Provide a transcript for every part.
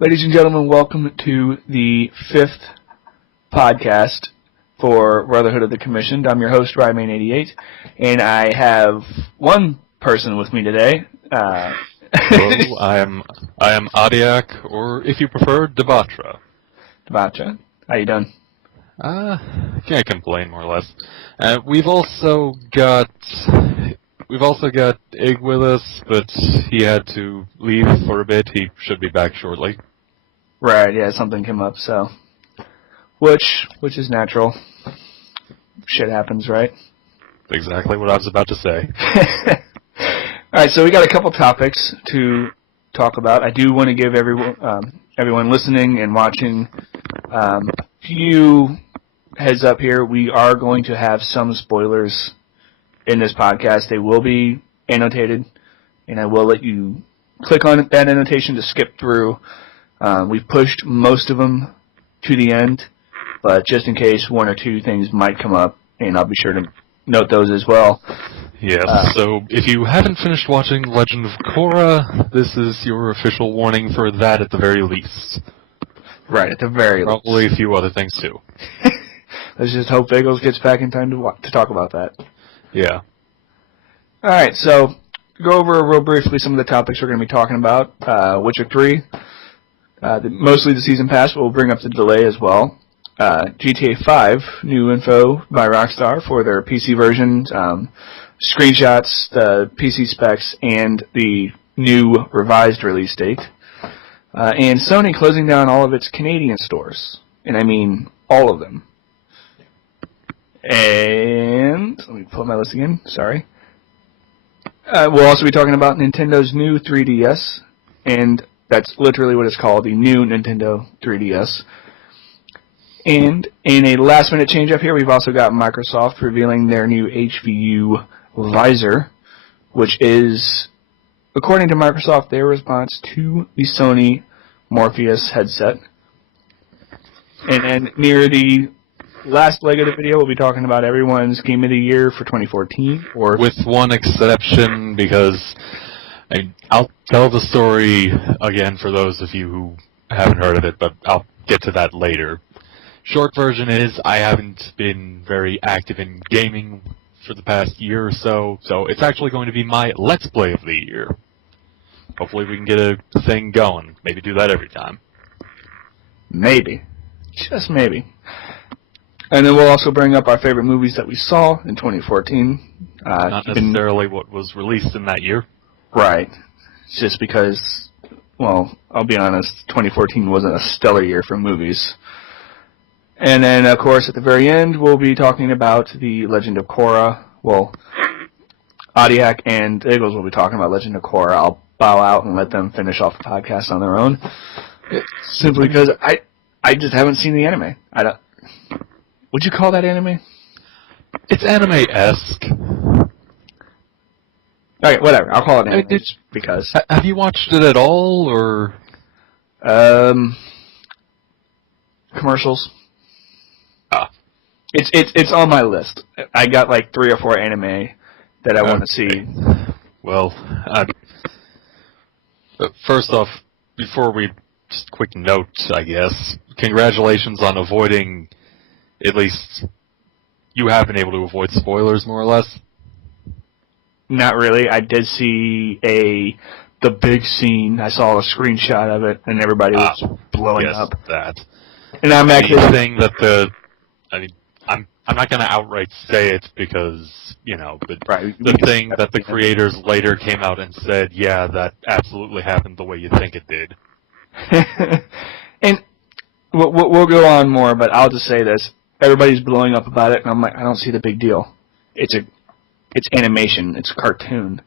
Ladies and gentlemen, welcome to the 5th podcast for Brotherhood of the Commissioned. I'm your host, Ryman88, and I have one person with me today. Hello, I am Adiak, or if you prefer, Devatra. Devatra, how you doing? Can't complain, more or less. We've also got Ig with us, but he had to leave for a bit. He should be back shortly. Right, yeah, something came up, so... Which is natural. Shit happens, right? Exactly what I was about to say. Alright, so we got a couple topics to talk about. I do want to give everyone listening and watching a few heads up here. We are going to have some spoilers in this podcast. They will be annotated, and I will let you click on that annotation to skip through. We've pushed most of them to the end, but just in case one or two things might come up, and I'll be sure to note those as well. Yes, so if you haven't finished watching Legend of Korra, this is your official warning for that at the very least. Right, at the very least. Probably a few other things too. Let's just hope Bagels gets back in time to talk about that. Yeah. Alright, so go over real briefly some of the topics we're going to be talking about. Witcher 3. Mostly the season pass, but we'll bring up the delay as well. GTA 5, new info by Rockstar for their PC version, screenshots, the PC specs, and the new revised release date. And Sony closing down all of its Canadian stores. And I mean all of them. And let me pull my list again, sorry. We'll also be talking about Nintendo's new 3DS, and that's literally what it's called, the new Nintendo 3DS. And in a last-minute change up here, we've also got Microsoft revealing their new HVU visor, which is, according to Microsoft, their response to the Sony Morpheus headset. And then near the last leg of the video, we'll be talking about everyone's Game of the Year for 2014. With one exception, because... I'll tell the story again for those of you who haven't heard of it, but I'll get to that later. Short version is, I haven't been very active in gaming for the past year or so, so it's actually going to be my Let's Play of the year. Hopefully we can get a thing going. Maybe do that every time. Maybe. Just maybe. And then we'll also bring up our favorite movies that we saw in 2014. Not necessarily what was released in that year. Right. It's just because, well, I'll be honest, 2014 wasn't a stellar year for movies. And then, of course, at the very end, we'll be talking about the Legend of Korra. Well, Adiak and Eagles will be talking about Legend of Korra. I'll bow out and let them finish off the podcast on their own. Simply because I just haven't seen the anime. Would you call that anime? It's anime-esque. Okay, whatever. I'll call it anime just because. Have you watched it at all, or? Commercials. It's on my list. I got like 3 or 4 anime that I want to see. Well, first off, before we just quick note, I guess, congratulations on avoiding, at least you have been able to avoid spoilers more or less. Not really. I did see the big scene. I saw a screenshot of it, and everybody was blowing up. That. And I'm actually saying that I'm not going to outright say it because, but right. The thing that the creators later came out and said, yeah, that absolutely happened the way you think it did. And we'll go on more, but I'll just say this: everybody's blowing up about it, and I'm like, I don't see the big deal. It's animation. It's a cartoon.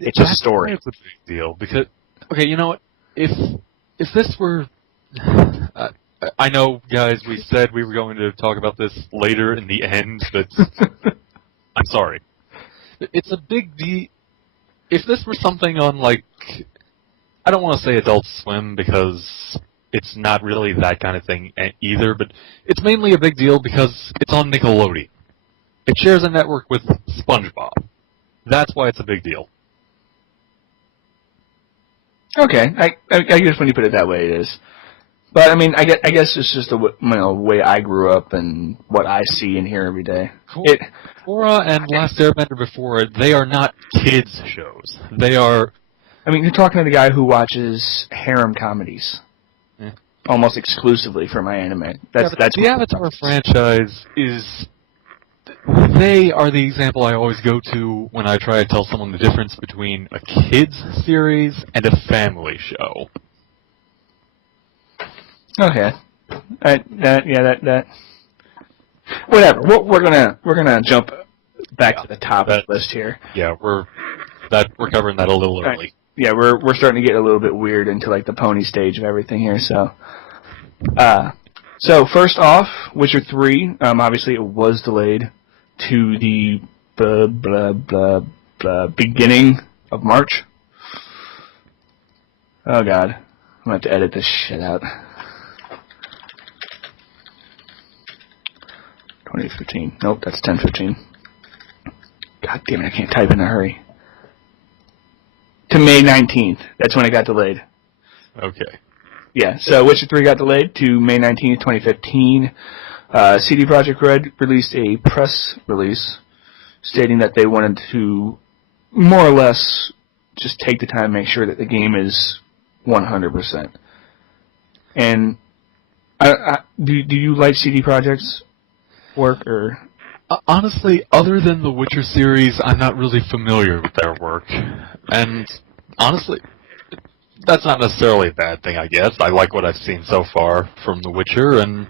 It's a story. It's a big deal because, okay, you know what? If this were, I know, guys, we said we were going to talk about this later in the end, but I'm sorry. It's a big deal. If this were something on, like, I don't want to say Adult Swim because it's not really that kind of thing either, but it's mainly a big deal because it's on Nickelodeon. It shares a network with SpongeBob. That's why it's a big deal. Okay, I guess when you put it that way, it is. But I mean, I guess it's just the way I grew up and what I see and hear every day. Korra and Last Airbender before it, they are not kids shows. They are. I mean, you're talking to the guy who watches harem comedies almost exclusively for my anime. That's the Avatar franchise is. They are the example I always go to when I try to tell someone the difference between a kids series and a family show. Okay. That. Whatever. We're gonna jump back to the top of the list here. Yeah, we're covering that a little early. Right. Yeah, we're starting to get a little bit weird into like the pony stage of everything here. So first off, Witcher 3. Obviously, it was delayed to the beginning of March. Oh God, I'm gonna have to edit this shit out. 2015. Nope, that's 10/15. God damn it, I can't type in a hurry. To May 19th. That's when it got delayed. Okay. Yeah, so Witcher 3 got delayed to May 19th, 2015. CD Projekt Red released a press release stating that they wanted to more or less just take the time to make sure that the game is 100%. And do you like CD Projekt's work, or? Honestly, other than the Witcher series, I'm not really familiar with their work. And honestly, that's not necessarily a bad thing, I guess. I like what I've seen so far from The Witcher, and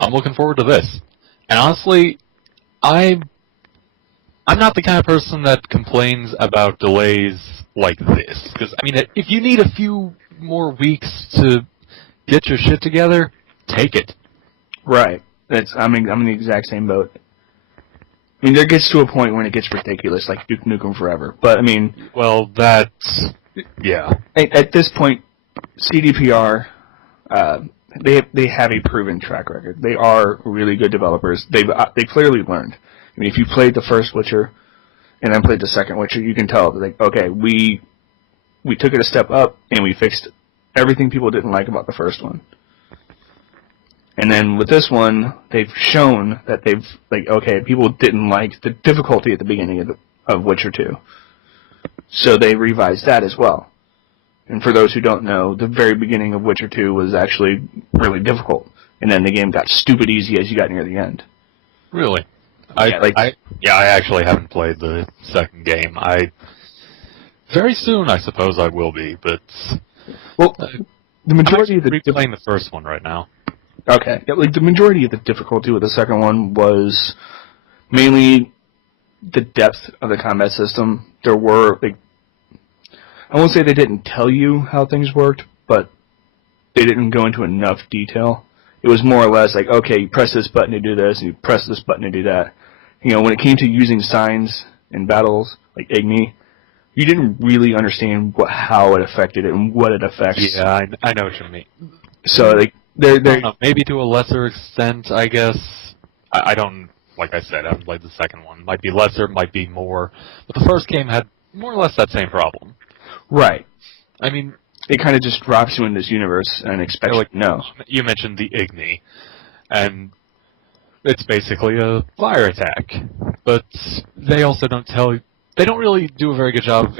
I'm looking forward to this. And honestly, I'm not the kind of person that complains about delays like this. Because, I mean, if you need a few more weeks to get your shit together, take it. Right. I'm in the exact same boat. I mean, there gets to a point when it gets ridiculous, like Duke Nukem Forever. But, I mean... Well, that's... Yeah. At this point, CDPR, they have a proven track record. They are really good developers. They clearly learned. I mean, if you played the first Witcher and then played the second Witcher, you can tell, like, okay, we took it a step up and we fixed everything people didn't like about the first one. And then with this one, they've shown that people didn't like the difficulty at the beginning of Witcher 2. So they revised that as well. And for those who don't know, the very beginning of Witcher 2 was actually really difficult. And then the game got stupid easy as you got near the end. Really? I actually haven't played the second game. Very soon, I suppose I will be, but... Well, the majority of the... replaying the first one right now. Okay. Yeah, like, the majority of the difficulty with the second one was mainly the depth of the combat system. There were, like... I won't say they didn't tell you how things worked, but they didn't go into enough detail. It was more or less like, okay, you press this button to do this, and you press this button to do that. You know, when it came to using signs in battles, like Igni, you didn't really understand how it affected it and what it affects. Yeah, I know what you mean. So, like, they're maybe to a lesser extent, I guess. I don't, like I said, I haven't played the second one. Might be lesser, might be more. But the first game had more or less that same problem. Right. I mean... It kind of just drops you in this universe and expects you to know. You mentioned the Igni, and it's basically a fire attack. But they also don't tell you... They don't really do a very good job of...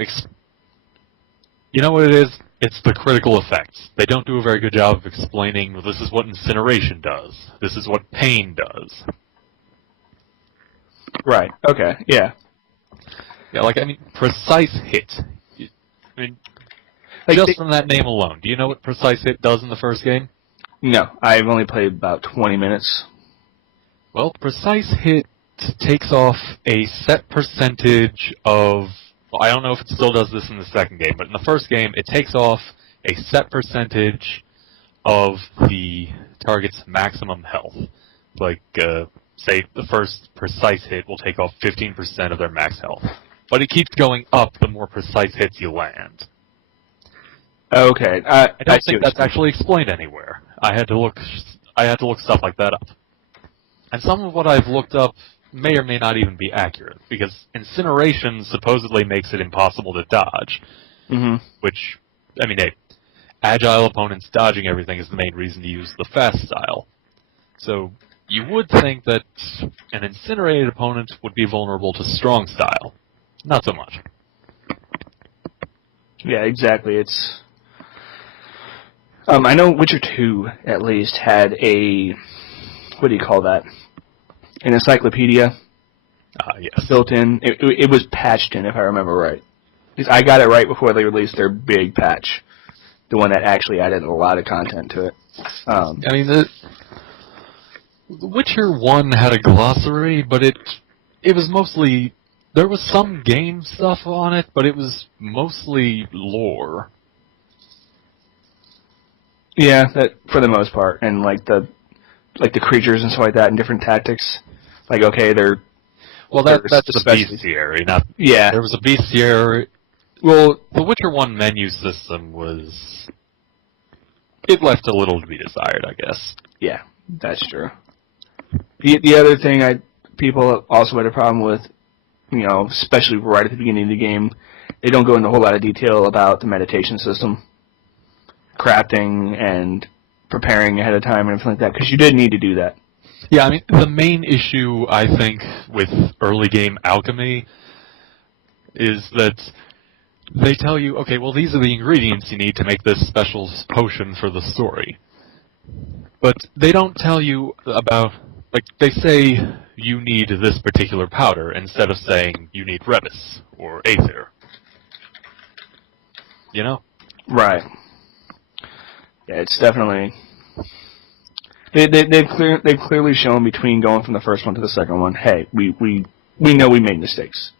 You know what it is? It's the critical effects. They don't do a very good job of explaining, well, this is what incineration does. This is what pain does. Right. Okay. Yeah. Yeah, like, I mean, precise hit. I mean... Like just from that name alone, do you know what Precise Hit does in the first game? No, I've only played about 20 minutes. Well, Precise Hit takes off a set percentage of... Well, I don't know if it still does this in the second game, but in the first game, it takes off a set percentage of the target's maximum health. Like, say, the first Precise Hit will take off 15% of their max health. But it keeps going up the more precise hits you land. Okay, I don't think that's actually explained anywhere. I had to look stuff like that up. And some of what I've looked up may or may not even be accurate, because incineration supposedly makes it impossible to dodge. Mm-hmm. Which, I mean, hey, agile opponents dodging everything is the main reason to use the fast style. So you would think that an incinerated opponent would be vulnerable to strong style. Not so much. Yeah, exactly. It's I know Witcher 2 at least had a, what do you call that? An encyclopedia Yes. built in. It was patched in, if I remember right. 'Cause I got it right before they released their big patch, the one that actually added a lot of content to it. I mean, the Witcher 1 had a glossary, but it was mostly, there was some game stuff on it, but it was mostly lore. Yeah, that for the most part, and like the creatures and stuff like that, and different tactics. Like, okay, they're That's the specialties. bestiary, not... Yeah. There was a bestiary. Well, the Witcher 1 menu system was... It left a little to be desired, I guess. Yeah, that's true. The other thing people also had a problem with, especially right at the beginning of the game, they don't go into a whole lot of detail about the meditation system, crafting and preparing ahead of time and everything like that, because you did need to do that. Yeah, I mean, the main issue, I think, with early game alchemy is that they tell you, okay, well, these are the ingredients you need to make this special potion for the story. But they don't tell you about, like, they say you need this particular powder instead of saying you need Revis or Aether. You know? Right. Yeah, it's definitely... They've clearly shown between going from the first one to the second one, hey, we know we made mistakes.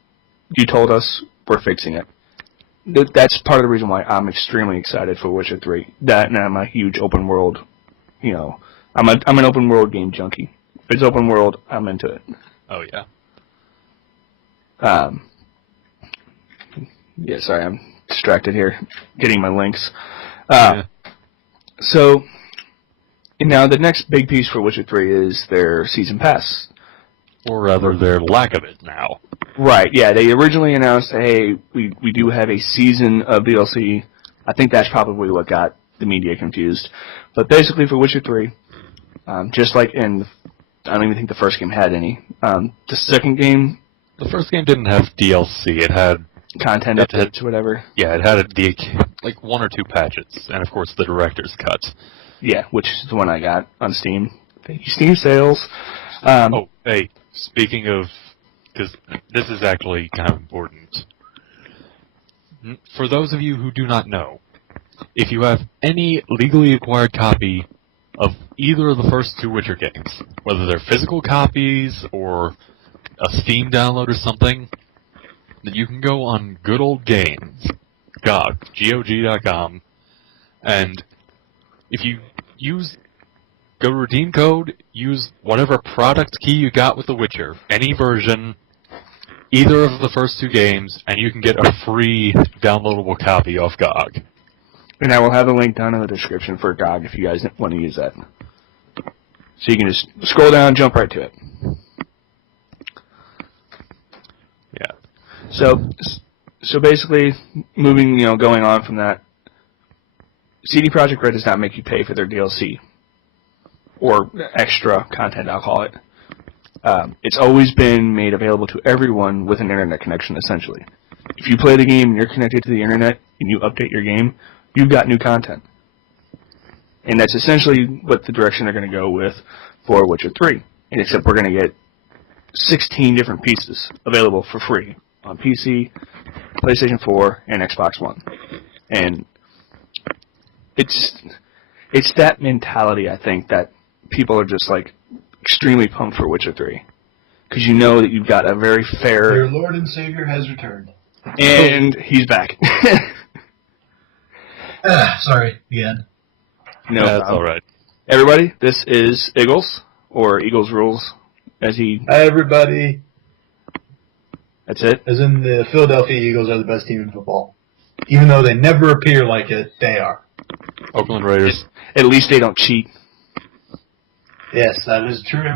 You told us, we're fixing it. That's part of the reason why I'm extremely excited for Witcher 3. That, and I'm a huge open world, I'm an open world game junkie. If it's open world, I'm into it. Oh, yeah. Yeah, sorry, I'm distracted here, getting my links. Yeah. So, now the next big piece for Witcher 3 is their Season Pass. Or rather, their lack of it now. Right, yeah, they originally announced, hey, we do have a season of DLC. I think that's probably what got the media confused. But basically for Witcher 3, just like in, I don't even think the first game had any. The second game... The first game didn't have DLC, it had... Content updates, whatever. Yeah, it had like 1 or 2 patches, and of course the director's cut. Yeah, which is the one I got on Steam. Thank you, Steam sales. Oh, hey, speaking of... Because this is actually kind of important. For those of you who do not know, if you have any legally acquired copy of either of the first 2 Witcher games, whether they're physical copies or a Steam download or something, then you can go on Good Old Games, GOG, GOG.com, and if you go to redeem code, use whatever product key you got with The Witcher, any version, either of the first 2 games, and you can get a free downloadable copy off GOG. And I will have a link down in the description for GOG if you guys want to use that. So you can just scroll down and jump right to it. Yeah. So basically, going on from that, CD Projekt Red does not make you pay for their DLC. Or extra content, I'll call it. It's always been made available to everyone with an internet connection, essentially. If you play the game and you're connected to the internet and you update your game, you've got new content. And that's essentially what the direction they're going to go with for Witcher 3. And except we're going to get 16 different pieces available for free on PC, PlayStation 4, and Xbox One. And it's that mentality, I think, that people are just like extremely pumped for Witcher 3. Because you know that you've got a very fair... Your Lord and Savior has returned. And he's back. Sorry, again. No That's problem. alright. Everybody, this is Eagles, or Eagles Rules, as he... Hi, everybody. That's it? As in, the Philadelphia Eagles are the best team in football. Even though they never appear like it, they are. Oakland Raiders. At least they don't cheat. Yes, that is true.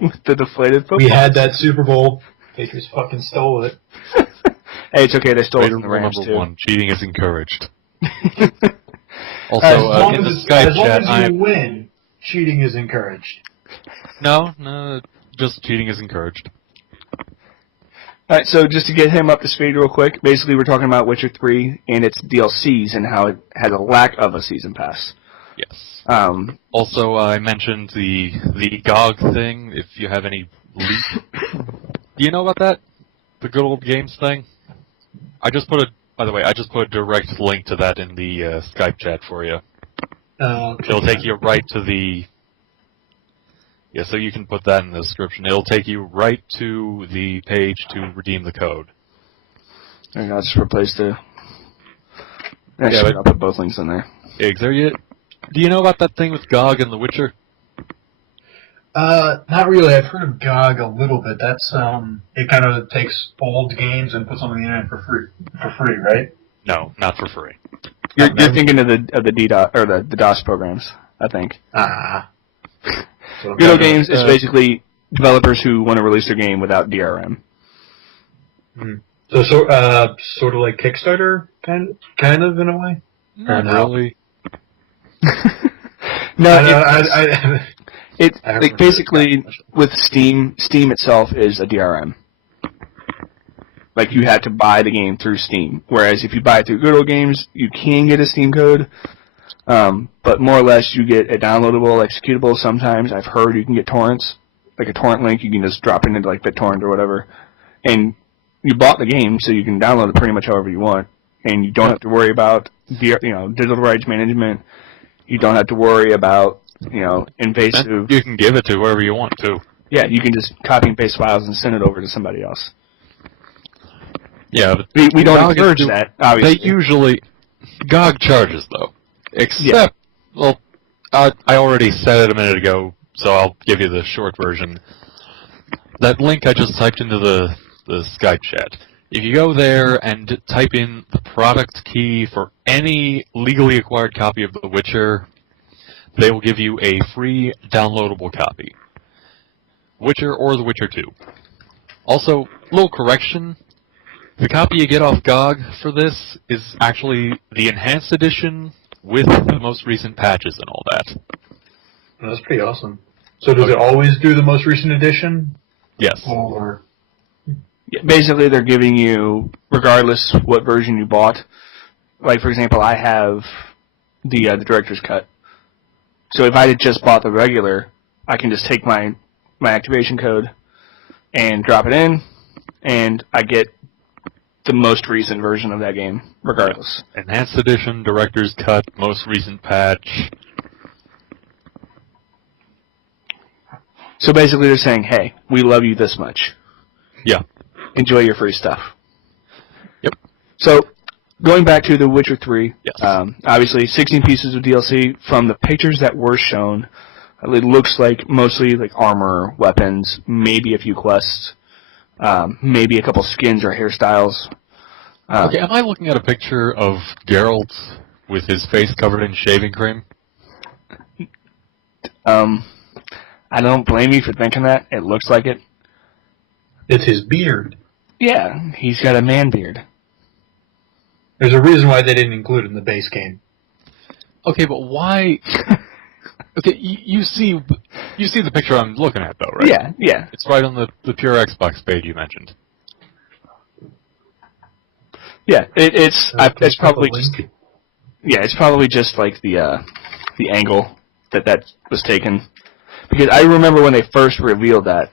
With the deflated football. We had that Super Bowl. Patriots fucking stole it. Hey, it's okay, they stole it Raider from the rule Rams, number too. 1, cheating is encouraged. Also, as long in as, the Skype as long chat, as you win, cheating is encouraged. No, just cheating is encouraged. Alright, so just to get him up to speed real quick, basically we're talking about Witcher 3 and its DLCs and how it has a lack of a season pass. Yes. Also, I mentioned the GOG thing, if you have any leak. Do you know about that? The good old games thing? By the way, I just put a direct link to that in the Skype chat for you. It'll take you right to the... Yeah, so you can put that in the description. It'll take you right to the page to redeem the code. And I'll just replace the... Actually, I'll put both links in there. Do you know about that thing with GOG and The Witcher? Not really. I've heard of GOG a little bit. That's it kind of takes old games and puts them on the internet for free, right? No, not for free. You're thinking of the DDoS or the DOS programs, I think. So Good games is basically developers who want to release their game without DRM. So sort of like Kickstarter, kind of in a way. Not really. No, it's like basically with Steam itself is a DRM. Like you have to buy the game through Steam, whereas if you buy it through Good Old Games, you can get a Steam code, but more or less you get a downloadable, executable. Sometimes I've heard you can get torrents, like a torrent link. You can just drop it into like BitTorrent or whatever, and you bought the game, so you can download it pretty much however you want, and you don't have to worry about digital rights management. You don't have to worry about invasive. And you can give it to whoever you want to. Yeah, you can just copy and paste files and send it over to somebody else. Yeah, but we don't encourage that, obviously. They usually... GOG charges, though. Except, well, I already said it a minute ago, so I'll give you the short version. That link I just typed into the Skype chat. If you go there and type in the product key for any legally acquired copy of The Witcher, they will give you a free downloadable copy. Witcher or The Witcher 2. Also, little correction. The copy you get off GOG for this is actually the enhanced edition with the most recent patches and all that. That's pretty awesome. So does it always do the most recent edition? Yes. Or... Yeah, basically, they're giving you, regardless what version you bought. Like, for example, I have the director's cut. So if I had just bought the regular, I can just take my activation code and drop it in, and I get the most recent version of that game, regardless. Enhanced edition, director's cut, most recent patch. So basically, they're saying, "Hey, we love you this much. Yeah. Enjoy your free stuff." Yep. So, going back to The Witcher 3, yes. Obviously 16 pieces of DLC. From the pictures that were shown, it looks like mostly like armor, weapons, maybe a few quests, maybe a couple skins or hairstyles. Okay, am I looking at a picture of Geralt with his face covered in shaving cream? I don't blame you for thinking that. It looks like it. It's his beard. Yeah, he's got a man beard. There's a reason why they didn't include it in the base game. Okay, but why... Okay, you see the picture I'm looking at, though, right? Yeah. It's right on the Pure Xbox page you mentioned. Yeah, it's probably just... Yeah, it's probably just like the angle that was taken. Because I remember when they first revealed that,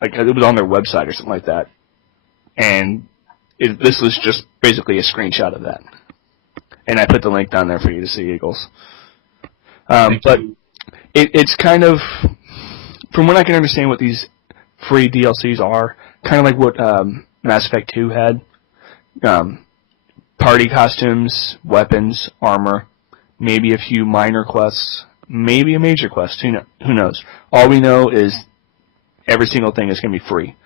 like it was on their website or something like that, and this was just basically a screenshot of that. And I put the link down there for you to see, Eagles. But it's kind of, from what I can understand what these free DLCs are, kind of like what Mass Effect 2 had. Party costumes, weapons, armor, maybe a few minor quests, maybe a major quest, who knows. All we know is every single thing is going to be free.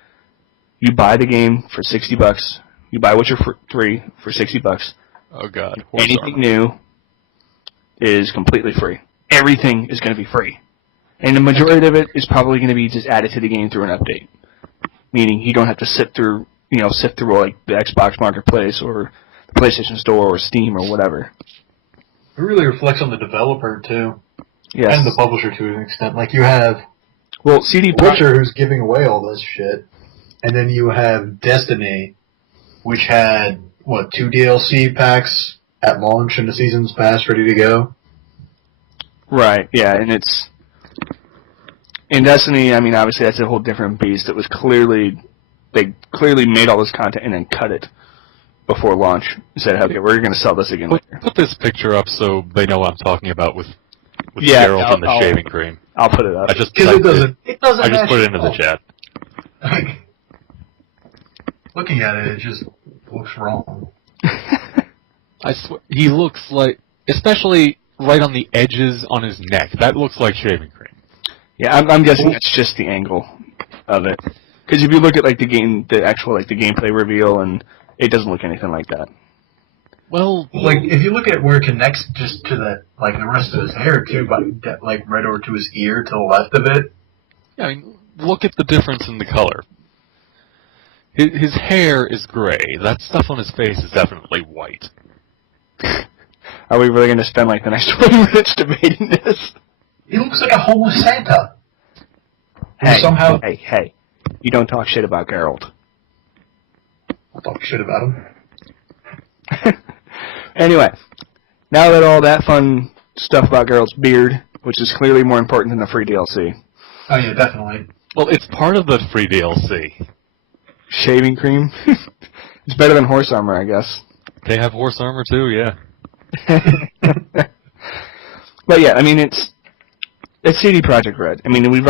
You buy the game for $60. You buy Witcher 3 for $60. Oh God! Anything new is completely free. Everything is going to be free, and the majority of it is probably going to be just added to the game through an update. Meaning you don't have to sift through like the Xbox Marketplace or the PlayStation Store or Steam or whatever. It really reflects on the developer, too. Yes. And the publisher, to an extent. Like, you have Well, CD Witcher, who's giving away all this shit, and then you have Destiny, which had, 2 DLC packs at launch and the season's pass ready to go? Right, yeah, and it's... In Destiny, I mean, obviously that's a whole different beast. It was clearly... They clearly made all this content and then cut it before launch. Said, okay, we're going to sell this again later. Put this picture up so they know what I'm talking about with Yeah, Geralt and the shaving cream. I'll put it up. I just Because it doesn't I just match put it at into the all. chat. Like, looking at it, it just looks wrong. I swear, he looks like, especially right on the edges on his neck. That looks like shaving cream. Yeah, I'm guessing it's just the angle of it. Because if you look at like the gameplay reveal, and it doesn't look anything like that. Well, Like, if you look at where it connects just to the rest of his hair, too, but right over to his ear to the left of it. I mean, look at the difference in the color. His hair is gray. That stuff on his face is definitely white. Are we really going to spend like the next 20 minutes debating this? He looks like a homeless Santa. Hey, somehow... hey, you don't talk shit about Geralt. I'll talk shit about him. Anyway, now that all that fun stuff about Geralt's beard, which is clearly more important than the free DLC. Oh, yeah, definitely. Well, it's part of the free DLC. Shaving cream? It's better than horse armor, I guess. They have horse armor too, yeah. But yeah, I mean, it's CD Projekt Red. I mean, we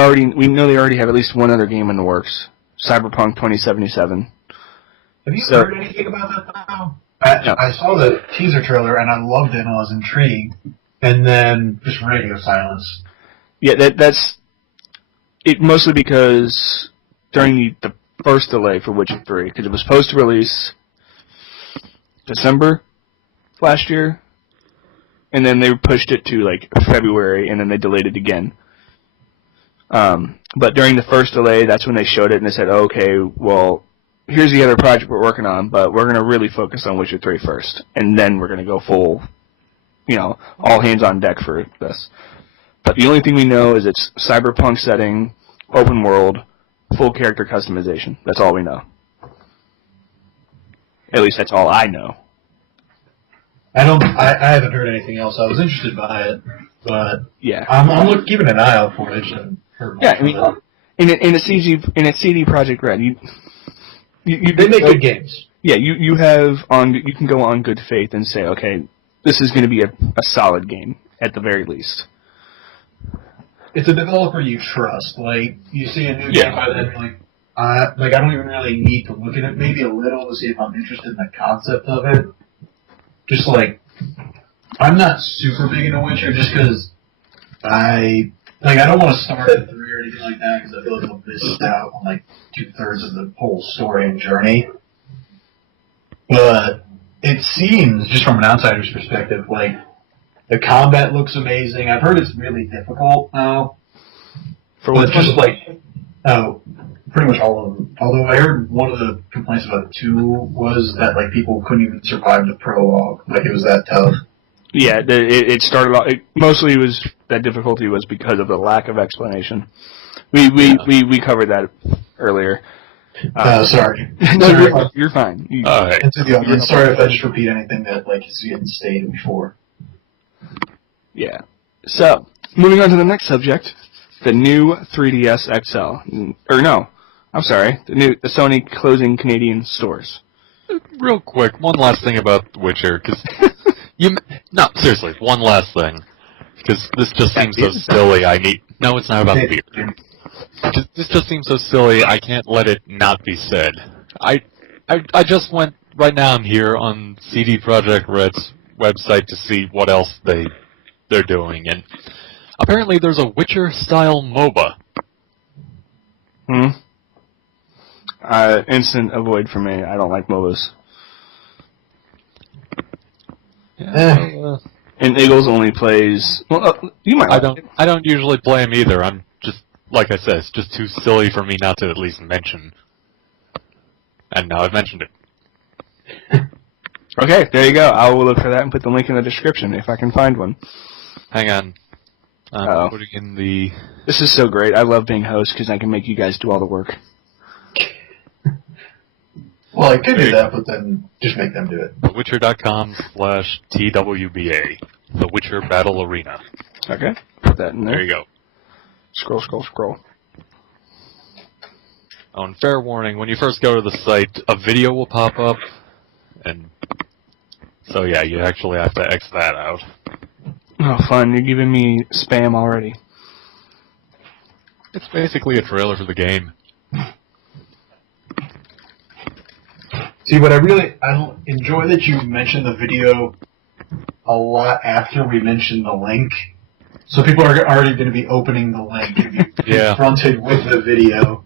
know they already have at least one other game in the works, Cyberpunk 2077. Have you heard anything about that now? I saw the teaser trailer and I loved it and I was intrigued. And then just radio silence. Yeah, that's it. Mostly because during the first delay for Witcher 3, because it was supposed to release December last year, and then they pushed it to like February, and then they delayed it again. But during the first delay, that's when they showed it, and they said, okay, well, here's the other project we're working on, but we're going to really focus on Witcher 3 first, and then we're going to go full, all hands on deck for this. But the only thing we know is it's cyberpunk setting, open world, full character customization. That's all we know. At least that's all I know. I haven't heard anything else. I was interested by it, but yeah, I'm keeping an eye out for it. I just haven't heard much I mean, in a CD Projekt Red, they make good games. Yeah, you can go on good faith and say, okay, this is going to be a solid game at the very least. It's a developer you trust. Like, you see a new game by them, I don't even really need to look at it, maybe a little, to see if I'm interested in the concept of it. Just I'm not super big into Witcher just because I don't want to start at 3 or anything like that because I feel like I'll miss out on 2/3 of the whole story and journey. But it seems, just from an outsider's perspective, the combat looks amazing. I've heard it's really difficult now. For what? Just pretty much all of them. Although I heard one of the complaints about 2 was that people couldn't even survive the prologue. It was that tough. Yeah, it started off. Mostly was that difficulty was because of the lack of explanation. We covered that earlier. Sorry. No, you're fine. All right. And sorry if I just repeat anything that has been stated before. Yeah. So, moving on to the next subject, the new 3DS XL. Or no, I'm sorry, the Sony closing Canadian stores. Real quick, one last thing about The Witcher, because no, seriously, one last thing, because this just seems so silly. No, it's not about the beer. This just seems so silly. I can't let it not be said. I just went right now. I'm here on CD Projekt Red's website to see what else they're doing, and apparently there's a Witcher-style MOBA. Instant avoid for me. I don't like MOBAs. Yeah, and Eagles only plays. Well, you might. I don't usually play them either. I'm just, like I said, it's just too silly for me not to at least mention. And now I've mentioned it. Okay, there you go. I will look for that and put the link in the description if I can find one. Hang on. I'm putting in the... This is so great. I love being host because I can make you guys do all the work. Well, I could do that, but then just make them do it. TheWitcher.com/TWBA. The Witcher Battle Arena. Okay, put that in there. There you go. Scroll, scroll, scroll. Oh, and fair warning, when you first go to the site, a video will pop up, and so yeah, you actually have to X that out. Oh, fun. You're giving me spam already. It's basically a trailer for the game. See, what I enjoy that you mentioned the video a lot after we mentioned the link. So people are already going to be opening the link and be confronted with the video.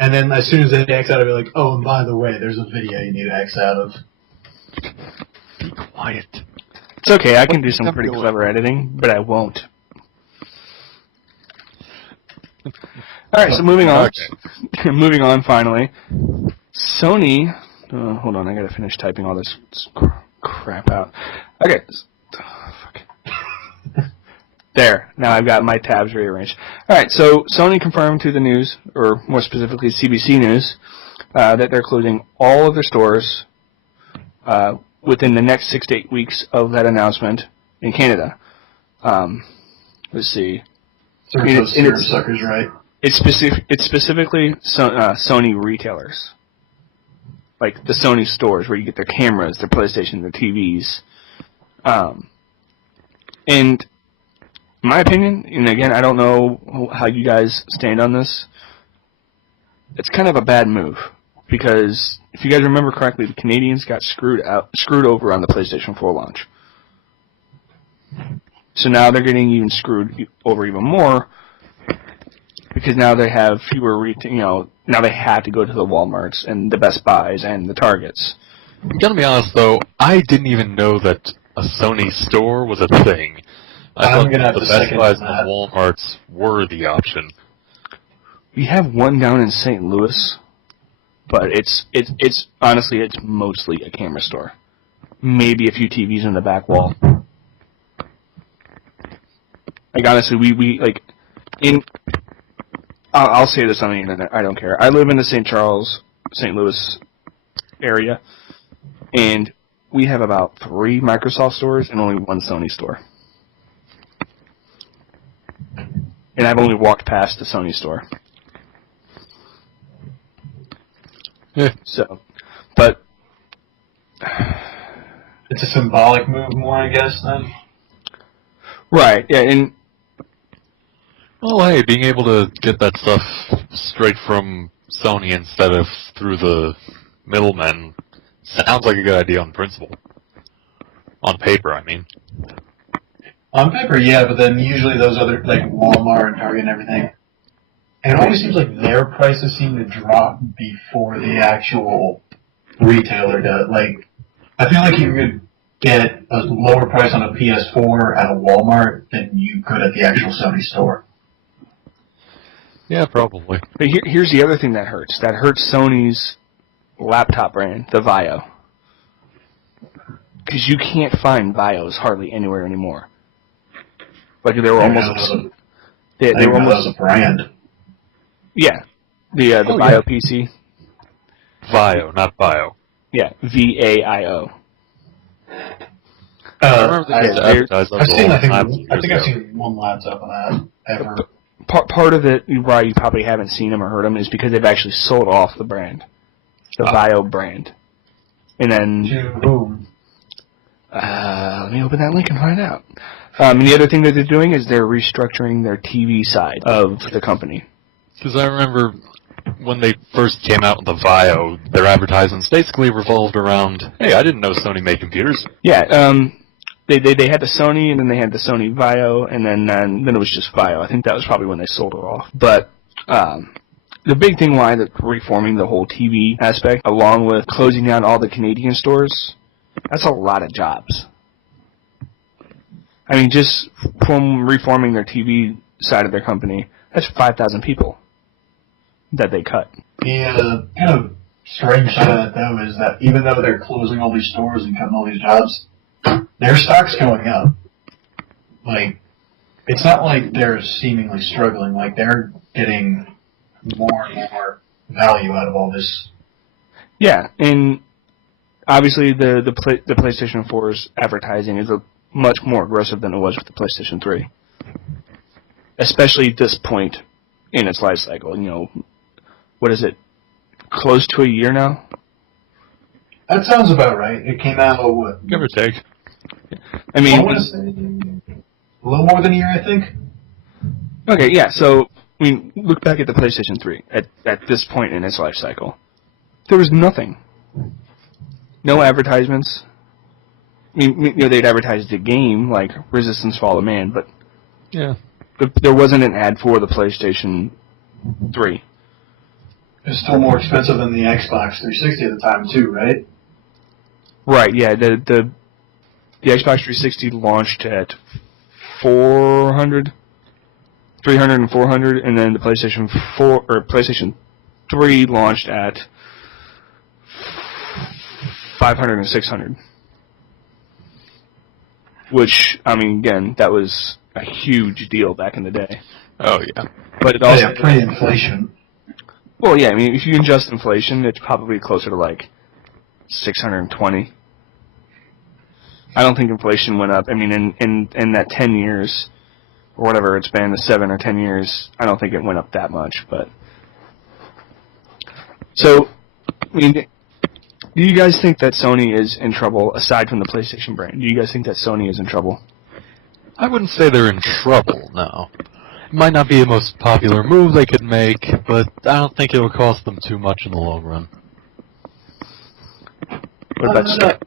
And then as soon as they X out of it, like, oh, and by the way, there's a video you need to X out of. Be quiet. It's okay, I can do some pretty clever editing, but I won't. Alright, so moving on. Okay. Moving on, finally. Sony... hold on, I gotta finish typing all this crap out. Okay. Fuck. There. Now I've got my tabs rearranged. Alright, so Sony confirmed to the news, or more specifically CBC News, that they're closing all of their stores within the next 6 to 8 weeks of that announcement in Canada. Let's see. It's suckers, right? It's specifically Sony retailers. Like the Sony stores where you get their cameras, their PlayStation, their TVs. And in my opinion, and again, I don't know how you guys stand on this, it's kind of a bad move. Because if you guys remember correctly, the Canadians got screwed over on the PlayStation 4 launch. So now they're getting even screwed over even more because now they have fewer now they have to go to the Walmarts and the Best Buys and the Targets. I'm gonna be honest though, I didn't even know that a Sony store was a thing. I thought that the Best Buys and the Walmarts were the option. We have one down in St. Louis. But it's honestly, it's mostly a camera store. Maybe a few TVs in the back wall. Like, honestly, I'll say this on the internet, I don't care. I live in the St. Louis area, and we have about 3 Microsoft stores and only 1 Sony store. And I've only walked past the Sony store. Yeah. So, but it's a symbolic move more, I guess, then. Right, yeah, and well, hey, being able to get that stuff straight from Sony instead of through the middlemen sounds like a good idea on principle. On paper, I mean. On paper, yeah, but then usually those other, like Walmart and Target and everything, and it always seems like their prices seem to drop before the actual retailer does. Like, I feel like you could get a lower price on a PS4 at a Walmart than you could at the actual Sony store. Yeah, probably. But here's the other thing that hurts. That hurts Sony's laptop brand, the Vio. Because you can't find Vios hardly anywhere anymore. Like, they were almost... They were almost a brand. Yeah. The Vio PC. Vio, not Bio. Yeah, VAIO. I remember I've seen, I think I've seen one laptop of that ever. Part of it, why you probably haven't seen them or heard them, is because they've actually sold off the brand. The Vio brand. And then... To whom? Let me open that link and find out. And the other thing that they're doing is they're restructuring their TV side of the company. Because I remember when they first came out with the Vio, their advertisements basically revolved around, hey, I didn't know Sony made computers. Yeah, they had the Sony, and then they had the Sony Vio, and then it was just Vio. I think that was probably when they sold it off. But the big thing why they're reforming the whole TV aspect, along with closing down all the Canadian stores, that's a lot of jobs. I mean, just from reforming their TV side of their company, that's 5,000 people that they cut. The kind of strange side of that, though, is that even though they're closing all these stores and cutting all these jobs, their stock's going up. Like, it's not like they're seemingly struggling. Like, they're getting more and more value out of all this. Yeah, and obviously the PlayStation 4's advertising is much more aggressive than it was with the PlayStation 3. Especially at this point in its life cycle. You know, what is it? Close to a year now? That sounds about right. It came out, what? Give or take. I mean, a little more than a year, I think. Okay, yeah, so, I mean, look back at the PlayStation 3 at this point in its life cycle. There was nothing. No advertisements. I mean, you know, they'd advertised a game like Resistance Fall of Man, but Yeah. there wasn't an ad for the PlayStation 3. It's still more expensive than the Xbox 360 at the time, too, right? Right, yeah, the Xbox 360 launched at 300 and 400, and then the PlayStation 3 launched at 500 and 600. Which, I mean, again, that was a huge deal back in the day. Oh, yeah. But it also... Yeah, pre-inflation. Well, yeah, I mean, if you adjust inflation, it's probably closer to, like, 620. I don't think inflation went up. I mean, in that 10 years, or whatever it's been, the 7 or 10 years, I don't think it went up that much, but... So, I mean, do you guys think that Sony is in trouble, aside from the PlayStation brand? Do you guys think that Sony is in trouble? I wouldn't say they're in trouble, no. It might not be the most popular move they could make, but I don't think it'll cost them too much in the long run. What about you?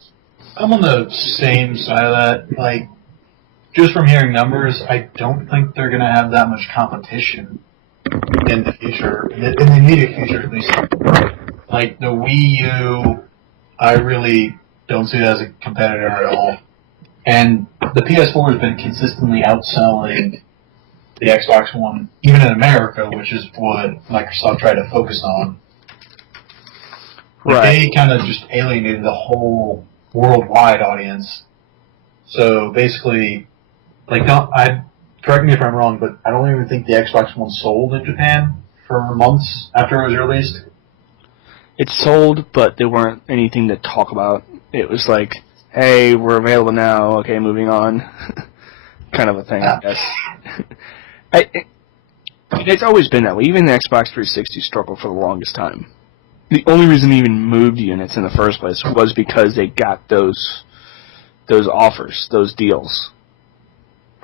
I'm on the same side of that. Like, just from hearing numbers, I don't think they're going to have that much competition in the future, in the immediate future at least. Like, the Wii U, I really don't see it as a competitor at all. And the PS4 has been consistently outselling the Xbox One, even in America, which is what Microsoft tried to focus on. Like, Right. they kind of just alienated the whole worldwide audience. So basically, like, correct me if I'm wrong, but I don't even think the Xbox One sold in Japan for months after it was released. It sold, but there weren't anything to talk about. It was like, hey, we're available now, okay, moving on. Kind of a thing, I guess. It's always been that way. Even the Xbox 360 struggled for the longest time. The only reason they even moved units in the first place was because they got those offers, those deals.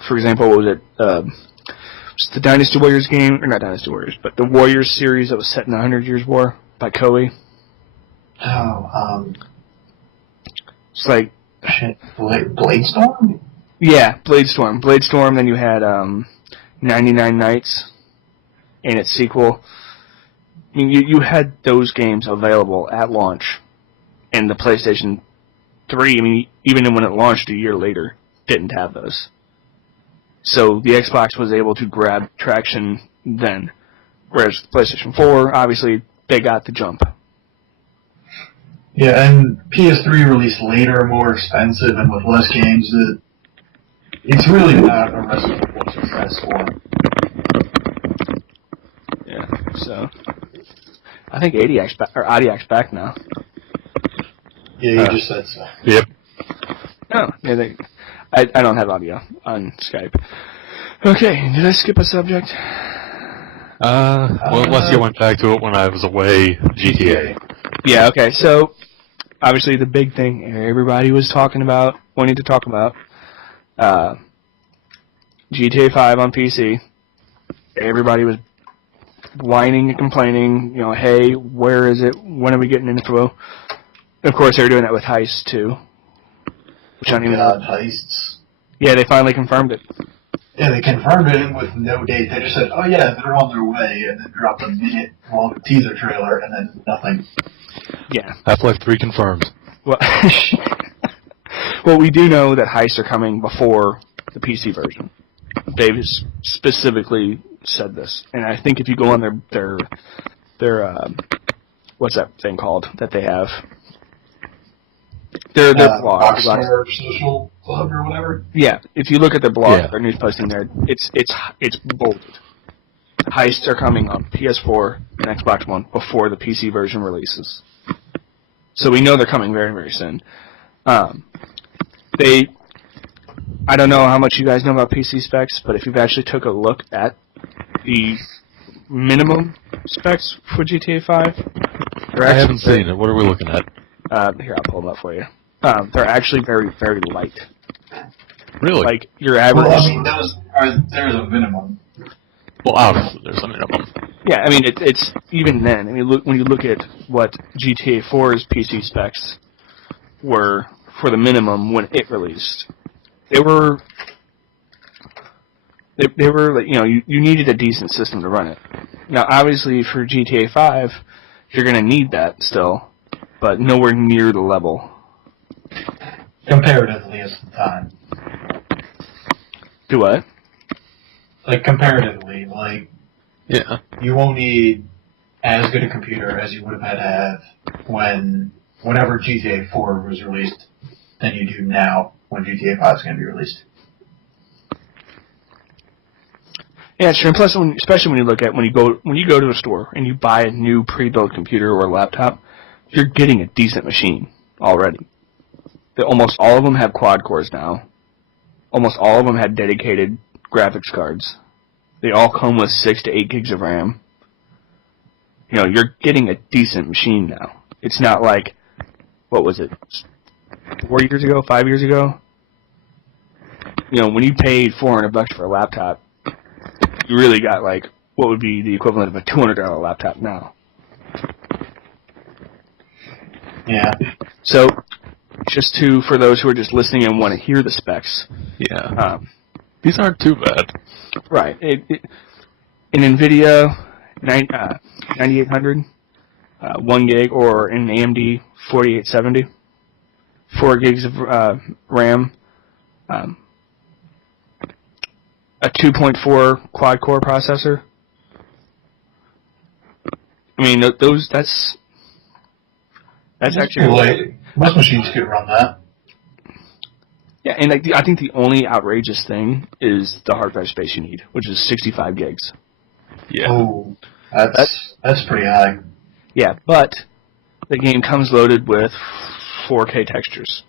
For example, what was it? Was the Dynasty Warriors game, or not Dynasty Warriors, but the Warriors series that was set in the 100 Years' War by Koei. Oh, It's like... Bladestorm? Yeah, Bladestorm. Bladestorm, then you had 99 Nights and its sequel. I mean, you had those games available at launch, and the PlayStation 3, I mean, even when it launched a year later, didn't have those. So the Xbox was able to grab traction then, whereas the PlayStation 4, obviously, they got the jump. Yeah, and PS3 released later, more expensive, and with less games. It's really not a recipe for success for them. Yeah, so... I think Adiac's back now. Yeah, you just said so. Yep. Oh, yeah, I don't have audio on Skype. Okay, did I skip a subject? Well, unless you went back to it when I was away, GTA. Yeah, okay, so, obviously the big thing everybody was wanting to talk about, GTA 5 on PC. Everybody was whining and complaining, you know, hey, where is it? When are we getting info? Of course, they were doing that with Heist, too. Which I don't even know. Heists. Yeah, they finally confirmed it. Yeah, they confirmed it with no date. They just said, oh yeah, they're on their way, and then dropped a minute-long teaser trailer, and then nothing. Yeah. Half-Life 3 confirmed. Well, well, we do know that Heists are coming before the PC version. They've specifically said this, and I think if you go on their what's that thing called that they have? Their blog. Boxer Social Club or whatever? Yeah, if you look at their blog, Yeah. their news posting there, it's bolded. Heists are coming on PS4 and Xbox One before the PC version releases. So we know they're coming very, very soon. I don't know how much you guys know about PC specs, but if you've actually took a look at the minimum specs for GTA 5, I haven't seen it. What are we looking at? Here, I'll pull them up for you. They're actually very, very light. Really? Like your average. Well, I mean, there's a minimum. Well, obviously, there's a minimum. Yeah, I mean it's even then. I mean, when you look at what GTA 4's PC specs were for the minimum when it released, they were like, you needed a decent system to run it. Now, obviously, for GTA 5, you're going to need that still, but nowhere near the level. Comparatively at the time. Do what? Like, comparatively, like, Yeah. you won't need as good a computer as you would have had to have whenever GTA 4 was released than you do now when GTA 5 is going to be released. Yeah, sure. And plus, especially when you look at when you go to a store and you buy a new pre-built computer or laptop, you're getting a decent machine already. Almost all of them have quad cores now. Almost all of them had dedicated graphics cards. They all come with 6 to 8 gigs of RAM. You're getting a decent machine now. It's not like, what was it, 4 years ago, 5 years ago? When you paid $400 for a laptop, you really got like what would be the equivalent of a $200 laptop now. Yeah. So, for those who are just listening and want to hear the specs. Yeah. These aren't too bad. Right. An NVIDIA 9800, 1 gig, or an AMD 4870, 4 gigs of RAM, a 2.4 quad-core processor. I mean, that's actually... Like, most machines could run that. Yeah, and I think the only outrageous thing is the hard drive space you need, which is 65 gigs. Yeah. Oh, that's pretty high. Yeah, but the game comes loaded with 4K textures.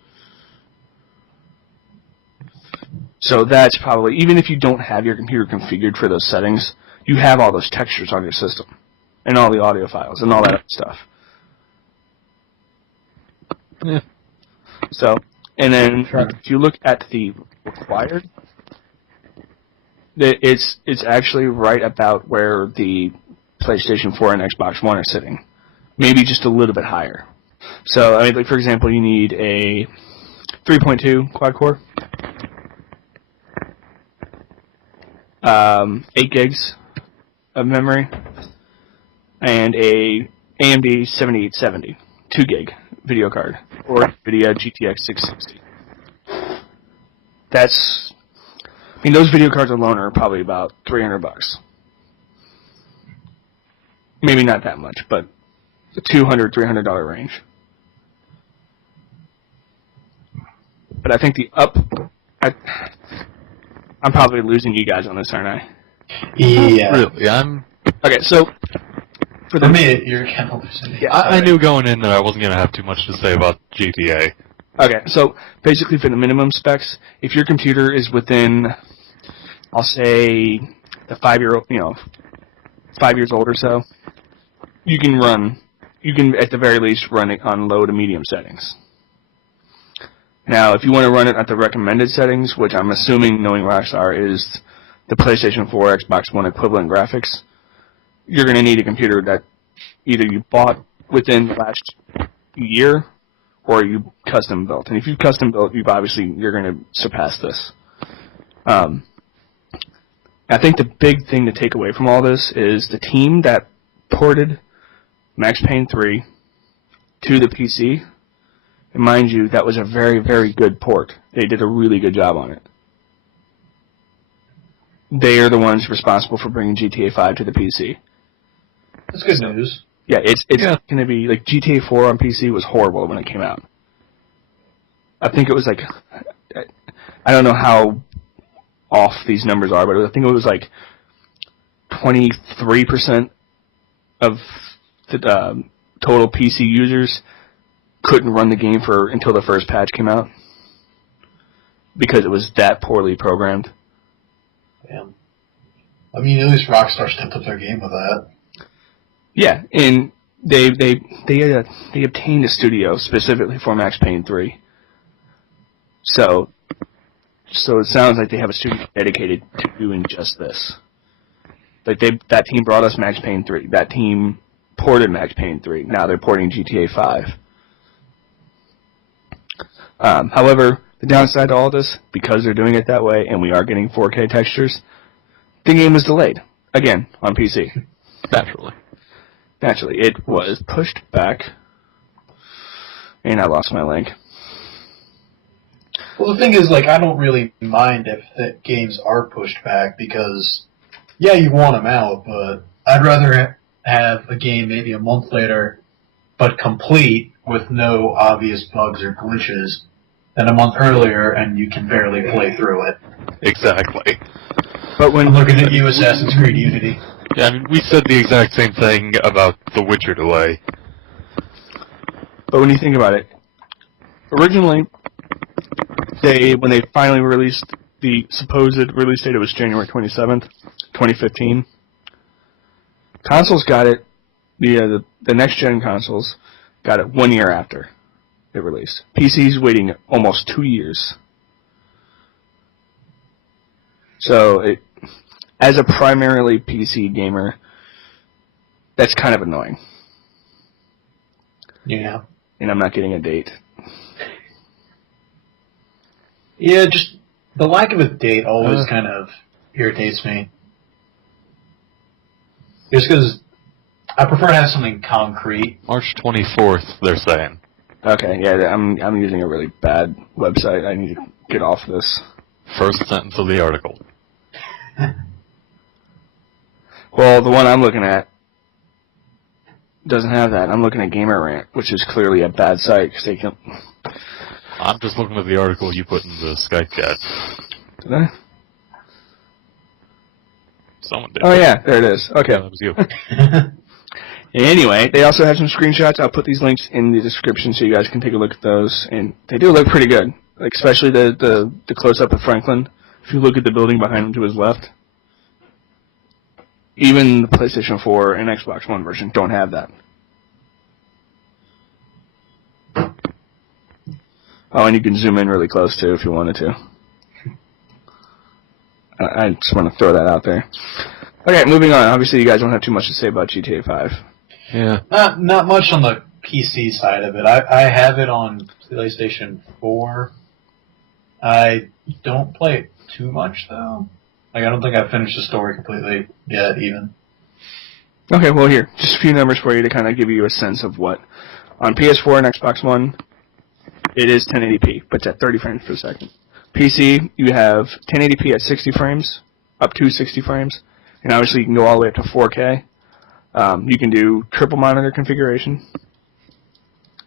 So that's probably, even if you don't have your computer configured for those settings, you have all those textures on your system, and all the audio files, and all that other stuff. Yeah. So, and then if you look at the required, it's actually right about where the PlayStation 4 and Xbox One are sitting. Maybe just a little bit higher. So, I mean, like, for example, you need a 3.2 quad-core, 8 gigs of memory, and a AMD 7870, 2 gig video card, or NVIDIA GTX 660. Those video cards alone are probably about $300. Maybe not that much, but the $200, $300 range. But I think I'm probably losing you guys on this, aren't I? Yeah. Really, Okay, so For me, you're kind of losing. Yeah, I knew going in that I wasn't going to have too much to say about GTA. Okay, so basically for the minimum specs, if your computer is within, I'll say, the 5 years old or so, you can at the very least run it on low to medium settings. Now, if you want to run it at the recommended settings, which I'm assuming, knowing Rockstar, is the PlayStation 4, Xbox One equivalent graphics, you're going to need a computer that either you bought within the last year or you custom built. And if you custom built, you're going to surpass this. I think the big thing to take away from all this is the team that ported Max Payne 3 to the PC. And mind you, that was a very, very good port. They did a really good job on it. They are the ones responsible for bringing GTA 5 to the PC. That's good news. Yeah, it's going to be like GTA 4 on PC was horrible when it came out. I think it was like, I don't know how off these numbers are, but I think it was like 23% of the total PC users couldn't run the game until the first patch came out because it was that poorly programmed. Damn. I mean, at least Rockstar stepped up their game with that. Yeah, and they obtained a studio specifically for Max Payne 3. So it sounds like they have a studio dedicated to doing just this. Like that team brought us Max Payne 3. That team ported Max Payne 3. Now they're porting GTA 5. However, the downside to all this, because they're doing it that way and we are getting 4K textures, the game was delayed. Again, on PC. Naturally. It was pushed back. And I lost my link. Well, the thing is, like, I don't really mind if the games are pushed back because, yeah, you want them out, but I'd rather have a game maybe a month later, but complete with no obvious bugs or glitches, than a month earlier and you can barely play through it. Exactly. But when I'm looking at you, Assassin's Creed Unity. Yeah, I mean, we said the exact same thing about The Witcher delay. But when you think about it, originally, when they finally released the supposed release date, it was January 27th, 2015. Consoles got it, the next-gen consoles got it 1 year after it released. PC's waiting almost 2 years. So, as a primarily PC gamer, that's kind of annoying. Yeah. And I'm not getting a date. Yeah, just the lack of a date always kind of irritates me. Just because I prefer to have something concrete. March 24th, they're saying. Okay, yeah, I'm using a really bad website. I need to get off this. First sentence of the article. Well, the one I'm looking at doesn't have that. I'm looking at Gamer Rant, which is clearly a bad site because they can. I'm just looking at the article you put in the Skype chat. Did I? Someone did. Oh yeah, there it is. Okay. Yeah, that was you. Anyway, they also have some screenshots. I'll put these links in the description so you guys can take a look at those, and they do look pretty good. Like especially the close up of Franklin. If you look at the building behind him to his left, even the PlayStation 4 and Xbox One version don't have that. Oh, and you can zoom in really close too if you wanted to. I just want to throw that out there. Okay, moving on. Obviously, you guys don't have too much to say about GTA 5. Yeah. Not much on the PC side of it. I have it on PlayStation 4. I don't play it too much, though. Like, I don't think I've finished the story completely yet, even. Okay, well, here. Just a few numbers for you to kind of give you a sense of what. On PS4 and Xbox One, it is 1080p, but it's at 30 frames per second. PC, you have 1080p at 60 frames, up to 60 frames, and obviously you can go all the way up to 4K. You can do triple monitor configuration,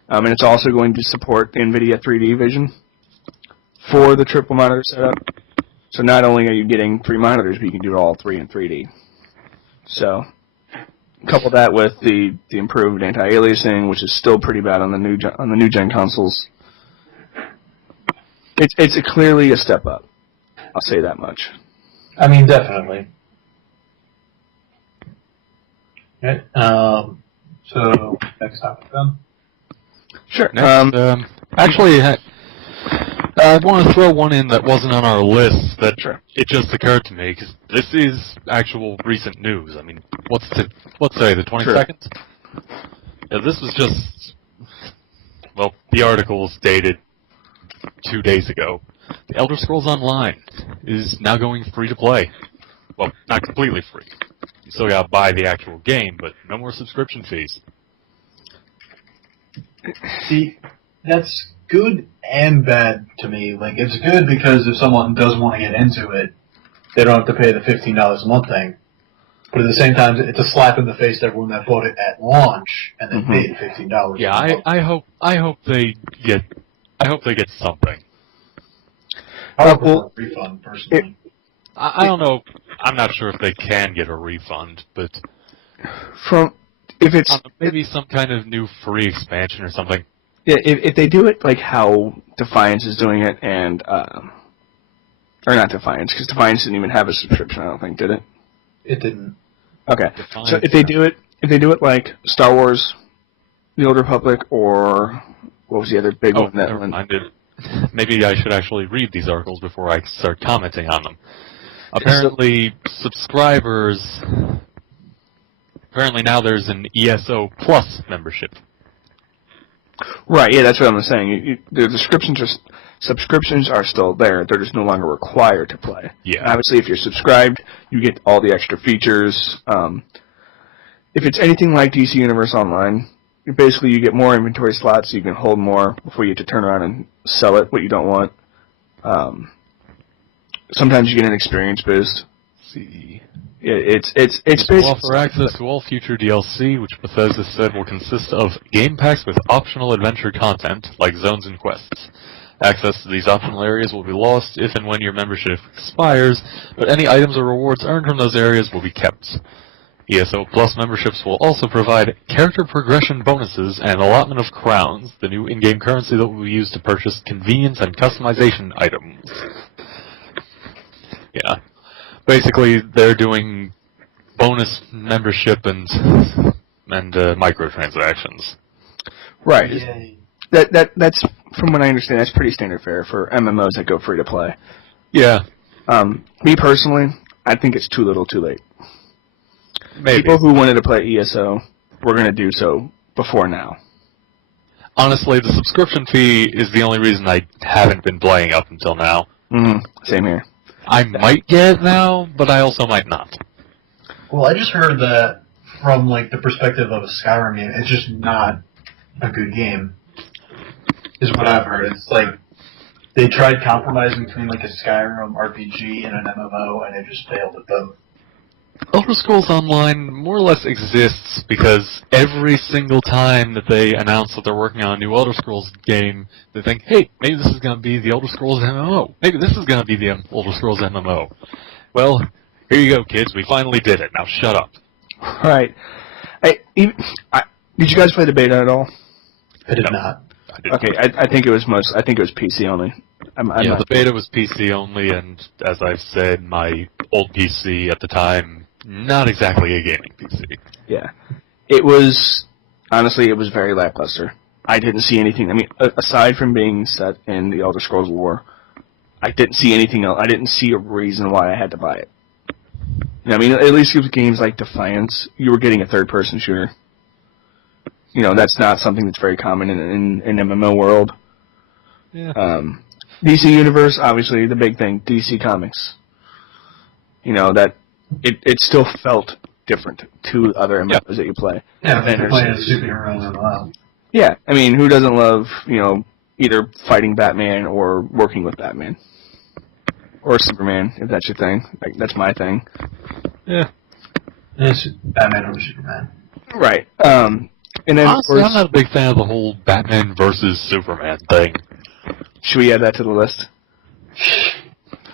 and it's also going to support NVIDIA 3D vision for the triple monitor setup. So not only are you getting 3 monitors, but you can do it all 3 in 3D. So couple that with the improved anti-aliasing, which is still pretty bad on the new gen consoles. It's clearly a step up. I'll say that much. I mean, definitely. Okay. So next topic then. Sure. Next, actually, I want to throw one in that wasn't on our list. That it just occurred to me because this is actual recent news. I mean, what's today? The 22nd. Yeah, this was just the article's dated 2 days ago. The Elder Scrolls Online is now going free to play. Well, not completely free. You still gotta buy the actual game, but no more subscription fees. See, that's good and bad to me. Like, it's good because if someone does want to get into it, they don't have to pay the $15 a month thing. But at the same time, it's a slap in the face to everyone that bought it at launch and then paid $15. Yeah, I hope they get something. I would prefer a refund, personally. I don't know. I'm not sure if they can get a refund, but maybe some kind of new free expansion or something. Yeah, if they do it like how Defiance is doing it, and or not Defiance, because Defiance didn't even have a subscription, I don't think, did it? It didn't. Okay, Defiance, so if they do it like Star Wars, The Old Republic, or what was the other big one? Never mind. Maybe I should actually read these articles before I start commenting on them. Apparently, Apparently now there's an ESO Plus membership. Right, yeah, that's what I'm saying. The subscriptions are still there. They're just no longer required to play. Yeah. And obviously, if you're subscribed, you get all the extra features. If it's anything like DC Universe Online, basically you get more inventory slots, so you can hold more before you have to turn around and sell it, what you don't want. Sometimes you get an experience boost. See. It's basically offer access to all future DLC, which Bethesda said will consist of game packs with optional adventure content, like zones and quests. Access to these optional areas will be lost if and when your membership expires, but any items or rewards earned from those areas will be kept. ESO Plus memberships will also provide character progression bonuses and allotment of crowns, the new in-game currency that will be used to purchase convenience and customization items. Yeah. Basically, they're doing bonus membership and microtransactions. Right. Yay. That's from what I understand. That's pretty standard fare for MMOs that go free to play. Yeah. Me personally, I think it's too little, too late. Maybe. People who wanted to play ESO were going to do so before now. Honestly, the subscription fee is the only reason I haven't been playing up until now. Same here. I might get it now, but I also might not. Well, I just heard that from like the perspective of a Skyrim game, it's just not a good game. Is what I've heard. It's like they tried compromising between like a Skyrim RPG and an MMO, and it just failed at both. Elder Scrolls Online more or less exists because every single time that they announce that they're working on a new Elder Scrolls game, they think, hey, maybe this is going to be the Elder Scrolls MMO. Maybe this is going to be the Elder Scrolls MMO. Well, here you go, kids. We finally did it. Now shut up. Right. Did you guys play the beta at all? I did not. I did. Okay, I think it was PC only. The beta was PC only, and as I've said, my old PC at the time, not exactly a gaming PC. Yeah. It was very lackluster. I didn't see anything. I mean, aside from being set in the Elder Scrolls lore, I didn't see anything else. I didn't see a reason why I had to buy it. You know, I mean, at least with games like Defiance, you were getting a third-person shooter. You know, that's not something that's very common in MMO world. Yeah. DC Universe, obviously, the big thing. DC Comics. You know, that it still felt different to other MMOs that you play. Yeah, if you're playing a superhero in a while. Yeah, I mean, who doesn't love, either fighting Batman or working with Batman? Or Superman, if that's your thing. Like, that's my thing. Yeah. It's Batman or Superman. Right. And then, honestly, of course, I'm not a big fan of the whole Batman versus Superman thing. Should we add that to the list?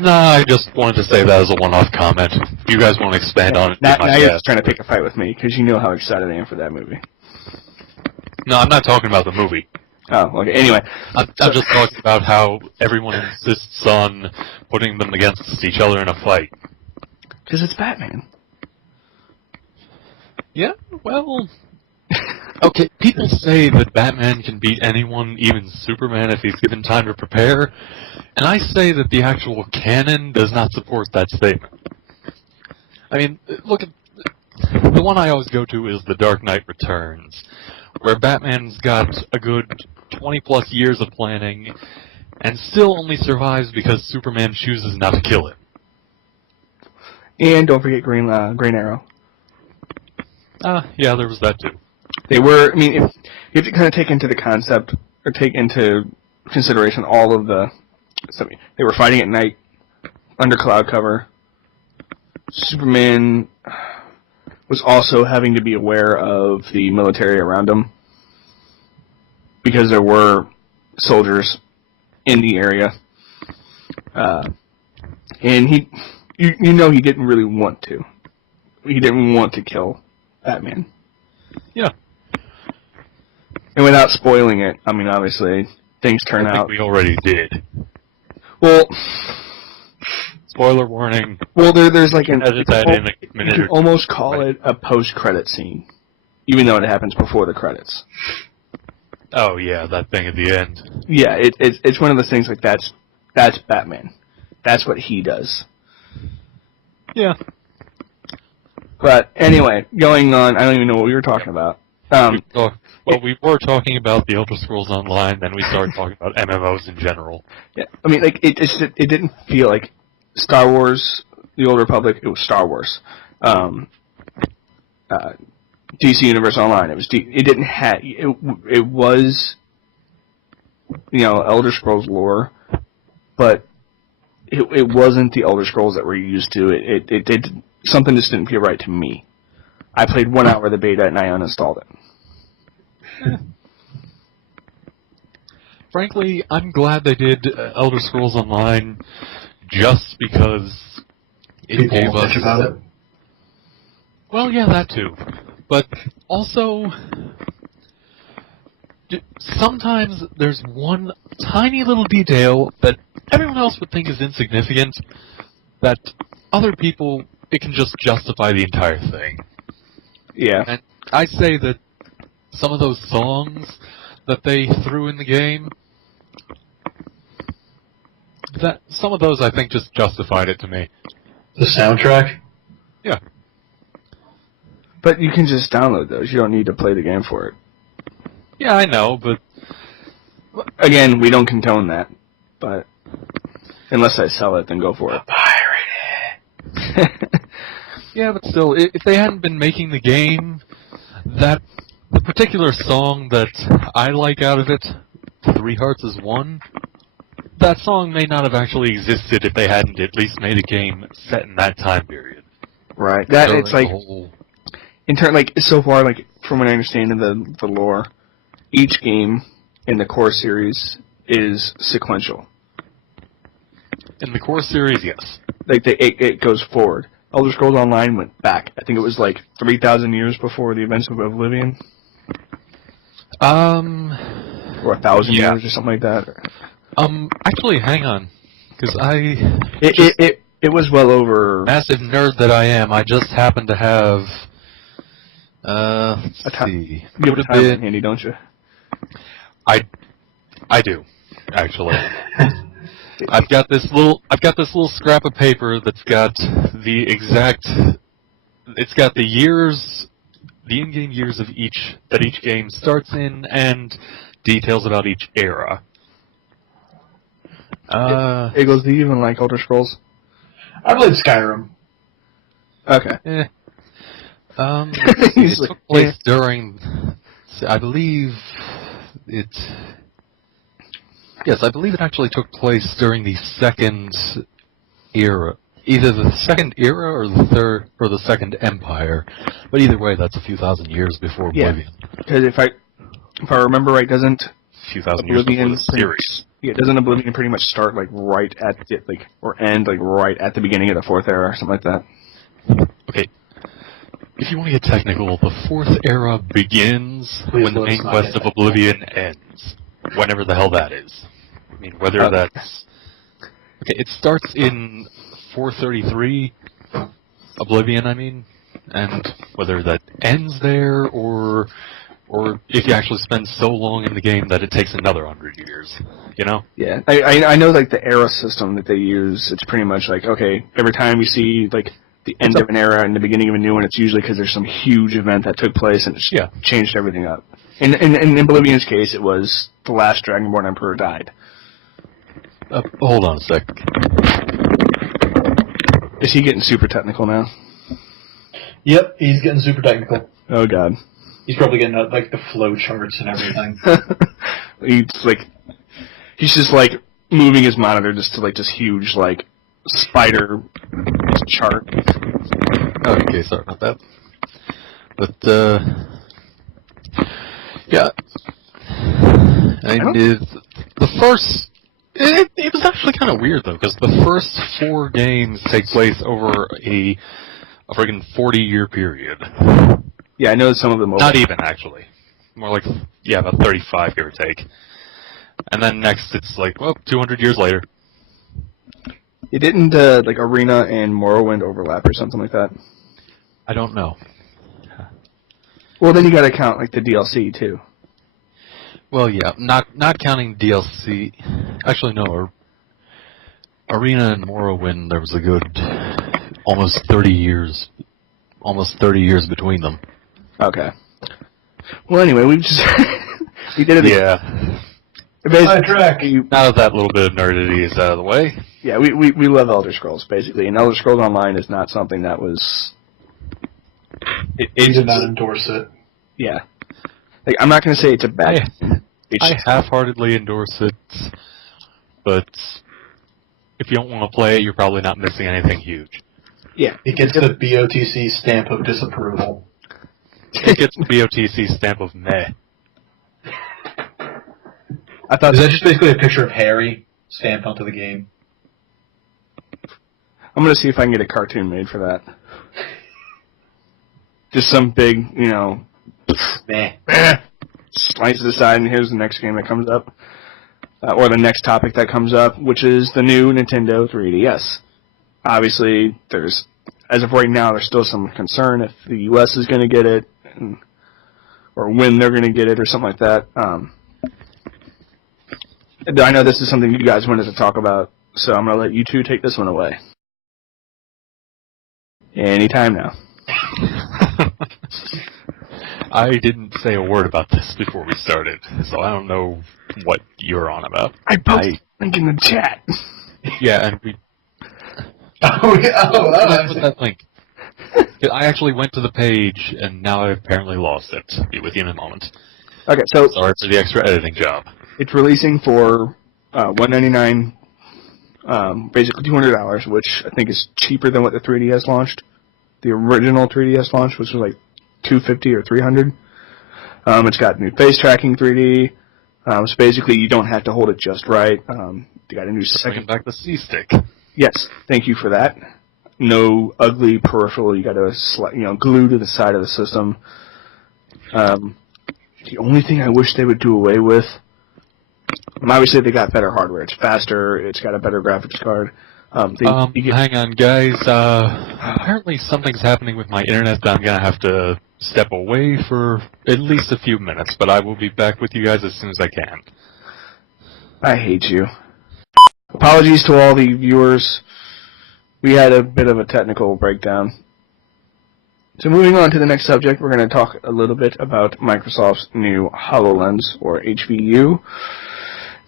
No, I just wanted to say that as a one-off comment. If you guys want to expand on it, Now you're just trying to pick a fight with me, because you know how excited I am for that movie. No, I'm not talking about the movie. Oh, okay. Anyway. I'm just talking about how everyone insists on putting them against each other in a fight. Because it's Batman. Yeah, well... Okay, people say that Batman can beat anyone, even Superman, if he's given time to prepare, and I say that the actual canon does not support that statement. I mean, look at... The one I always go to is The Dark Knight Returns, where Batman's got a good 20-plus years of planning, and still only survives because Superman chooses not to kill him. And don't forget Green Arrow. Yeah, there was that too. They were, I mean, you have to kind of take into the concept, or take into consideration all of the, they were fighting at night, under cloud cover. Superman, was also having to be aware of the military around him, because there were soldiers in the area, and he didn't really want to. He didn't want to kill Batman. Yeah. And without spoiling it, I mean, obviously, things turn I think out... we already did. Well... Spoiler warning. Well, there's like an... Edit that in a minute. You can almost call it a post-credit scene, even though it happens before the credits. Oh, yeah, that thing at the end. Yeah, it's one of those things like that's Batman. That's what he does. Yeah. But anyway, going on, I don't even know what we were talking about. We were talking about the Elder Scrolls Online, then we started talking about MMOs in general. Yeah, I mean, like it didn't feel like Star Wars, The Old Republic. It was Star Wars. DC Universe Online. It didn't have. It was, Elder Scrolls lore, but it wasn't the Elder Scrolls that we're used to. It did something just didn't feel right to me. I played 1 hour of the beta and I uninstalled it. Frankly, I'm glad they did Elder Scrolls Online just because it gave us... about it. Well, yeah, that too. But also, sometimes there's one tiny little detail that everyone else would think is insignificant, that other people, it can just justify the entire thing. Yeah. And I say that some of those songs that they threw in the game, that some of those I think just justified it to me. The soundtrack? Yeah. But you can just download those. You don't need to play the game for it. Yeah, I know, but... Again, we don't condone that. But unless I sell it, then go for it. Pirate it! Yeah, but still, if they hadn't been making the game, the particular song that I like out of it, 3 Hearts is One, that song may not have actually existed if they hadn't at least made a game set in that time period. Right. That So, it's like so far, like from what I understand of the lore, each game in the core series is sequential. In the core series, yes. Like it goes forward. Elder Scrolls Online went back. I think it was like 3,000 years before the events of Oblivion. Or 1,000 years or something like that. Actually, hang on, because It was well over... Massive nerd that I am, I just happen to have... let's see. You have a timeline handy, don't you? I do, actually. I've got this little scrap of paper that's got the exact... It's got the years, the in-game years of each game starts in, and details about each era. Eagles, do you even like Elder Scrolls? I played Skyrim. Okay. It took place during, I believe it actually took place during the second era. Either the second era or the third, or the second empire. But either way, that's a few thousand years before Oblivion. Because if I remember right, doesn't A few thousand years before the series. Yeah, doesn't Oblivion pretty much start like right at the, or end like right at the beginning of the 4th era or something like that? Okay. If you want to get technical, the 4th era begins when the main quest of Oblivion ends. Whenever the hell that is. I mean, whether that's... Okay, it starts in 433, Oblivion, I mean, and whether that ends there, or if you actually spend so long in the game that it takes another 100 years, you know? Yeah, I know like the era system that they use, it's pretty much like, okay, every time you see like the end of an era and the beginning of a new one, it's usually because there's some huge event that took place and it's changed everything up. In Oblivion's case, it was the last Dragonborn Emperor died. Hold on a sec. Is he getting super technical now? Yep, he's getting super technical. Oh god. He's probably getting like the flow charts and everything. He's just like moving his monitor just to like this huge like spider chart. Okay, sorry about that. But, yeah. The first... It was actually kind of weird, though, because the first 4 games take place over a friggin' 40-year period. Yeah, I know some of them. Not even, actually. More like, yeah, about 35, give or take. And then next, it's like, well, 200 years later. It didn't, like, Arena and Morrowind overlap or something like that? I don't know. Well, then you gotta count, like, the DLC, too. Well, yeah, not counting DLC. Actually, no. Arena and Morrowind, there was a good almost 30 years between them. Okay. Well, anyway, we just we did it. Yeah. Now that little bit of nerdity is out of the way. Yeah, we love Elder Scrolls basically, and Elder Scrolls Online is not something that was. We did not endorse it. Yeah. Like, I'm not going to say it's a bad. I half-heartedly endorse it, but if you don't want to play it, you're probably not missing anything huge. Yeah. It gets the BOTC stamp of disapproval. It gets the BOTC stamp of meh. I thought, is that just basically a picture of Harry stamped onto the game? I'm going to see if I can get a cartoon made for that. Just some big, Meh. Slice it aside, and here's the next game that comes up. Or the next topic that comes up, which is the new Nintendo 3DS. Obviously, as of right now, there's still some concern if the U.S. is going to get it, or when they're going to get it, or something like that. I know this is something you guys wanted to talk about, so I'm going to let you two take this one away. Anytime now. I didn't say a word about this before we started, so I don't know what you're on about. I posted a link in the chat. Yeah, and we... Oh, yeah. What was that link? I actually went to the page, and now I apparently lost it. I'll be with you in a moment. Okay, so... Sorry for the extra editing job. It's releasing for $199, basically $200, which I think is cheaper than what the 3DS launched. The original 3DS launch, which was like $250 or $300. It's got new face tracking 3D. So basically, you don't have to hold it just right. You got a new Bringing back the C-stick. Yes, thank you for that. No ugly peripheral you got to glue to the side of the system. The only thing I wish they would do away with. Obviously, they got better hardware. It's faster. It's got a better graphics card. Hang on, guys. Apparently something's happening with my internet that I'm going to have to step away for at least a few minutes, but I will be back with you guys as soon as I can. I hate you. Apologies to all the viewers. We had a bit of a technical breakdown. So moving on to the next subject, we're going to talk a little bit about Microsoft's new HoloLens, or HVU.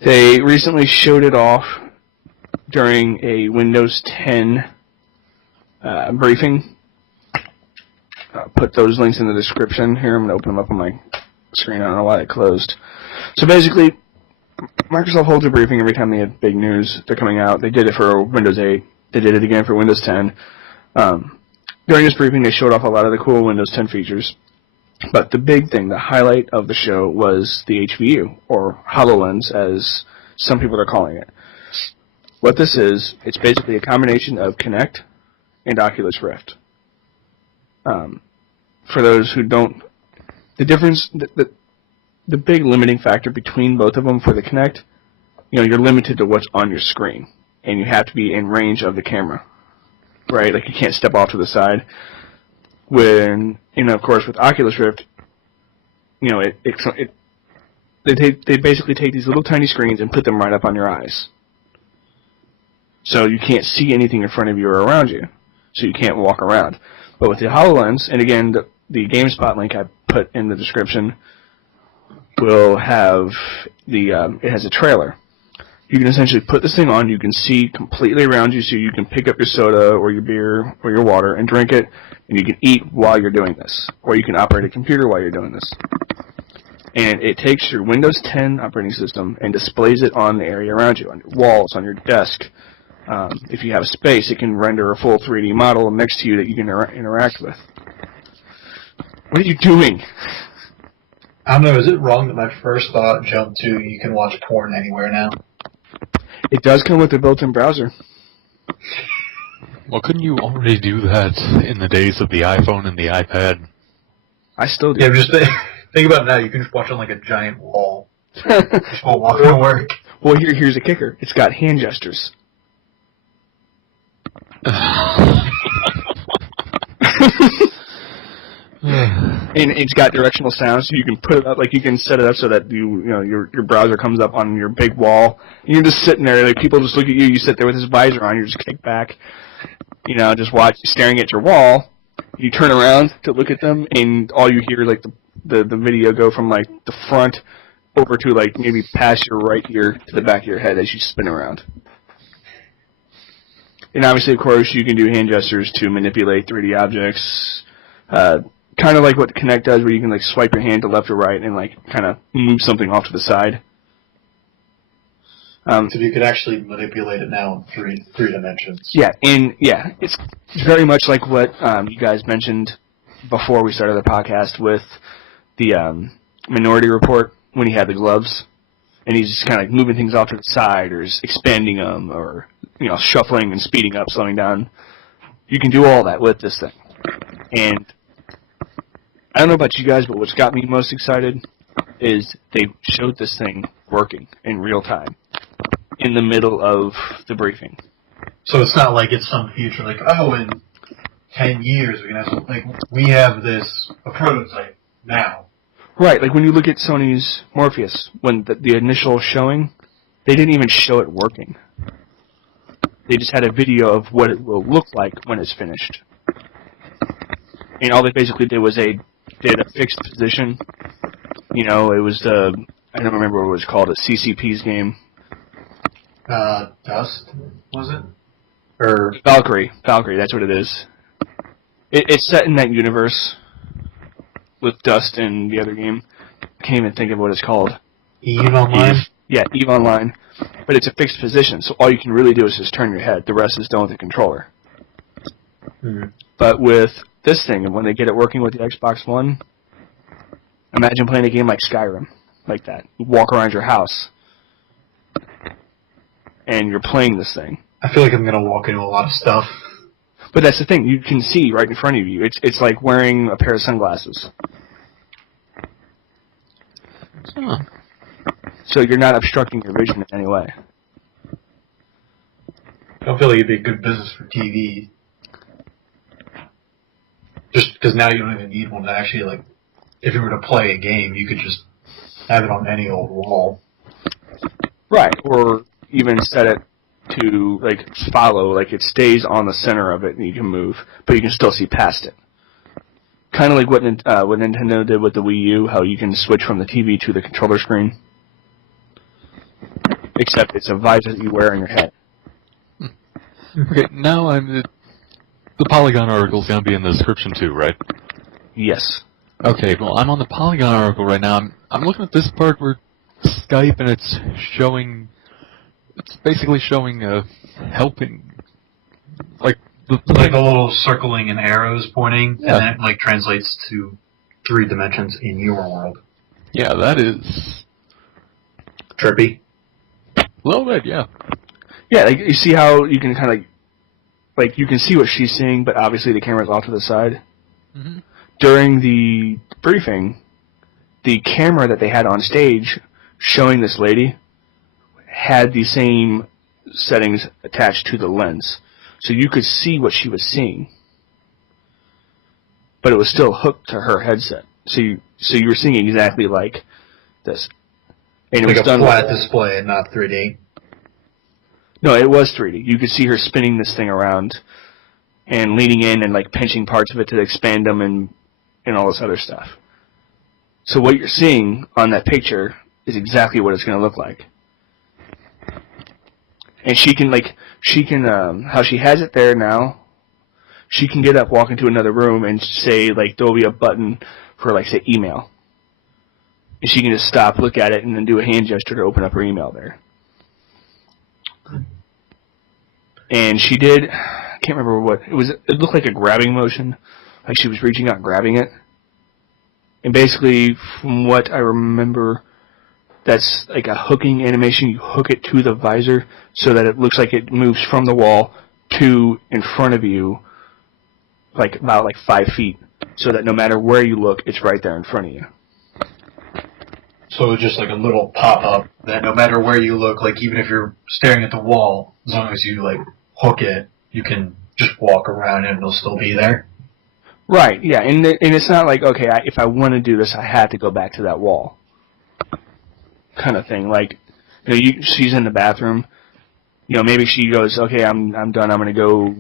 They recently showed it off during a Windows 10 briefing. I'll put those links in the description here. I'm going to open them up on my screen. I don't know why it closed. So basically, Microsoft holds a briefing every time they have big news. They're coming out. They did it for Windows 8. They did it again for Windows 10. During this briefing, they showed off a lot of the cool Windows 10 features. But the big thing, the highlight of the show, was the HVU, or HoloLens, as some people are calling it. What this is, it's basically a combination of Kinect and Oculus Rift. For those who don't, the difference, the big limiting factor between both of them for the Kinect, you're limited to what's on your screen, and you have to be in range of the camera, right? Like, you can't step off to the side. When, of course, with Oculus Rift, they basically take these little tiny screens and put them right up on your eyes. So you can't see anything in front of you or around you. So you can't walk around. But with the HoloLens, and again, the GameSpot link I put in the description will have it has a trailer. You can essentially put this thing on, you can see completely around you, so you can pick up your soda or your beer or your water and drink it, and you can eat while you're doing this. Or you can operate a computer while you're doing this. And it takes your Windows 10 operating system and displays it on the area around you, on your walls, on your desk. If you have space, it can render a full 3D model next to you that you can interact with. What are you doing? I don't know, is it wrong that my first thought jumped to you can watch porn anywhere now? It does come with a built-in browser. Well, couldn't you already do that in the days of the iPhone and the iPad? I still do. Yeah, just think about it now. You can just watch on like a giant wall. Just while walking to work. Well, here's a kicker. It's got hand gestures. And it's got directional sound, so you can put it up, like you can set it up so that your browser comes up on your big wall. And you're just sitting there, like people just look at you. You sit there with this visor on. You just kick back, just staring at your wall. You turn around to look at them, and all you hear like the video go from like the front over to like maybe past your right ear to the back of your head as you spin around. And obviously, of course, you can do hand gestures to manipulate 3D objects. Kind of like what Kinect does, where you can like swipe your hand to left or right and like kind of move something off to the side. So you could actually manipulate it now in three dimensions. Yeah, and it's very much like what you guys mentioned before we started the podcast with the Minority Report when he had the gloves, and he's just kind of like moving things off to the side, or expanding them, or shuffling and speeding up, slowing down. You can do all that with this thing, and I don't know about you guys, but what's got me most excited is they showed this thing working in real time in the middle of the briefing. So it's not like it's some future, like, in 10 years we're going to have we have a prototype now. Right, like when you look at Sony's Morpheus, when the initial showing, they didn't even show it working. They just had a video of what it will look like when it's finished. And all they basically did was they did a fixed position. It was I don't remember what it was called, a CCP's game. Dust, was it? Or Valkyrie, that's what it is. It's set in that universe with Dust and the other game. I can't even think of what it's called. Eve Online? Yeah, Eve Online. But it's a fixed position, so all you can really do is just turn your head. The rest is done with the controller. Mm-hmm. But with this thing, and when they get it working with the Xbox One, imagine playing a game like Skyrim, like that. You walk around your house, and you're playing this thing. I feel like I'm going to walk into a lot of stuff. But that's the thing. You can see right in front of you. It's like wearing a pair of sunglasses. Huh. So you're not obstructing your vision in any way. I don't feel like it'd be a good business for TV. Just because now you don't even need one to actually, if you were to play a game, you could just have it on any old wall. Right, or even set it to, follow, it stays on the center of it and you can move, but you can still see past it. Kind of like what Nintendo did with the Wii U, how you can switch from the TV to the controller screen. Except it's a visor that you wear on your head. Okay, now the Polygon article is going to be in the description too, right? Yes. Okay, well, I'm on the Polygon article right now. I'm looking at this part where Skype, and it's basically showing helping, the little circling and arrows pointing, yeah. And then it translates to 3 dimensions in your world. Yeah, that is trippy. A little bit, yeah. Yeah, you see how you can kind of, you can see what she's seeing, but obviously the camera's off to the side. Mm-hmm. During the briefing, the camera that they had on stage showing this lady had the same settings attached to the lens. So you could see what she was seeing. But it was still hooked to her headset. So you were seeing exactly like this. And it was done a flat display and not 3D. No, it was 3D. You could see her spinning this thing around and leaning in and pinching parts of it to expand them and all this other stuff. So what you're seeing on that picture is exactly what it's going to look like. And she can how she has it there now, she can get up, walk into another room, and say, there'll be a button for, say, email. And she can just stop, look at it, and then do a hand gesture to open up her email there. And she did, I can't remember what, it looked like a grabbing motion, like she was reaching out and grabbing it. And basically, from what I remember, that's like a hooking animation. You hook it to the visor so that it looks like it moves from the wall to in front of you, like about 5 feet, so that no matter where you look, it's right there in front of you. So it's just like a little pop-up that no matter where you look, like even if you're staring at the wall, as long as you like hook it, you can just walk around and it'll still be there. Right, yeah, and it's not like, okay, if I want to do this, I have to go back to that wall, kind of thing. Like, she's in the bathroom, maybe she goes, okay, I'm done, I'm going to go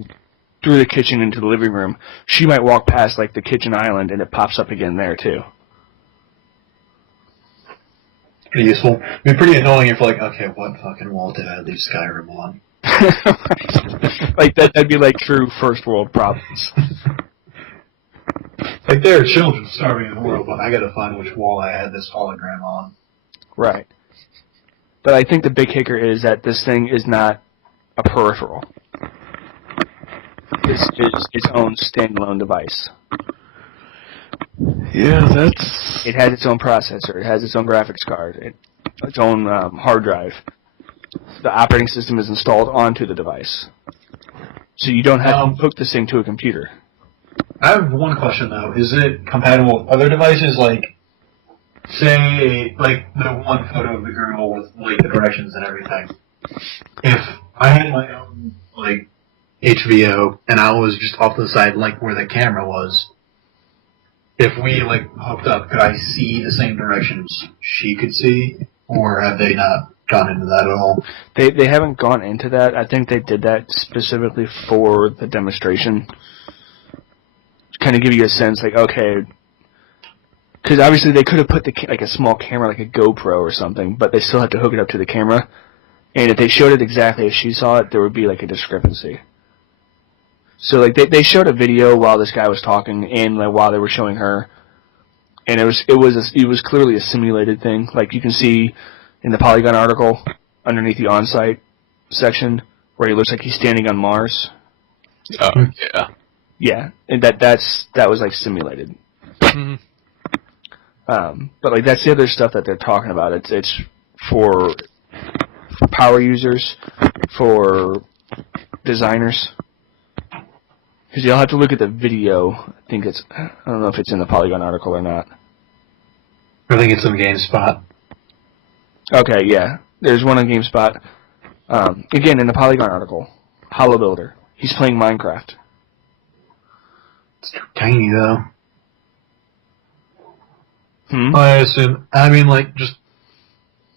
through the kitchen into the living room. She might walk past, like, the kitchen island, and it pops up again there, too. Pretty useful. It'd be pretty annoying if, like, okay, what fucking wall did I leave Skyrim on? Like, that'd be, like, true first world problems. Like, there are children starving in the world, but I gotta find which wall I had this hologram on. Right. But I think the big kicker is that this thing is not a peripheral. This is its own standalone device. Yeah, that's... It has its own processor. It has its own graphics card. Its own hard drive. The operating system is installed onto the device. So you don't have to hook this thing to a computer. I have one question, though. Is it compatible with other devices? Like, say, like, the one photo of the girl with, like, the directions and everything. If I had my own, like, HVO, and I was just off to the side, like, where the camera was, if we, like, hooked up, could I see the same directions she could see? Or have they not gone into that at all? They haven't gone into that. I think they did that specifically for the demonstration. Kind of give you a sense, like, okay, because obviously they could have put like a small camera, like a GoPro or something, but they still have to hook it up to the camera. And if they showed it exactly as she saw it, there would be like a discrepancy. So like they showed a video while this guy was talking, and like, while they were showing her, and it was clearly a simulated thing. Like you can see in the Polygon article underneath the on-site section where he looks like he's standing on Mars. Oh yeah. Yeah, and that was like simulated. Mm-hmm. But like that's the other stuff that they're talking about. It's for power users, for designers. Because you'll have to look at the video. I don't know if it's in the Polygon article or not. I think it's in GameSpot. Okay, yeah. There's one on GameSpot. Again, in the Polygon article, HoloBuilder. He's playing Minecraft. It's tiny, though. I assume. I mean, like, just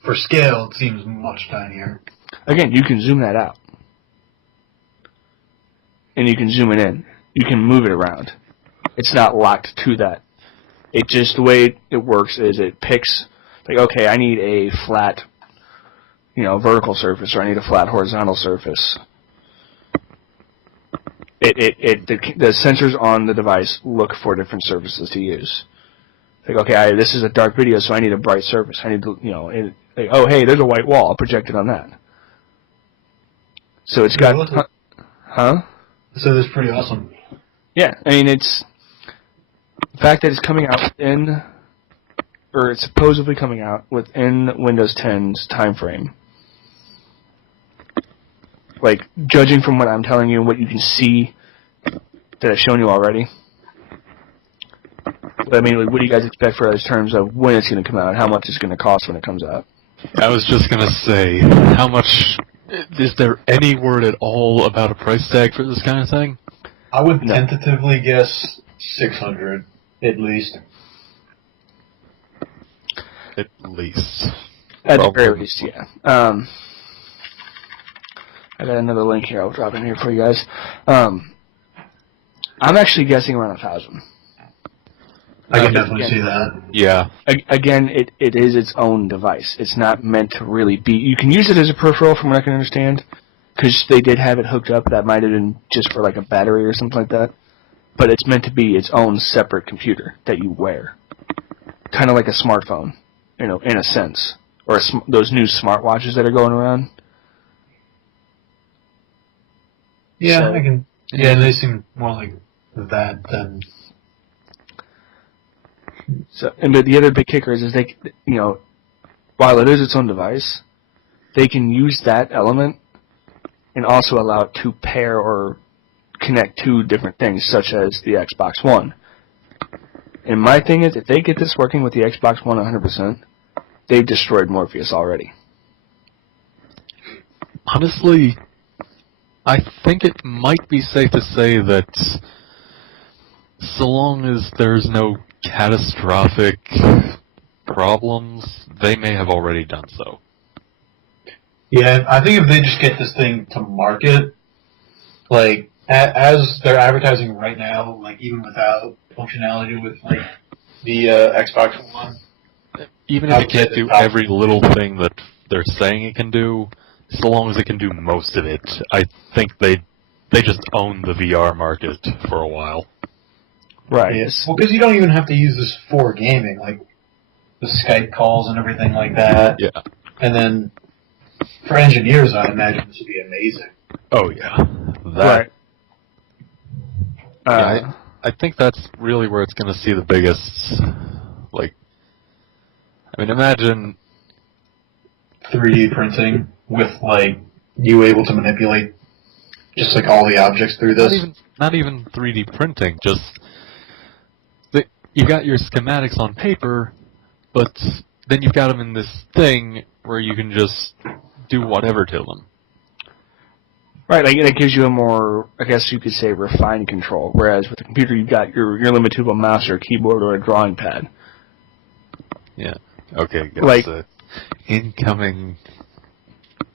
for scale, it seems much tinier. Again, you can zoom that out. And you can zoom it in. You can move it around. It's not locked to that. It just, the way it works is it picks, like, okay, I need a flat, vertical surface, or I need a flat horizontal surface. The sensors on the device look for different surfaces to use. Like, okay, this is a dark video, so I need a bright surface. I need to, like, oh, hey, there's a white wall. I'll project it on that. So it's got, huh? So that's pretty awesome. Yeah, I mean, it's the fact that it's coming out it's supposedly coming out within Windows 10's time frame. Like, judging from what I'm telling you and what you can see that I've shown you already. But, I mean, what do you guys expect in terms of when it's going to come out and how much it's going to cost when it comes out? I was just going to say, how much... Is there any word at all about a price tag for this kind of thing? I would tentatively guess 600, at least. At least. At the very least, yeah. I got another link here. I'll drop in here for you guys. I'm actually guessing around 1,000. I can definitely see that. Yeah. Again, it is its own device. It's not meant to really be... You can use it as a peripheral, from what I can understand, because they did have it hooked up. That might have been just for like a battery or something like that. But it's meant to be its own separate computer that you wear. Kind of like a smartphone, in a sense. Or those new smartwatches that are going around. Yeah, I can... Yeah, they seem more like that than... So, but the other big kicker is they, while it is its own device, they can use that element and also allow it to pair or connect to different things, such as the Xbox One. And my thing is, if they get this working with the Xbox One 100%, they've destroyed Morpheus already. Honestly, I think it might be safe to say that so long as there's no catastrophic problems, they may have already done so. Yeah, I think if they just get this thing to market, like, as they're advertising right now, like, even without functionality with, like, the Xbox One. Even if it can't do every little thing that they're saying it can do, so long as it can do most of it, I think they just own the VR market for a while. Right. Yes. Well, because you don't even have to use this for gaming, like the Skype calls and everything like that. Yeah. And then for engineers, I imagine this would be amazing. Oh, yeah. Right. Yeah, I think that's really where it's going to see the biggest, like, I mean, imagine 3D printing with, like, you able to manipulate just, like, all the objects through this. Not even 3D printing, just you got your schematics on paper, but then you've got them in this thing where you can just do whatever to them. Right, like it gives you a more, I guess you could say, refined control. Whereas with the computer, you've got you're limited to a mouse or a keyboard or a drawing pad. Yeah. Okay. Guess Like incoming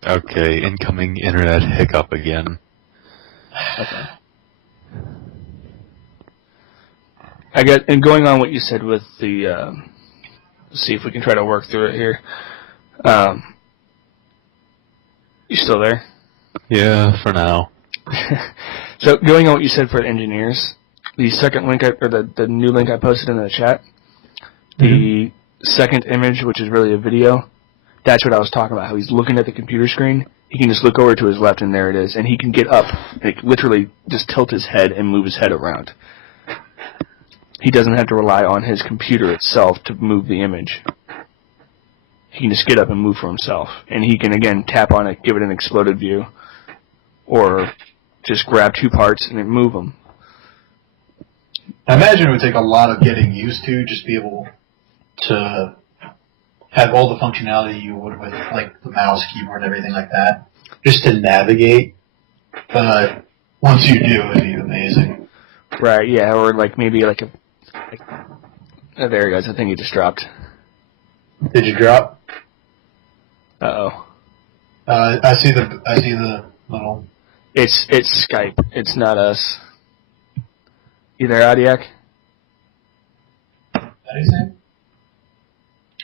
internet hiccup again. Okay. I guess, and going on what you said with the, let's see if we can try to work through it here. You still there? Yeah, for now. So going on what you said for engineers, the second link, or the new link I posted in the chat, the second image, which is really a video, that's what I was talking about, how he's looking at the computer screen. He can just look over to his left, and there it is. And he can get up, like, literally just tilt his head and move his head around. He doesn't have to rely on his computer itself to move the image. He can just get up and move for himself. And he can, again, tap on it, give it an exploded view, or just grab two parts and then move them. I imagine it would take a lot of getting used to just be able to have all the functionality you would with, like, the mouse, keyboard, everything like that, just to navigate. But once you do, it'd be amazing. Right, yeah, or like maybe like a... oh, there he goes. I think he just dropped. Did you drop? Uh-oh. I see the little... It's Skype. It's not us. You there, Adiak? How do you say it?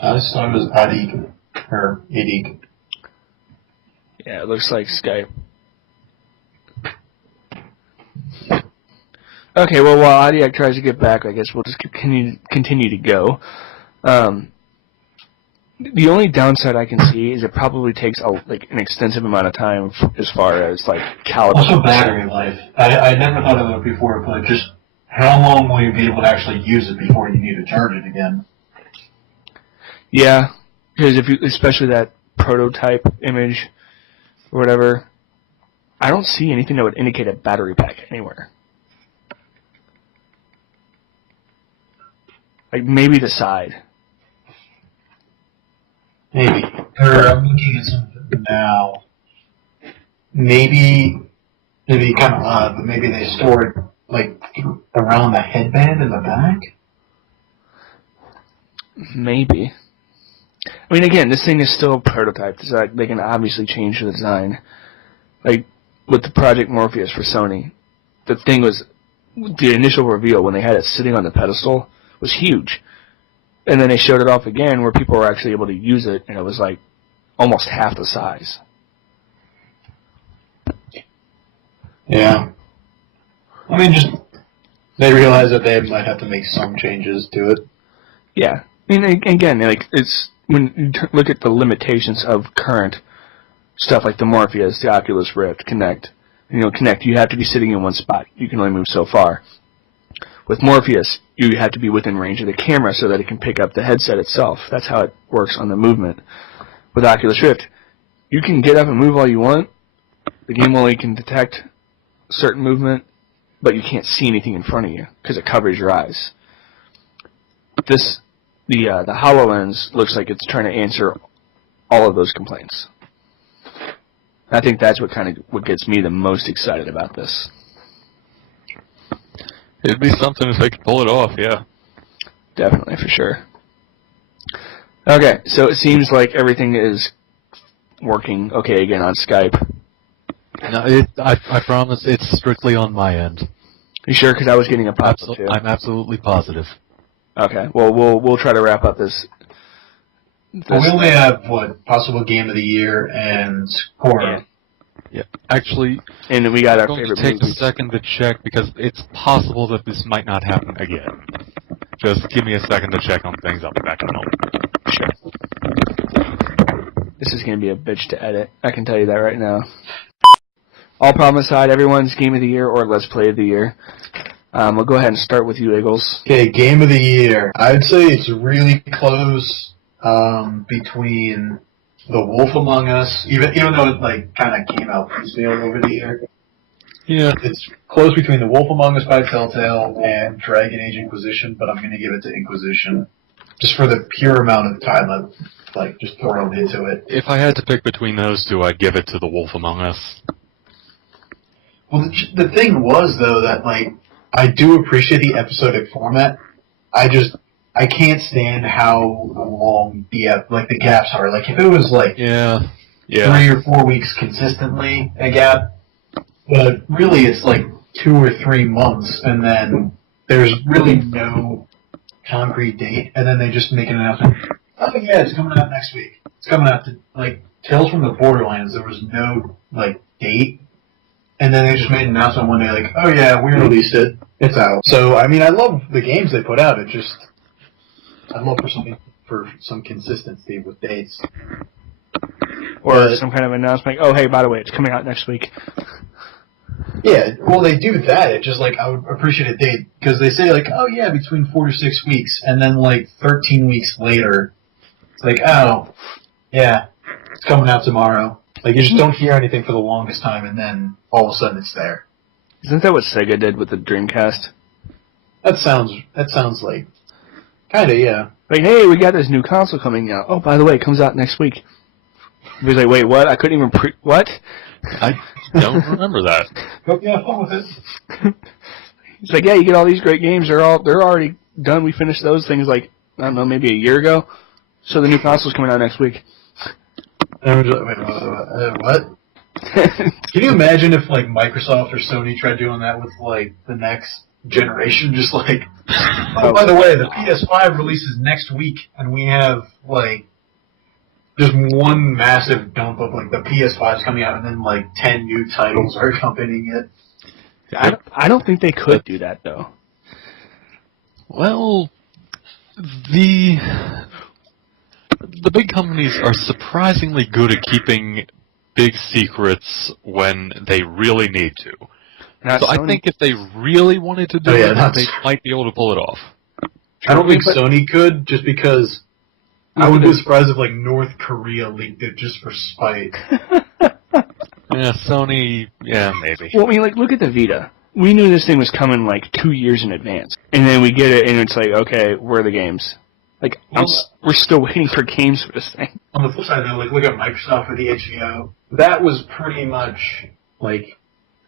I just thought it was Adik, or Adik. Yeah, it looks like Skype. Okay, well, while Adiak tries to get back, I guess we'll just continue to go. The only downside I can see is it probably takes an extensive amount of time as far as like calibrating. Also battery life. I never thought of it before, but just how long will you be able to actually use it before you need to charge it again? Yeah, because especially that prototype image or whatever, I don't see anything that would indicate a battery pack anywhere. Like maybe the side. Maybe. Or I'm looking at something now. Maybe kind of odd, but maybe they store it like around the headband in the back. Maybe. I mean, again, this thing is still a prototype, so they can obviously change the design. Like with the Project Morpheus for Sony, the thing was the initial reveal when they had it sitting on the pedestal was huge. And then they showed it off again where people were actually able to use it, and it was like almost half the size. Yeah. I mean, just they realize that they might have to make some changes to it. Yeah. I mean, again, like it's when you look at the limitations of current stuff like the Morpheus, the Oculus Rift, Kinect. You have to be sitting in one spot. You can only move so far. With Morpheus, you have to be within range of the camera so that it can pick up the headset itself. That's how it works on the movement. With Oculus Rift, you can get up and move all you want. The game only can detect certain movement, but you can't see anything in front of you because it covers your eyes. The HoloLens looks like it's trying to answer all of those complaints. I think that's what gets me the most excited about this. It'd be something if they could pull it off, yeah. Definitely, for sure. Okay, so it seems like everything is working okay again on Skype. No, I promise it's strictly on my end. You sure? Because I was getting a pop-up too. I'm absolutely positive. Okay, well, we'll try to wrap up this. Well, we only have, possible game of the year and horror. Yeah. Actually, and we got our I'm going favorite to take movies. a second to check because it's possible that this might not happen again. Just give me a second to check on things. I'll be back in a moment. Sure. This is going to be a bitch to edit. I can tell you that right now. All problem aside, everyone's game of the year or let's play of the year. We'll go ahead and start with you, Eagles. Okay, game of the year. I'd say it's really close between The Wolf Among Us, even though it kind of came out piecemeal over the year. Yeah. It's close between The Wolf Among Us by Telltale and Dragon Age Inquisition, but I'm going to give it to Inquisition just for the pure amount of time I've just thrown into it. If I had to pick between those two, I'd give it to The Wolf Among Us. Well, the thing was, though, that, I do appreciate the episodic format. I can't stand how long the gaps are. If it was, 3 or 4 weeks consistently a gap, but really it's, 2 or 3 months, and then there's really no concrete date, and then they just make an announcement. Oh, yeah, it's coming out next week. It's coming out to, Tales from the Borderlands, there was no, date. And then they just made an announcement one day, oh yeah, we released it. It's out. So, I love the games they put out. I'd love for some consistency with dates. Or some kind of announcement, oh hey, by the way, it's coming out next week. Yeah, well they do that. It's just I would appreciate a date. Because they say oh yeah, between 4 to 6 weeks. And then 13 weeks later, it's oh, yeah, it's coming out tomorrow. You just don't hear anything for the longest time, and then all of a sudden it's there. Isn't that what Sega did with the Dreamcast? That sounds kinda, yeah. Hey, we got this new console coming out. Oh, by the way, it comes out next week. He was wait, what? I couldn't even what? I don't remember that. Hope you have fun with it. He's yeah, you get all these great games. They're already done. We finished those things I don't know, maybe a year ago. So the new console's coming out next week. And I was wait, what? Can you imagine if Microsoft or Sony tried doing that with the next generation? Just oh, by the way, the PS5 releases next week, and we have just one massive dump of the PS5's coming out, and then 10 new titles are accompanying it. I don't think they could do that though. Well, the big companies are surprisingly good at keeping big secrets when they really need to. So I think if they really wanted to do it, they might be able to pull it off. I don't think Sony could, just because I wouldn't be surprised if North Korea leaked it just for spite. Yeah, Sony, yeah, maybe. Well, look at the Vita. We knew this thing was coming 2 years in advance. And then we get it, and it's okay, where are the games? We're still waiting for games for this thing. On the flip side, though, look at Microsoft with the HBO. That was pretty much,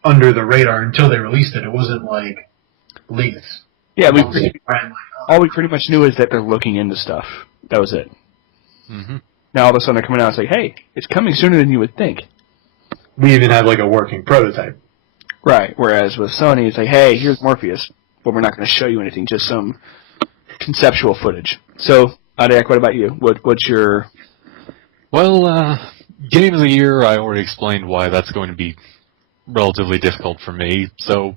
under the radar until they released it. It wasn't, leaked. Yeah, all we pretty much knew is that they're looking into stuff. That was it. Mm-hmm. Now all of a sudden they're coming out and hey, it's coming sooner than you would think. We even have, a working prototype. Right, whereas with Sony, it's hey, here's Morpheus, but we're not going to show you anything, just some conceptual footage. So, Adiak, what about you? What's your... Well, Game of the Year, I already explained why that's going to be relatively difficult for me. So,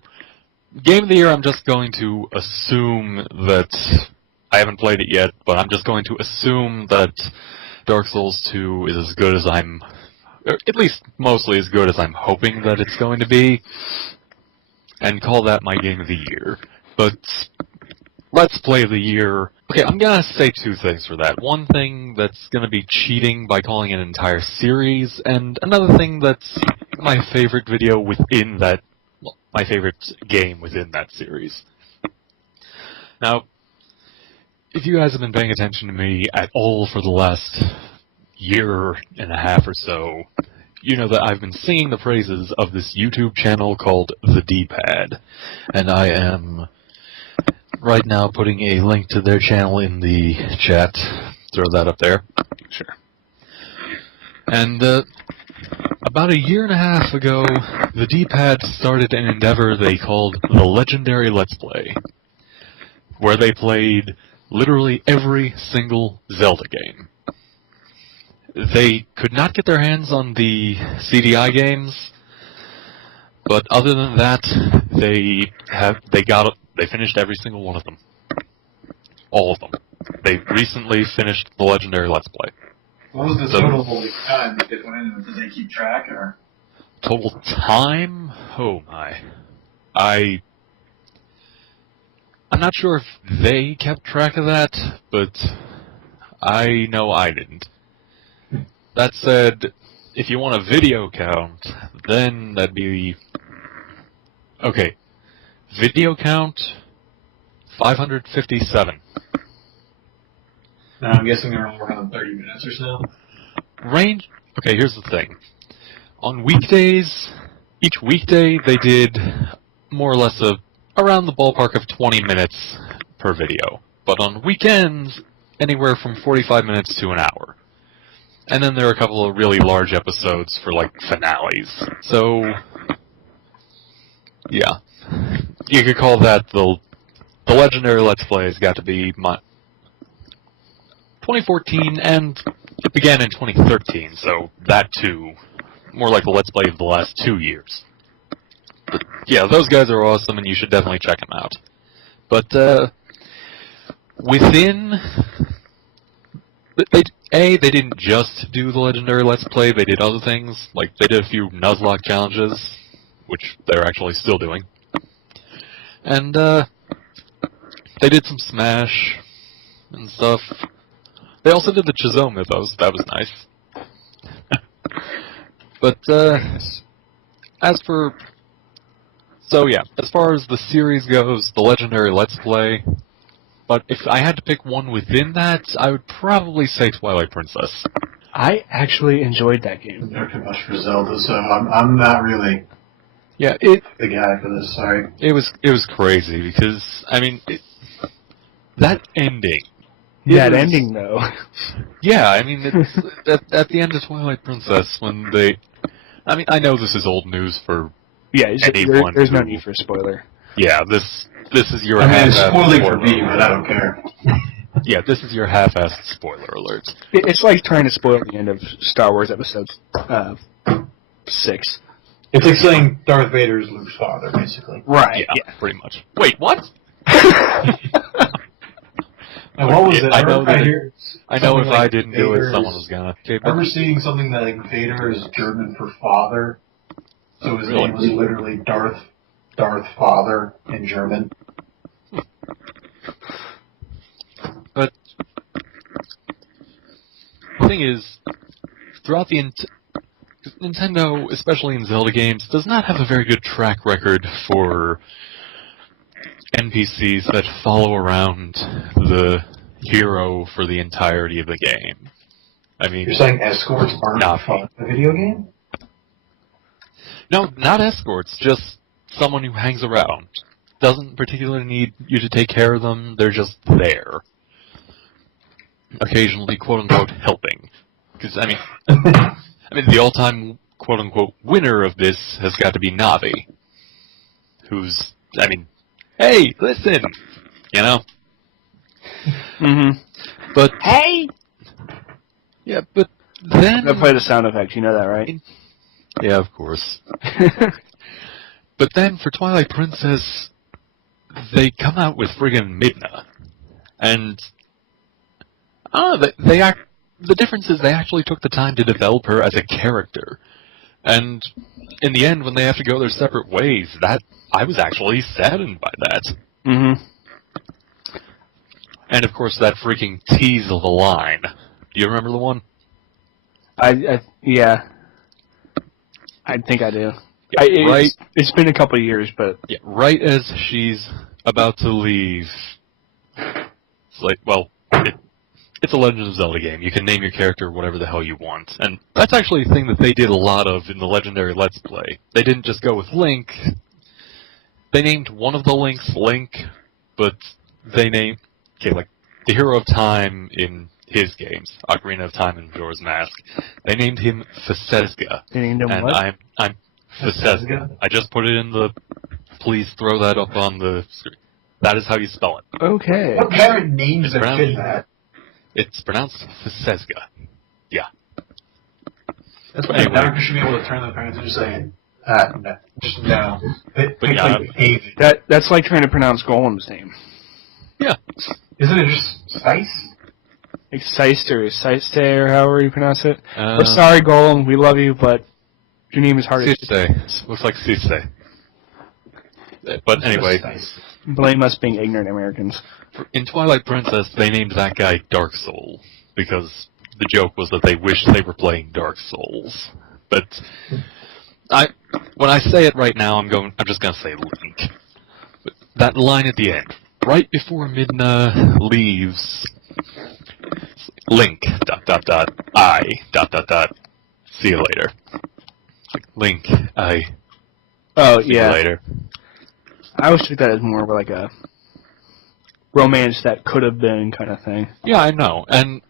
Game of the Year, I'm just going to assume that... I haven't played it yet, but I'm just going to assume that Dark Souls 2 is as good as I'm... at least mostly as good as I'm hoping that it's going to be, and call that my Game of the Year. But Let's Play of the Year... Okay, I'm gonna say two things for that. One thing that's gonna be cheating by calling an entire series, and another thing that's my favorite video within that... Well, my favorite game within that series. Now, if you guys have been paying attention to me at all for the last year and a half or so, you know that I've been singing the praises of this YouTube channel called The D-Pad. And I am right now putting a link to their channel in the chat. Throw that up there. Sure. And about a year and a half ago, The D-Pad started an endeavor they called the Legendary Let's Play, where they played literally every single Zelda game. They could not get their hands on the CDI games, but other than that, they finished every single one of them. All of them. They recently finished the Legendary Let's Play. What was the total time that they put in? Did they keep track, or? Total time? Oh my. I'm not sure if they kept track of that, but I know I didn't. That said, if you want a video count, then that'd be... Okay. Video count, 557. Now I'm guessing they're all around 30 minutes or so. Range... Okay, here's the thing. On weekdays, each weekday they did more or less around the ballpark of 20 minutes per video. But on weekends, anywhere from 45 minutes to an hour. And then there are a couple of really large episodes for, like, finales. So, yeah. You could call that the Legendary Let's Play has got to be 2014, and it began in 2013, so that too, more like the Let's Play of the last 2 years. But, yeah, those guys are awesome, and you should definitely check them out. But, within... They didn't just do the Legendary Let's Play, they did other things. Like, they did a few Nuzlocke challenges, which they're actually still doing. And, they did some Smash and stuff. They also did the Chazot Mythos, that was nice. But, as for... So yeah, as far as the series goes, the Legendary Let's Play... But if I had to pick one within that, I would probably say Twilight Princess. I actually enjoyed that game. They're too much for Zelda, so I'm not really Yeah, the guy for this. Sorry. it was crazy because I mean that ending. That ending, though. Yeah, I mean it's at the end of Twilight Princess when they. I mean I know this is old news for Yeah, anyone. there's no need for a spoiler. Yeah, this is your I mean, it's half-assed spoiling for spoiler me, but alert. I don't care. Yeah, this is your half-assed spoiler alert. It's like trying to spoil the end of Star Wars Episode 6. It's like saying Darth Vader is Luke's father, basically. Right. Yeah, pretty much. Wait, what? And what was it? I know that hear I know if something like I didn't do it, Vader someone is- was gonna. I remember seeing something that like Vader is German for father, so his Really? name was literally Darth Father in German. But the thing is, throughout the Nintendo, especially in Zelda games, does not have a very good track record for NPCs that follow around the hero for the entirety of the game. I mean, You're saying escorts aren't Nah. fun in a video game? no, not escorts, just someone who hangs around. Doesn't particularly need you to take care of them, they're just there. Occasionally, quote-unquote, helping. Because, I mean, the all-time, quote-unquote, winner of this has got to be Navi. Who's, I mean, hey, listen! You know? Mm-hmm. But, Hey! yeah, but then... I play the sound effect, you know that, right? Yeah, of course. But then, for Twilight Princess, they come out with friggin' Midna. And, I don't know, the difference is they actually took the time to develop her as a character. And in the end, when they have to go their separate ways, I was actually saddened by that. Mm-hmm. And of course, that freaking tease of the line. Do you remember the one? Yeah. I think I do. Right. It's been a couple of years, but Yeah, right as she's about to leave. It's like, well, it's a Legend of Zelda game. You can name your character whatever the hell you want. And that's actually a thing that they did a lot of in the Legendary Let's Play. They didn't just go with Link. They named one of the Links Link, but they named, like, the Hero of Time in his games, Ocarina of Time and Majora's Mask. They named him Fesesga. they named him And what? I'm Fesesga. I just put it in the, please throw that up on the screen. That is how you spell it. Okay. What parent names their Brown- kid that? It's pronounced Fesesga. Yeah. That's But why anyway. doctors should be able to turn their parents and just say, no. Just no. Pick But yeah, like David. That's like trying to pronounce Golem's name. Yeah. Isn't it just Spice? Like Seist or Seiste or however you pronounce it. Uh, We're sorry, Golem. We love you, but your name is hard to Siste. Looks like Siste. But anyway, Spice. blame us being ignorant Americans. in Twilight Princess, they named that guy Dark Soul, because the joke was that they wished they were playing Dark Souls. But when I say it right now, I'm just gonna say Link. But that line at the end, right before Midna leaves, Link, ... I ... See you later. Link, I... Oh, See yeah. you later. I always took that as more of like a romance that could have been kind of thing. Yeah, I know, and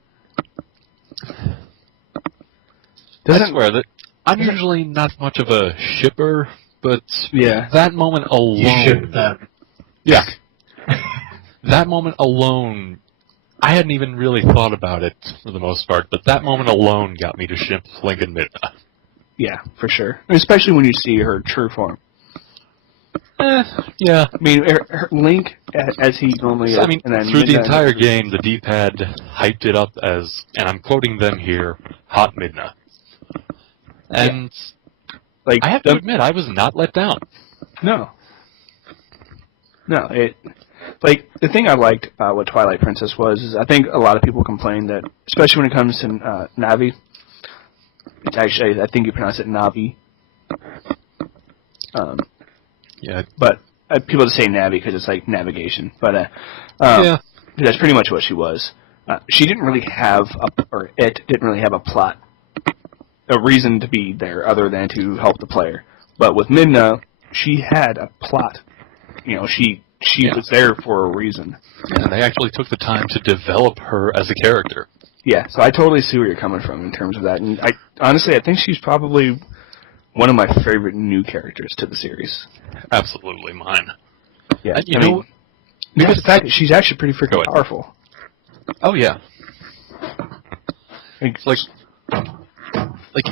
I swear that I'm usually not much of a shipper, but Yeah. that moment alone... You shipped them. Yeah. That moment alone, I hadn't even really thought about it for the most part, but that moment alone got me to ship Link and Midna. Yeah, for sure. Especially when you see her true form. Yeah. I mean, her Link, as he normally is. I mean, and then through the Midna- entire game, the D-pad hyped it up as, and I'm quoting them here, Hot Midna. And like, I have to admit, I was not let down. No. No, like, the thing I liked about what Twilight Princess was is I think a lot of people complain that, especially when it comes to Navi, it's actually, I think you pronounce it Navi. Yeah. But people just say Navi because it's like navigation. But Yeah. that's pretty much what she was. She didn't really have, it didn't really have a plot, a reason to be there other than to help the player. But with Midna, she had a plot. You know, she was there for a reason. And they actually took the time to develop her as a character. Yeah, so I totally see where you're coming from in terms of that. And honestly, I think she's probably one of my favorite new characters to the series. Absolutely mine. Yeah, And you know, because the fact that she's actually pretty freaking powerful. Oh yeah. It's like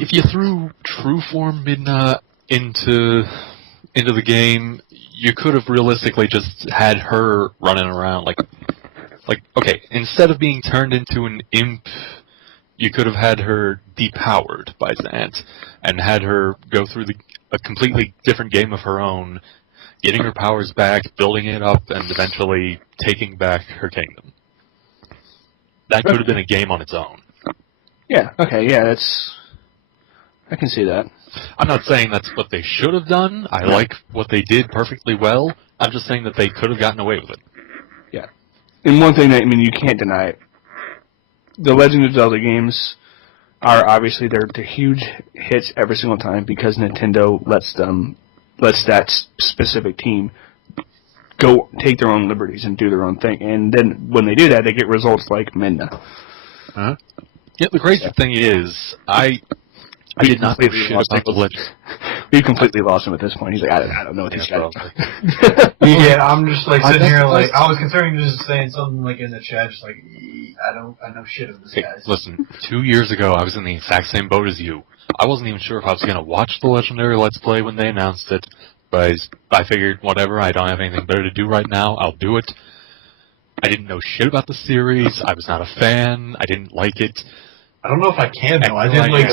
if you threw True Form Midna into the game, you could have realistically just had her running around like okay, instead of being turned into an imp, you could have had her depowered by Zant and had her go through a completely different game of her own, getting her powers back, building it up, and eventually taking back her kingdom. That could have been a game on its own. Yeah, okay, yeah, I can see that. I'm not saying that's what they should have done. I like what they did perfectly well. I'm just saying that they could have gotten away with it. Yeah. And one thing that, I mean, you can't deny it. The Legend of Zelda games are obviously, they're huge hits every single time because Nintendo lets that specific team go take their own liberties and do their own thing. And then when they do that, they get results like Midna. Huh? Yeah, the crazy thing is, I did not give a shit about the Legend. We completely lost him at this point. He's like, I don't know what these guys are. Yeah, I'm just like sitting here like, I was considering just saying something like in the chat, just like, I know shit of this Hey, guy. listen, 2 years ago, I was in the exact same boat as you. I wasn't even sure if I was going to watch the Legendary Let's Play when they announced it, but I figured, whatever, I don't have anything better to do right now, I'll do it. I didn't know shit about the series, I was not a fan, I didn't like it. I don't know if I can though. I did like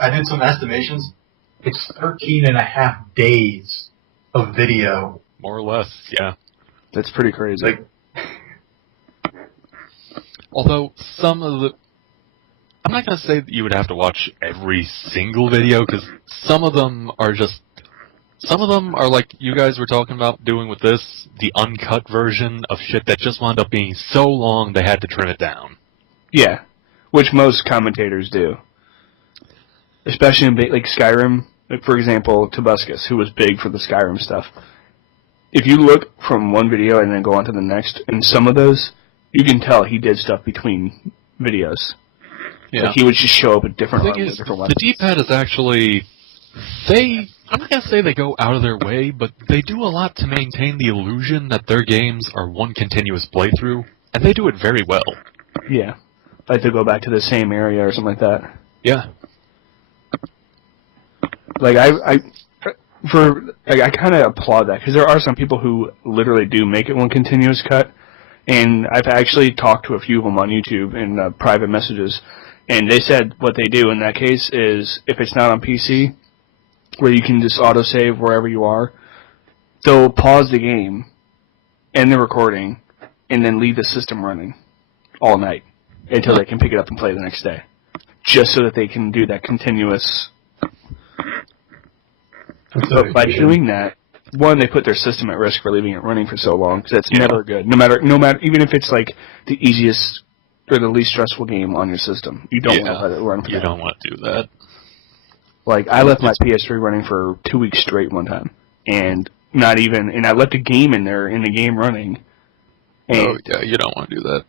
I did some estimations. It's 13 and a half days of video. More or less, yeah. That's pretty crazy. Like, Although some of the... I'm not going to say that you would have to watch every single video, because some of them are just... Some of them are like you guys were talking about doing with this, the uncut version of shit that just wound up being so long they had to trim it down. Yeah, which most commentators do. Especially in like Skyrim, like for example, Tobuscus, who was big for the Skyrim stuff. If you look from one video and then go on to the next, in some of those, you can tell he did stuff between videos. Yeah. Like he would just show up at different The arms thing and is, different the weapons. D-pad is actually... I'm not going to say they go out of their way, but they do a lot to maintain the illusion that their games are one continuous playthrough, and they do it very well. Yeah. Like to go back to the same area or something like that. Yeah. Like I kind of applaud that because there are some people who literally do make it one continuous cut, and I've actually talked to a few of them on YouTube in private messages, and they said what they do in that case is if it's not on PC, where you can just autosave wherever you are, they'll pause the game, end the recording, and then leave the system running all night until they can pick it up and play the next day, just so that they can do that continuous. But by doing that, one, they put their system at risk for leaving it running for so long, because that's never good. No matter, even if it's like the easiest or the least stressful game on your system, you don't want to let it run for You that. don't want to do that. Like, I left my PS3 running for 2 weeks straight one time, and I left a game in there, in the game running. And you don't want to do that.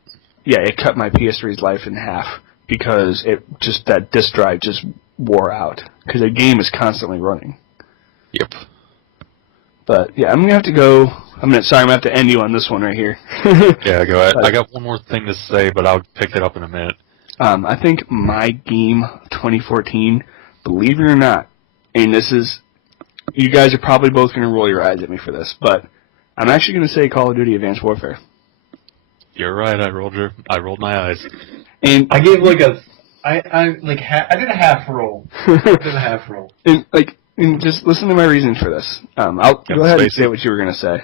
yeah, it cut my PS3's life in half, because that disk drive just wore out, because the game is constantly running. Yep. But, yeah, I'm going to have to go. I'm going to have to end you on this one right here. Yeah, go ahead. I got one more thing to say, but I'll pick it up in a minute. I think my game 2014, believe it or not, and this is, you guys are probably both going to roll your eyes at me for this, but I'm actually going to say Call of Duty Advanced Warfare. You're right, I rolled my eyes. And I gave like I did a half roll. And just listen to my reason for this. I'll go ahead and say what you were going to say.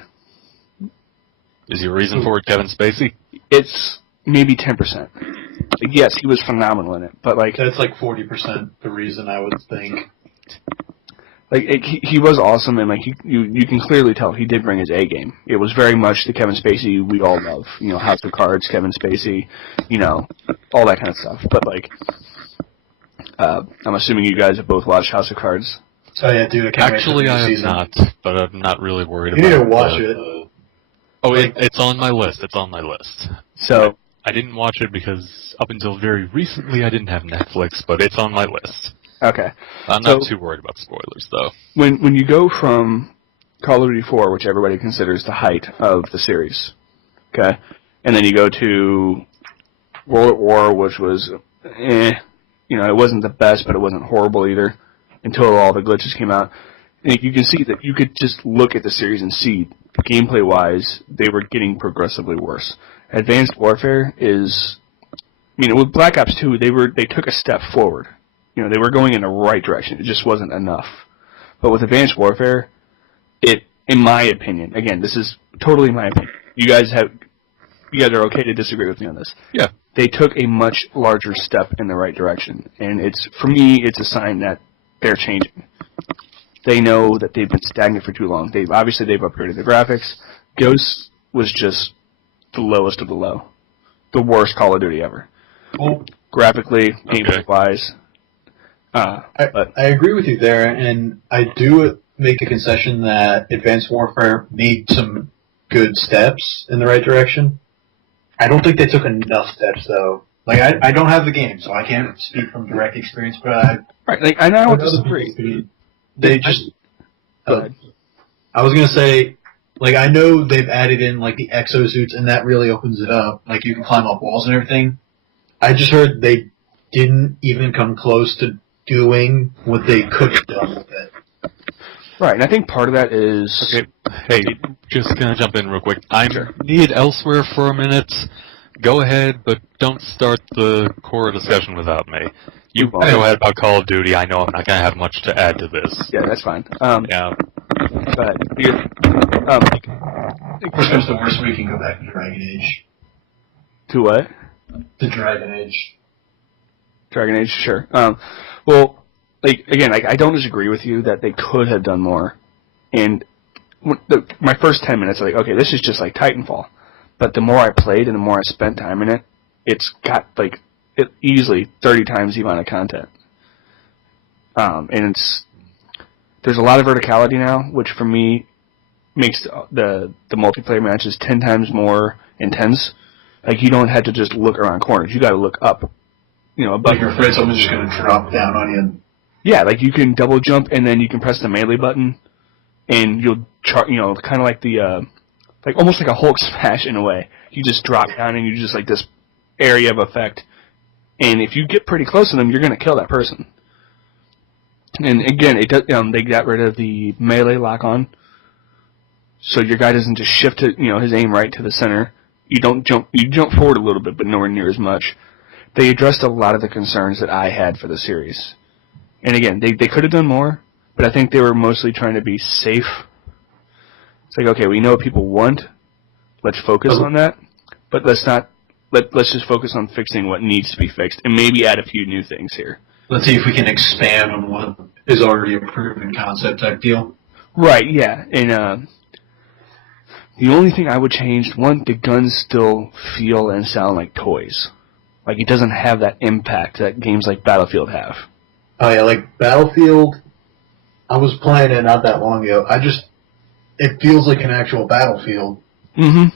Is your reason for it Kevin Spacey? It's maybe 10%. Like, yes, he was phenomenal in it, but like That's like 40% the reason I would think. like he was awesome, and like you can clearly tell he did bring his A game. It was very much the Kevin Spacey we all love. You know, House of Cards, Kevin Spacey, you know, all that kind of stuff. But like, I'm assuming you guys have both watched House of Cards. So yeah, dude, I can't Actually, wait for the I have season. not, but I'm not really worried You about it. need to watch it. Oh, it's on my list. It's on my list. So I didn't watch it because up until very recently I didn't have Netflix, but it's on my list. okay, I'm not too worried about spoilers, though. when you go from Call of Duty 4, which everybody considers the height of the series, okay, and then you go to World at War, which was, you know, it wasn't the best, but it wasn't horrible either, until all the glitches came out. And you can see that you could just look at the series and see, gameplay-wise, they were getting progressively worse. Advanced Warfare is, you know, with Black Ops 2, they took a step forward. You know, they were going in the right direction. It just wasn't enough. But with Advanced Warfare, in my opinion, again, this is totally my opinion. You guys are okay to disagree with me on this. Yeah. They took a much larger step in the right direction. And for me, it's a sign that they're changing. They know that they've been stagnant for too long. They've upgraded the graphics. Ghost was just the lowest of the low. The worst Call of Duty ever. Well, graphically, gameplay-wise. I agree with you there, and I do make a concession that Advanced Warfare made some good steps in the right direction. I don't think they took enough steps, though. Like, I don't have the game, so I can't speak from direct experience, but I don't disagree. They just... Go ahead. I was going to say, like, I know they've added in, like, the exosuits, and that really opens it up. Like, you can climb up walls and everything. I just heard they didn't even come close to doing what they could have done with it. Right, and I think part of that is... Okay, hey, just gonna jump in real quick. I'm needed elsewhere for a minute. Go ahead, but don't start the core discussion without me. You go ahead about Call of Duty. I know I'm not gonna have much to add to this. Yeah, that's fine. Yeah. But Worst comes to worst, we can go back to Dragon Age. To what? To Dragon Age. Dragon Age, sure. Well, again, I don't disagree with you that they could have done more. And my first 10 minutes, I'm like, okay, this is just like Titanfall. But the more I played and the more I spent time in it, it's got easily 30 times the amount of content. And there's a lot of verticality now, which for me makes the multiplayer matches 10 times more intense. Like, you don't have to just look around corners. You got to look up. Like you're afraid someone's just going to drop down on you. Yeah, like you can double jump and then you can press the melee button, and you'll kind of like the almost like a Hulk smash in a way. You just drop down and you just like this area of effect, and if you get pretty close to them, you're going to kill that person. And again, they got rid of the melee lock on, so your guy doesn't just shift his aim right to the center. You jump forward a little bit, but nowhere near as much. They addressed a lot of the concerns that I had for the series. And again, they could have done more, but I think they were mostly trying to be safe. It's like, okay, we know what people want. Let's focus on that, but let's just focus on fixing what needs to be fixed, and maybe add a few new things here. Let's see if we can expand on what is already a proven concept type deal. Right, yeah. And the only thing I would change, one, the guns still feel and sound like toys. Like, it doesn't have that impact that games like Battlefield have. Oh yeah, like Battlefield, I was playing it not that long ago. It feels like an actual Battlefield. Mm-hmm.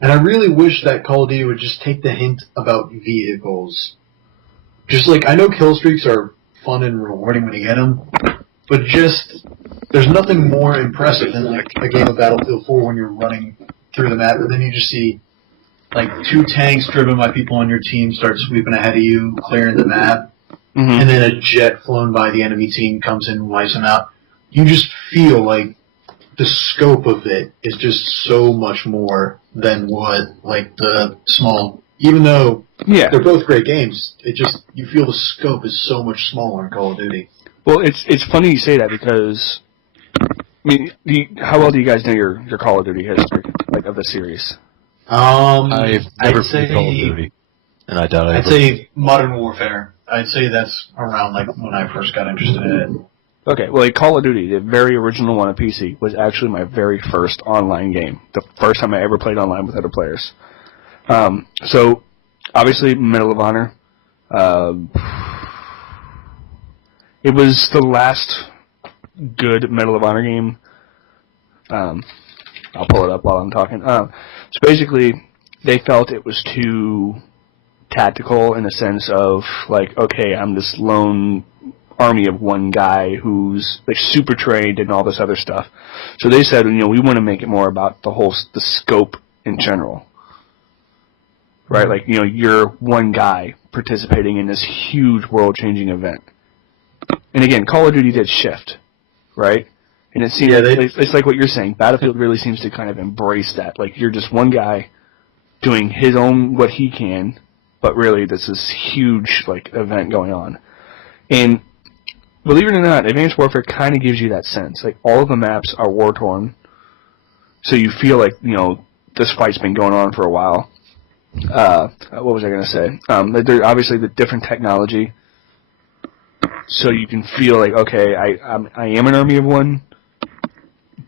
And I really wish that Call of Duty would just take the hint about vehicles. Just like, I know kill streaks are fun and rewarding when you get them, but there's nothing more impressive than like a game of Battlefield 4 when you're running through the map, and then you just see like 2 tanks driven by people on your team start sweeping ahead of you, clearing the map, and then a jet flown by the enemy team comes in and wipes them out. You just feel like the scope of it is just so much more than what like the small. Even though they're both great games, you feel the scope is so much smaller in Call of Duty. Well, it's funny you say that because I mean, how well do you guys know your Call of Duty history, like of the series? I've never played Call of Duty, and I doubt I'd say Modern Warfare. I'd say that's around like when I first got interested in it. Okay, well, like Call of Duty, the very original one on PC, was actually my very first online game. The first time I ever played online with other players. So, obviously, Medal of Honor. It was the last good Medal of Honor game. I'll pull it up while I'm talking. So basically, they felt it was too tactical in the sense of, like, okay, I'm this lone army of one guy who's like super trained and all this other stuff. So they said, we want to make it more about the scope in general. Right? Like, you're one guy participating in this huge world-changing event. And again, Call of Duty did shift, right? And it seems it's like what you're saying. Battlefield really seems to kind of embrace that. Like, you're just one guy doing his own, what he can, but really this is huge, like, event going on. And believe it or not, Advanced Warfare kind of gives you that sense. Like, all of the maps are war-torn, so you feel like, this fight's been going on for a while. What was I going to say? There's obviously the different technology, so you can feel like, okay, I am an army of one,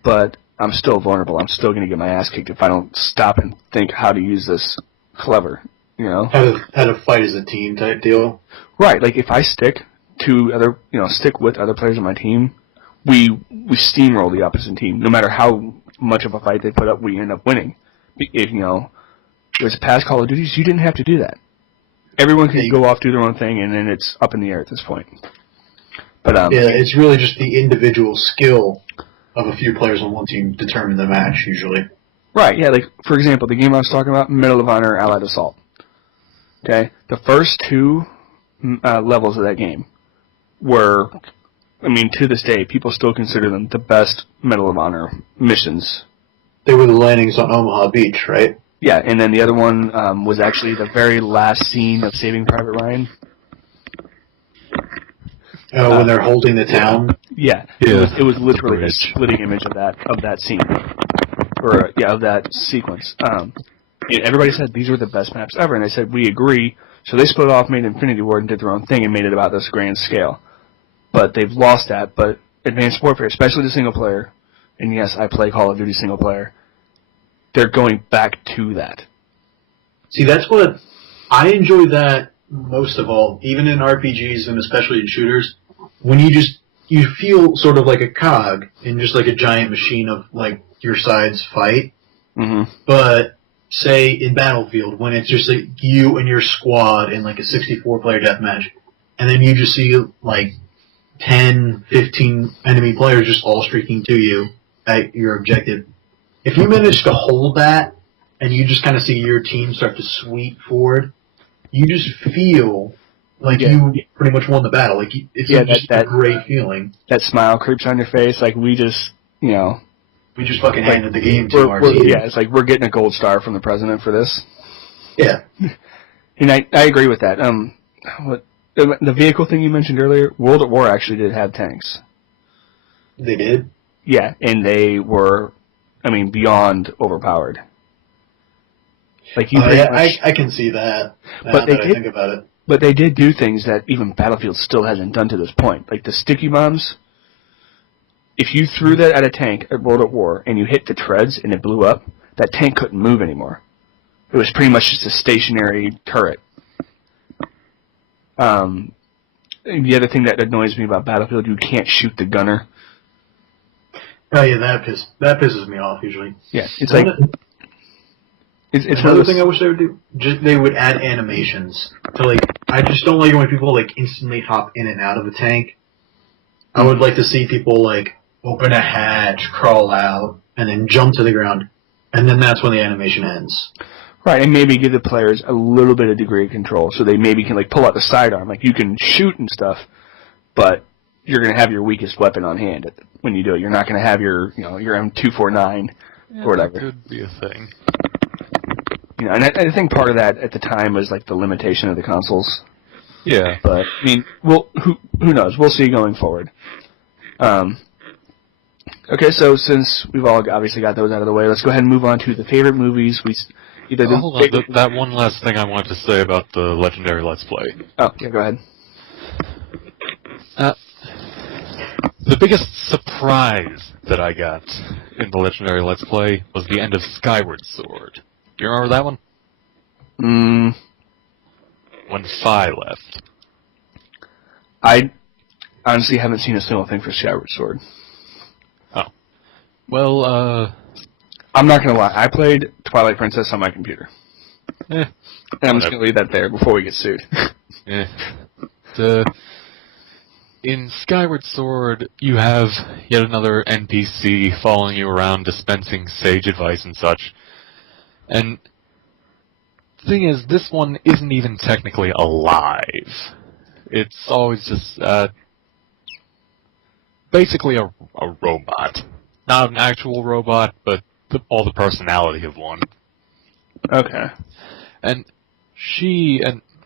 but I'm still vulnerable. I'm still going to get my ass kicked if I don't stop and think how to use this clever, How to fight as a team type deal. Right, like if I stick with other players on my team, we steamroll the opposite team. No matter how much of a fight they put up, we end up winning. If, there's past Call of Duties, you didn't have to do that. Everyone could go off, do their own thing, and then it's up in the air at this point. But it's really just the individual skill of a few players on one team determine the match, usually. Right, yeah, like, for example, the game I was talking about, Medal of Honor Allied Assault. Okay? The first 2 levels of that game were, to this day, people still consider them the best Medal of Honor missions. They were the landings on Omaha Beach, right? Yeah, and then the other one was actually the very last scene of Saving Private Ryan. Oh, when they're holding the town? Yeah. It was literally a splitting image of that scene. of that sequence. Everybody said these were the best maps ever, and they said we agree. So they split off, made Infinity Ward, and did their own thing, and made it about this grand scale. But they've lost that. But Advanced Warfare, especially the single player, and yes, I play Call of Duty single player, they're going back to that. See, that's what I enjoy that most of all, even in RPGs and especially in shooters, when you feel sort of like a cog in just like a giant machine of like your side's fight. Mm-hmm. But say in Battlefield, when it's just like you and your squad in like a 64-player deathmatch, and then you just see like 10, 15 enemy players just all streaking to you at your objective. If you manage to hold that, and you just kind of see your team start to sweep forward, you just feel like you pretty much won the battle. Like it's just a great feeling. That smile creeps on your face. Like we just, we just fucking handed the game to our team. Yeah, it's like we're getting a gold star from the president for this. Yeah. And I agree with that. The vehicle thing you mentioned earlier, World at War actually did have tanks. They did? Yeah, and they were, beyond overpowered. Like I can see that. But I think about it. But they did do things that even Battlefield still hasn't done to this point. Like the sticky bombs. If you threw that at a tank at World at War and you hit the treads and it blew up, that tank couldn't move anymore. It was pretty much just a stationary turret. The other thing that annoys me about Battlefield, you can't shoot the gunner. Oh yeah, that pisses me off usually. Yeah, it's like. It's another thing I wish they would do. They would add animations to like. I just don't like when people like instantly hop in and out of a tank. I would like to see people like open a hatch, crawl out, and then jump to the ground, and then that's when the animation ends. Right, and maybe give the players a little bit of degree of control, so they maybe can like pull out the sidearm, like you can shoot and stuff, but you're going to have your weakest weapon on hand when you do it. You're not going to have your your M249 or whatever. That could be a thing. And I think part of that at the time was like the limitation of the consoles. Yeah. But who knows? We'll see going forward. Okay, so since we've all obviously got those out of the way, let's go ahead and move on to the favorite movies. Hold on. That one last thing I wanted to say about the Legendary Let's Play. Oh, yeah, go ahead. The biggest surprise that I got in the Legendary Let's Play was the end of Skyward Sword. Do you remember that one? When Fi left. I honestly haven't seen a single thing for Skyward Sword. Oh. Well, I'm not going to lie. I played Twilight Princess on my computer. And I'm just going to leave that there before we get sued. In Skyward Sword, you have yet another NPC following you around dispensing sage advice and such. And the thing is, this one isn't even technically alive. It's always just, basically a robot. Not an actual robot, but all the personality of one. Okay. And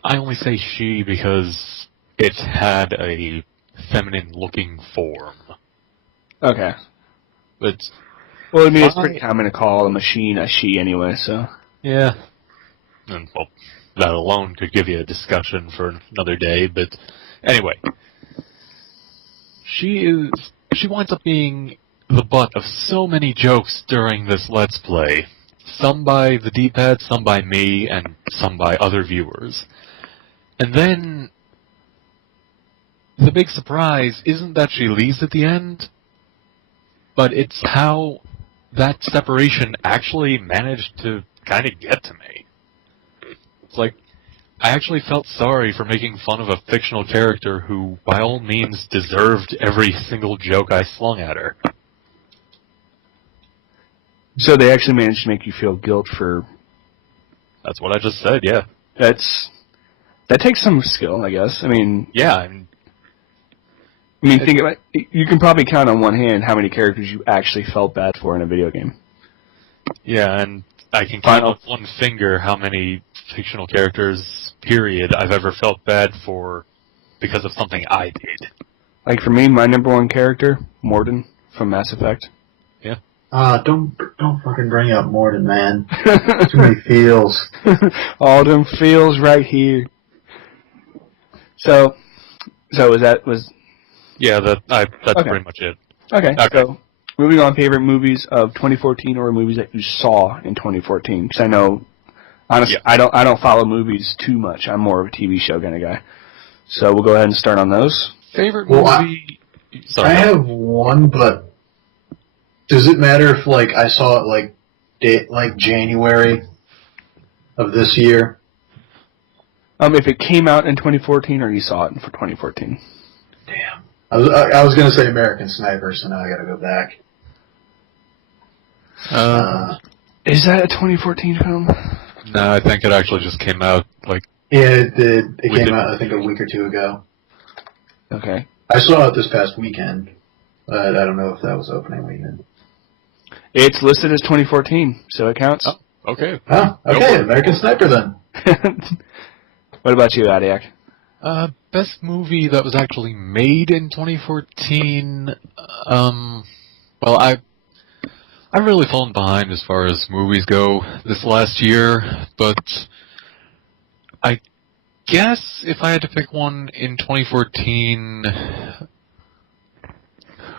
I only say she because it had a feminine-looking form. Okay. But it's pretty common to call a machine a she anyway, so... Yeah. And, well, that alone could give you a discussion for another day, but anyway. She winds up being the butt of so many jokes during this Let's Play. Some by the D-pad, some by me, and some by other viewers. And then the big surprise isn't that she leaves at the end, but it's how that separation actually managed to kind of get to me. It's like, I actually felt sorry for making fun of a fictional character who, by all means, deserved every single joke I slung at her. So they actually managed to make you feel guilt for... That's what I just said, yeah. That takes some skill, I guess. Yeah, think about it. You can probably count on one hand how many characters you actually felt bad for in a video game. Yeah, and I can count on one finger how many fictional characters, period, I've ever felt bad for because of something I did. Like for me, my number one character, Morden from Mass Effect. Yeah. Don't Don't fucking bring up Morden, man. Too many feels. All them feels right here. So Yeah, that's Okay. pretty much it. okay. Okay. So moving on, favorite movies of 2014 or movies that you saw in 2014? Because I know, honestly, Yeah. I don't follow movies too much. I'm more of a TV show kind of guy. So we'll go ahead and start on those. Favorite Well, movie? Sorry. I have one, but does it matter if like I saw it like January of this year? If it came out in 2014 or you saw it for 2014. Damn. I was gonna say American Sniper, so now I gotta go back. Is that a 2014 film? No, I think it actually just came out like. Yeah, it did. It We came did- out I think a week or two ago. Okay. I saw it this past weekend, but I don't know if that was opening weekend. It's listed as 2014, so it counts. Oh, okay. Oh, Go okay, for it. American Sniper then. What about you, Adiak? Best movie that was actually made in 2014. Well, I've really fallen behind as far as movies go this last year, but I guess if I had to pick one in 2014,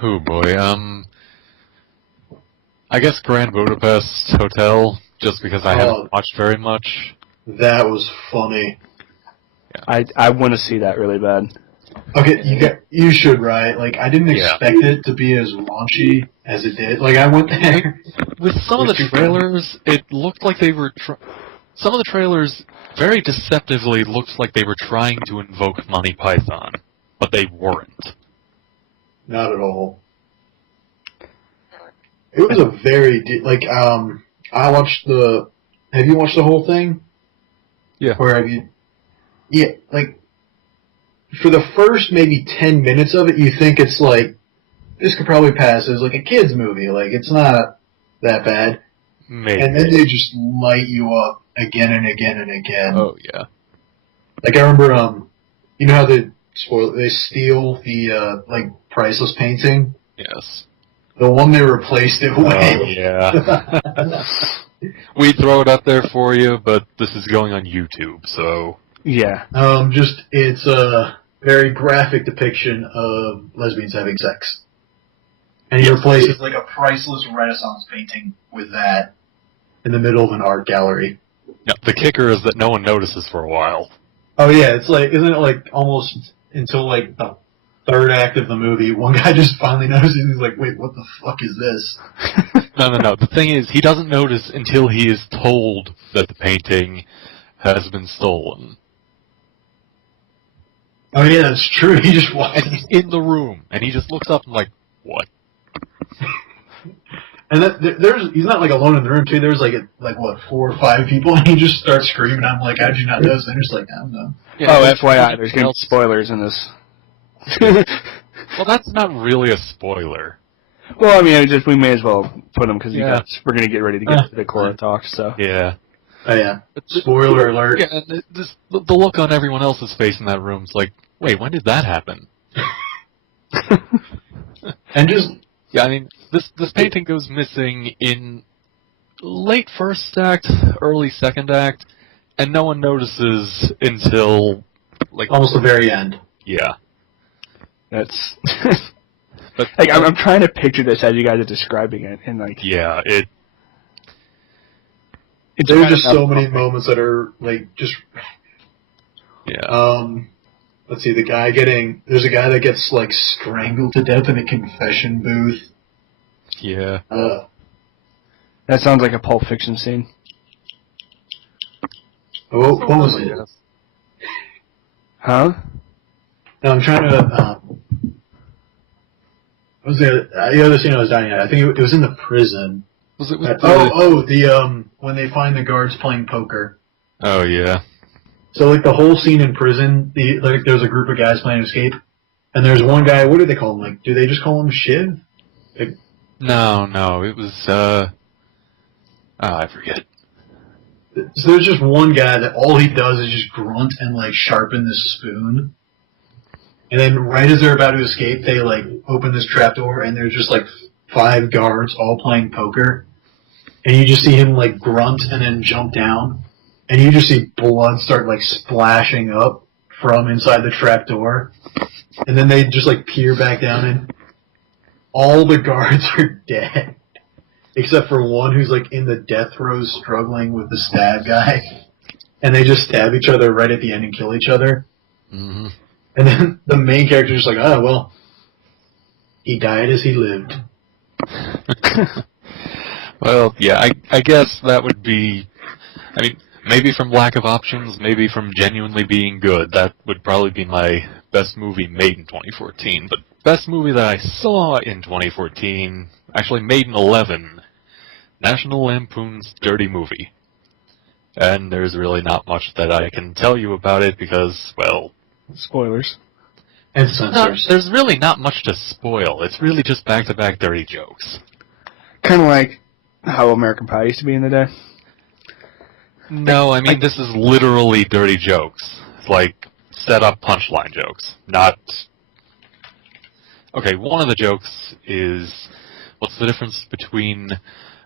oh boy, I guess Grand Budapest Hotel, just because I haven't watched very much. That was funny. I want to see that really bad. Okay, you should, right? Like, I didn't Yeah. expect it to be as raunchy as it did. Like, I went there. With some of the trailers, it looked like they were. Some of the trailers very deceptively looked like they were trying to invoke Monty Python, but they weren't. Not at all. It was a very I watched the. Have you watched the whole thing? Yeah. Or have you? Yeah, like for the first maybe 10 minutes of it, you think it's like this could probably pass as like a kids movie. Like it's not that bad, Maybe. and then they just light you up again and again and again. Oh yeah. Like I remember, you know how they steal the like priceless painting. Yes. The one they replaced it with. Oh yeah. We throw it up there for you, but this is going on YouTube, so. Yeah. It's a very graphic depiction of lesbians having sex. And he replaces like a priceless Renaissance painting with that in the middle of an art gallery. Yeah, the kicker is that no one notices for a while. Oh yeah, it's like, isn't it like almost until like the third act of the movie, one guy just finally notices and he's like, wait, what the fuck is this? No. The thing is, he doesn't notice until he is told that the painting has been stolen. Oh yeah, that's true. He just And walks. he's in the room, and he just looks up and like, what? And he's not like alone in the room too. There's like 4 or 5 people, and he just starts screaming. I'm like, how'd you not notice? And they're just like, I don't know. Yeah, FYI, there's going to be spoilers in this. Well, that's not really a spoiler. Well, I mean, we may as well put them because Yeah. we're going to get ready to get to the core talk. So Yeah. Oh yeah. Spoiler alert. Yeah, and the look on everyone else's face in that room is like, wait, when did that happen? And just Yeah, I mean, this painting goes missing in late first act, early second act, and no one notices until, like... almost the very end. Yeah. that's. But Like I'm trying to picture this as you guys are describing it, and like yeah, it's There's kind just of so many moments that are like just. yeah. Let's see. There's a guy that gets like strangled to death in a confession booth. Yeah. That sounds like a Pulp Fiction scene. What was it? Huh? No, I'm trying to. What was the other scene I was dying at? I think it was in the prison. Was it with When they find the guards playing poker. Oh, yeah. So like the whole scene in prison, there's a group of guys playing escape, and there's one guy. What do they call him? Like, do they just call him Shiv? No, it was, I forget. So there's just one guy that all he does is just grunt and like sharpen this spoon. And then right as they're about to escape, they like open this trapdoor and there's just like 5 guards all playing poker. and you just see him like grunt and then jump down, and you just see blood start like splashing up from inside the trapdoor, and then they just like peer back down, and all the guards are dead, except for one who's like in the death throes struggling with the stab guy, and they just stab each other right at the end and kill each other. Mm-hmm. And then the main character's just like, oh, well, he died as he lived. Well, yeah, I guess that would be, I mean, maybe from lack of options, maybe from genuinely being good, that would probably be my best movie made in 2014. But best movie that I saw in 2014, actually made in 2011, National Lampoon's Dirty Movie. And there's really not much that I can tell you about it because, well... Spoilers. And censors. There's really not much to spoil. It's really just back-to-back dirty jokes. Kind of like how American Pie used to be in the day. No, I mean, this is literally dirty jokes. It's like, set-up punchline jokes. Not... Okay, one of the jokes is, what's the difference between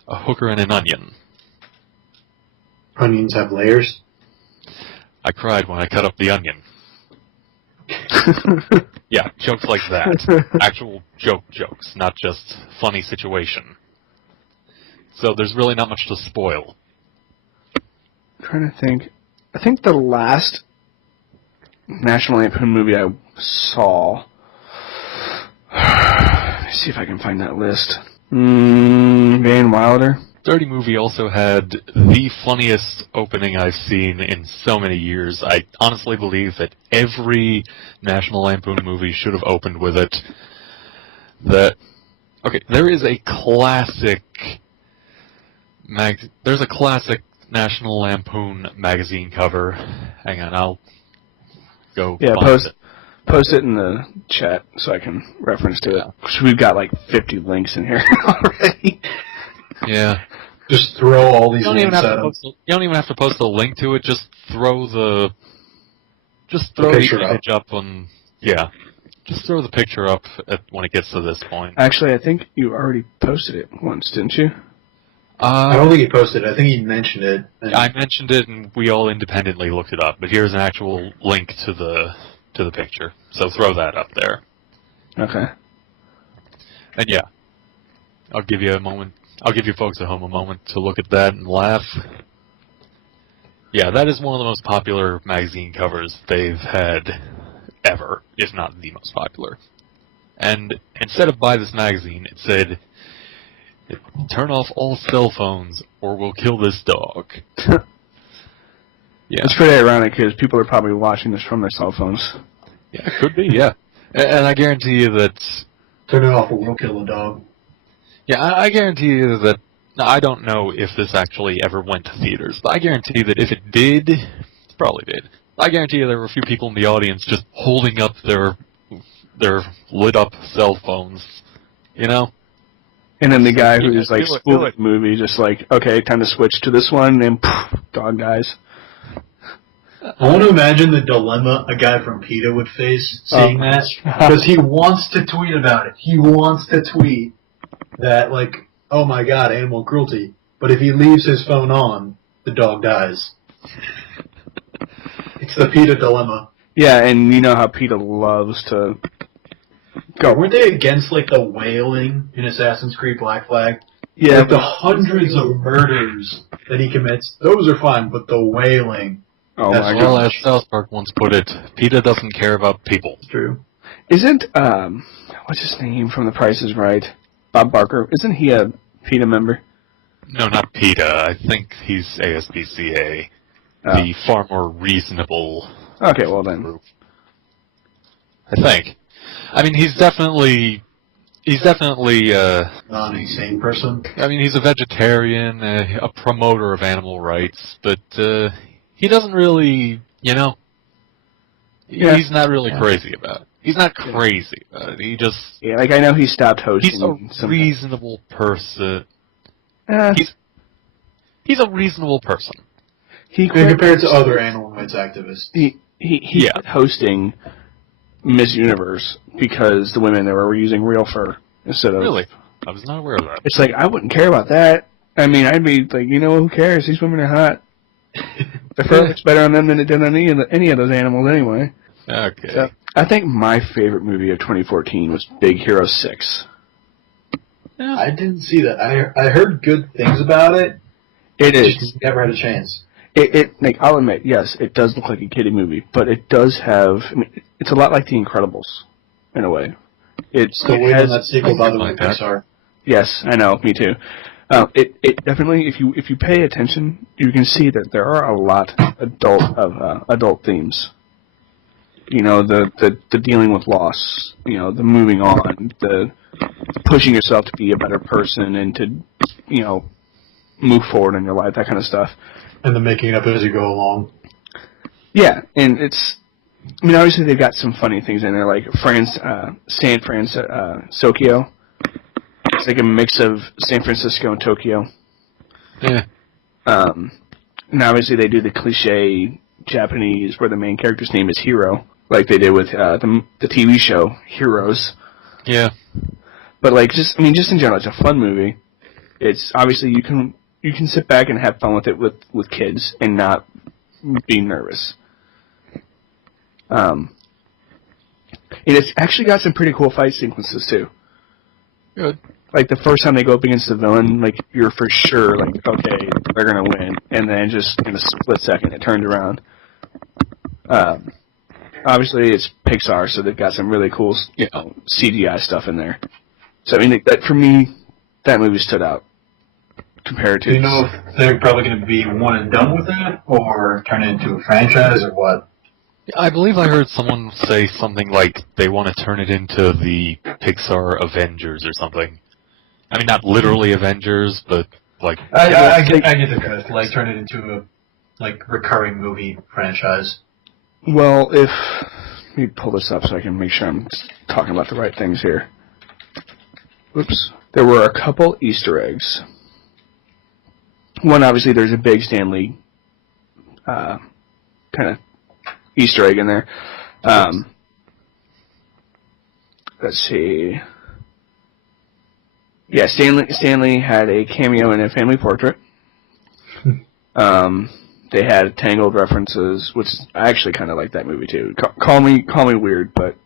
a hooker and an onion? Onions have layers. I cried when I cut up the onion. Yeah, jokes like that. Actual jokes, not just funny situation. So there's really not much to spoil. I'm trying to think. I think the last National Lampoon movie I saw... Let me see if I can find that list. Van Wilder. Dirty Movie also had the funniest opening I've seen in so many years. I honestly believe that every National Lampoon movie should have opened with it. There is a classic... There's a classic National Lampoon magazine cover. Hang on, I'll go find it. Post it in the chat so I can reference to it. Because we've got like 50 links in here already. Yeah. Just throw all these links at them. You don't even have to post a link to it. Just throw the image up on. Yeah. Just throw the picture up when it gets to this point. Actually, I think you already posted it once, didn't you? I don't think he posted it. I think he mentioned it. I mentioned it, and we all independently looked it up. But here's an actual link to the picture. So throw that up there. Okay. And yeah, I'll give you a moment. I'll give you folks at home a moment to look at that and laugh. Yeah, that is one of the most popular magazine covers they've had ever, if not the most popular. And instead of buy this magazine, it said, turn off all cell phones or we'll kill this dog. Yeah. It's pretty ironic because people are probably watching this from their cell phones. Yeah, it could be, yeah. And I guarantee you that... Turn it off or we'll kill the dog. Yeah, I guarantee you that... Now, I don't know if this actually ever went to theaters, but I guarantee that if it did, it probably did. I guarantee you there were a few people in the audience just holding up their lit-up cell phones, you know? And then the guy who's like spooling the movie just like, okay, time to switch to this one, and poof, dog dies. I want to imagine the dilemma a guy from PETA would face seeing that, because he wants to tweet about it. He wants to tweet that, like, oh my god, animal cruelty. But if he leaves his phone on, the dog dies. It's the PETA dilemma. Yeah, and you know how PETA loves to go. Weren't they against, like, the whaling in Assassin's Creed Black Flag? Yeah. Like, the hundreds of murders that he commits, those are fine, but the whaling... Oh my god. Well, as South Park once put it, PETA doesn't care about people. It's true. Isn't, what's his name from The Price is Right? Bob Barker. Isn't he a PETA member? No, not PETA. I think he's ASPCA. Oh. The far more reasonable Okay, well then. group. I think. I mean, he's definitely Not an insane person. I mean, he's a vegetarian, a promoter of animal rights, but he doesn't really, you know, he's not really crazy about it. He's not crazy about it. He just... Yeah, like I know he stopped hosting. He's a reasonable person. He's a reasonable person. Compared to other animal rights activists. He quit hosting Miss Universe because the women there were using real fur instead of... Really? I was not aware of that. It's like, I wouldn't care about that. I mean, I'd be like, who cares? These women are hot. The fur looks better on them than it did on any of those animals anyway. Okay. So, I think my favorite movie of 2014 was Big Hero 6. Yeah. I didn't see that. I heard good things about it. It is. Just never had a chance. Like, I'll admit, yes, it does look like a kiddie movie, but it does have, it's a lot like The Incredibles, in a way. Still waiting on that sequel, by the way, like that. Pixar. Yes, I know, me too. It definitely, if you pay attention, you can see that there are a lot of adult themes. The dealing with loss, the moving on, the pushing yourself to be a better person and to, move forward in your life, that kind of stuff. And the making it up as you go along. Yeah, and obviously they've got some funny things in there, like San Francisco. It's like a mix of San Francisco and Tokyo. Yeah. And obviously they do the cliche Japanese where the main character's name is Hiro, like they did with the TV show Heroes. Yeah. But just in general, it's a fun movie. It's obviously you can sit back and have fun with it with kids and not be nervous. And it's actually got some pretty cool fight sequences too. Good. Like the first time they go up against the villain, like you're for sure like, okay, they're gonna win, and then just in a split second it turned around. Obviously it's Pixar, so they've got some really cool, CGI stuff in there. So that for me, that movie stood out compared to. Do you know if they're probably going to be one and done with it, or turn it into a franchise, or what? I believe I heard someone say something like they want to turn it into the Pixar Avengers or something. I mean, not literally Avengers, but like. I get the drift. Like turn it into a recurring movie franchise. Well, let me pull this up so I can make sure I'm talking about the right things here. Oops. There were a couple Easter eggs. One, obviously, there's a big Stan Lee kind of Easter egg in there. Let's see. Yeah, Stan Lee had a cameo in A Family Portrait. They had Tangled references, which I actually kind of like that movie too. Call me weird, but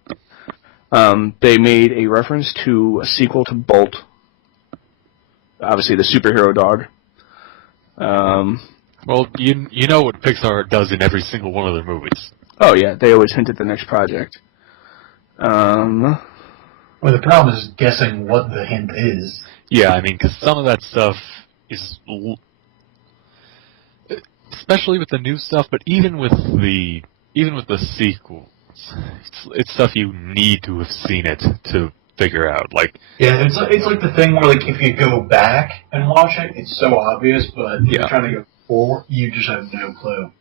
they made a reference to a sequel to Bolt. Obviously, the superhero dog. Well, you know what Pixar does in every single one of their movies. Oh yeah, they always hint at the next project. Well, the problem is guessing what the hint is. Yeah, I mean, because some of that stuff is, especially with the new stuff, but even with the sequels, it's stuff you need to have seen it to figure out. Like, yeah, it's like the thing where if you go back and watch it, it's so obvious, but if you're trying to go forward, you just have no clue.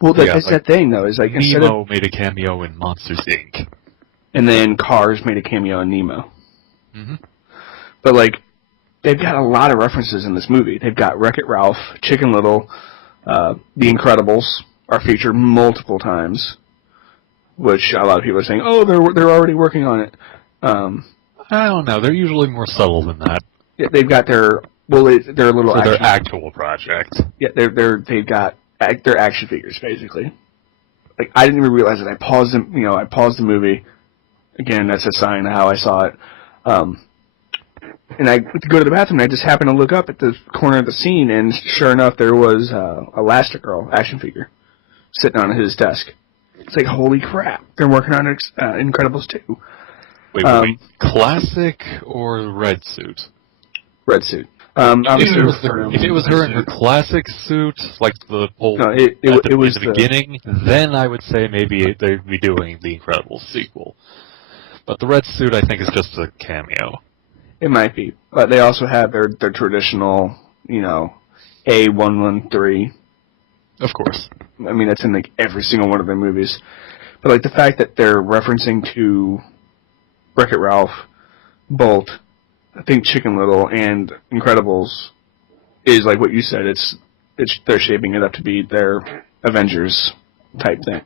Well, that's that thing though. Is like Nemo made a cameo in Monsters Inc. And then Cars made a cameo in Nemo. Mm-hmm. But they've got a lot of references in this movie. They've got Wreck-It Ralph, Chicken Little, The Incredibles are featured multiple times, which a lot of people are saying, oh, they're already working on it. I don't know. They're usually more subtle than that. Yeah, they've got their little for their actual project. Yeah, they've got their action figures basically. I didn't even realize it. I paused the movie. Again, that's a sign of how I saw it. And I went to go to the bathroom, and I just happened to look up at the corner of the scene, and sure enough, there was Elastigirl action figure sitting on his desk. It's like, holy crap, they're working on Incredibles 2. Wait. Classic or red suit? Red suit. If it was her in her classic suit, like the whole it was in the beginning, then I would say maybe they'd be doing the Incredibles sequel. But the red suit, I think, is just a cameo. It might be, but they also have their traditional, A113. Of course. I mean, that's in every single one of their movies. But the fact that they're referencing to Wreck-It Ralph, Bolt, I think Chicken Little, and Incredibles is like what you said. They're shaping it up to be their Avengers type thing.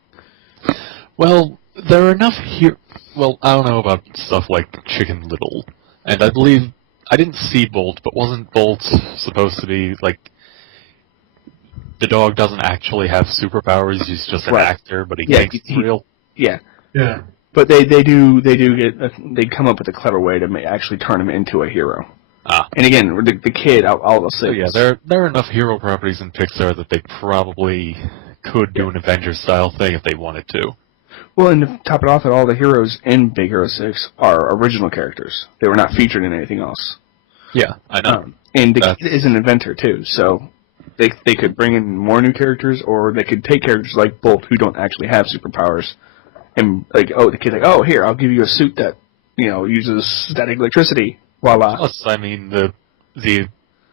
Well, there are enough here. Well, I don't know about stuff like Chicken Little, and I believe I didn't see Bolt, but wasn't Bolt supposed to be like the dog doesn't actually have superpowers? He's just an actor, but he thinks it's real. Yeah. Yeah. But they come up with a clever way to actually turn him into a hero. Ah. And again, the kid, I'll say. So yeah, there are enough hero properties in Pixar that they probably could do an Avengers style thing if they wanted to. Well, and to top it off, that all the heroes in Big Hero 6 are original characters. They were not featured in anything else. Yeah, I know. And the kid is an inventor, too, so they could bring in more new characters, or they could take characters like Bolt, who don't actually have superpowers, and, like, the kid's like, oh, here, I'll give you a suit that, uses static electricity, voila. Plus, I mean, the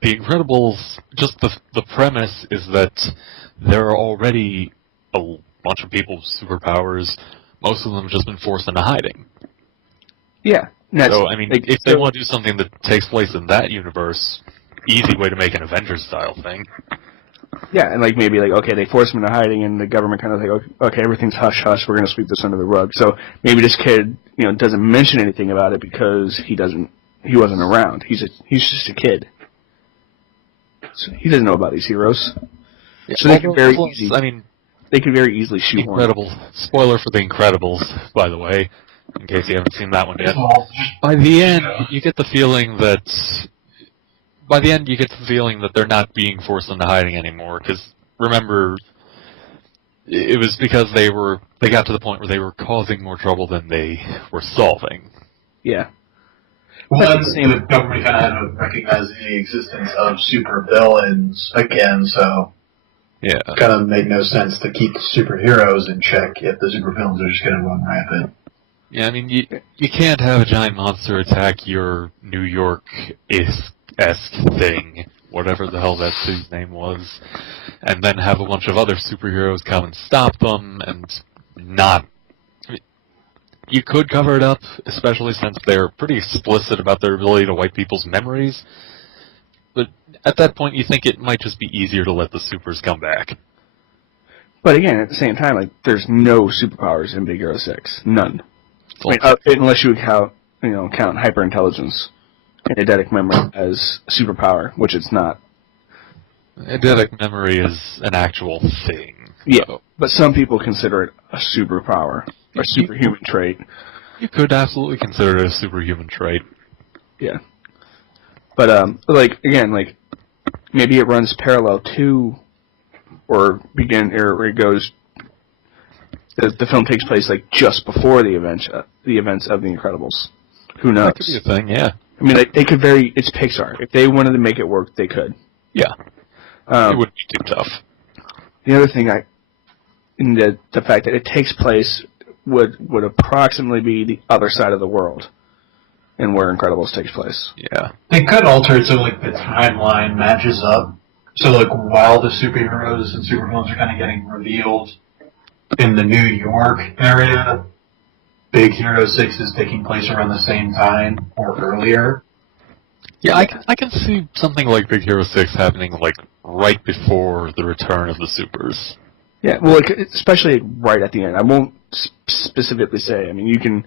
Incredibles, just the premise is that there are already a bunch of people with superpowers. Most of them have just been forced into hiding. Yeah. So, I mean, if they want to do something that takes place in that universe, easy way to make an Avengers-style thing. Yeah, and maybe okay, they force him into hiding, and the government kind of like, okay, everything's hush-hush, we're going to sweep this under the rug. So maybe this kid, doesn't mention anything about it because he wasn't around. He's just a kid. So he doesn't know about these heroes. Yeah, so they could very easily shoot Spoiler for The Incredibles, by the way, in case you haven't seen that one yet. By the end, you get the feeling that they're not being forced into hiding anymore. Because remember, it was because they got to the point where they were causing more trouble than they were solving. Yeah. Well, the government kind of had to recognize the existence of supervillains again, so yeah, kind of made no sense to keep the superheroes in check if the supervillains are just going to run rampant. Yeah, I mean, you can't have a giant monster attack your New York-esque thing, whatever the hell that city's name was, and then have a bunch of other superheroes come and stop them, and not... You could cover it up, especially since they're pretty explicit about their ability to wipe people's memories, but at that point you think it might just be easier to let the supers come back. But again, at the same time, there's no superpowers in Big Hero 6. None. Unless you count hyperintelligence and eidetic memory as a superpower, which it's not. Eidetic memory is an actual thing. Yeah, but some people consider it a superpower, a superhuman trait. You could absolutely consider it a superhuman trait. Yeah. But, maybe it runs parallel to, or it goes... The film takes place just before the events of The Incredibles. Who knows? That could be a thing, yeah. I mean, they could it's Pixar. If they wanted to make it work, they could. Yeah. It wouldn't be too tough. The other thing, the fact that it takes place would approximately be the other side of the world, and where Incredibles takes place. Yeah. They could alter it so the timeline matches up. So while the superheroes and supervillains are kind of getting revealed in the New York area, Big Hero 6 is taking place around the same time or earlier. Yeah, I can see something like Big Hero 6 happening right before the return of the supers. Yeah, well, especially right at the end. I won't specifically say. I mean, you can...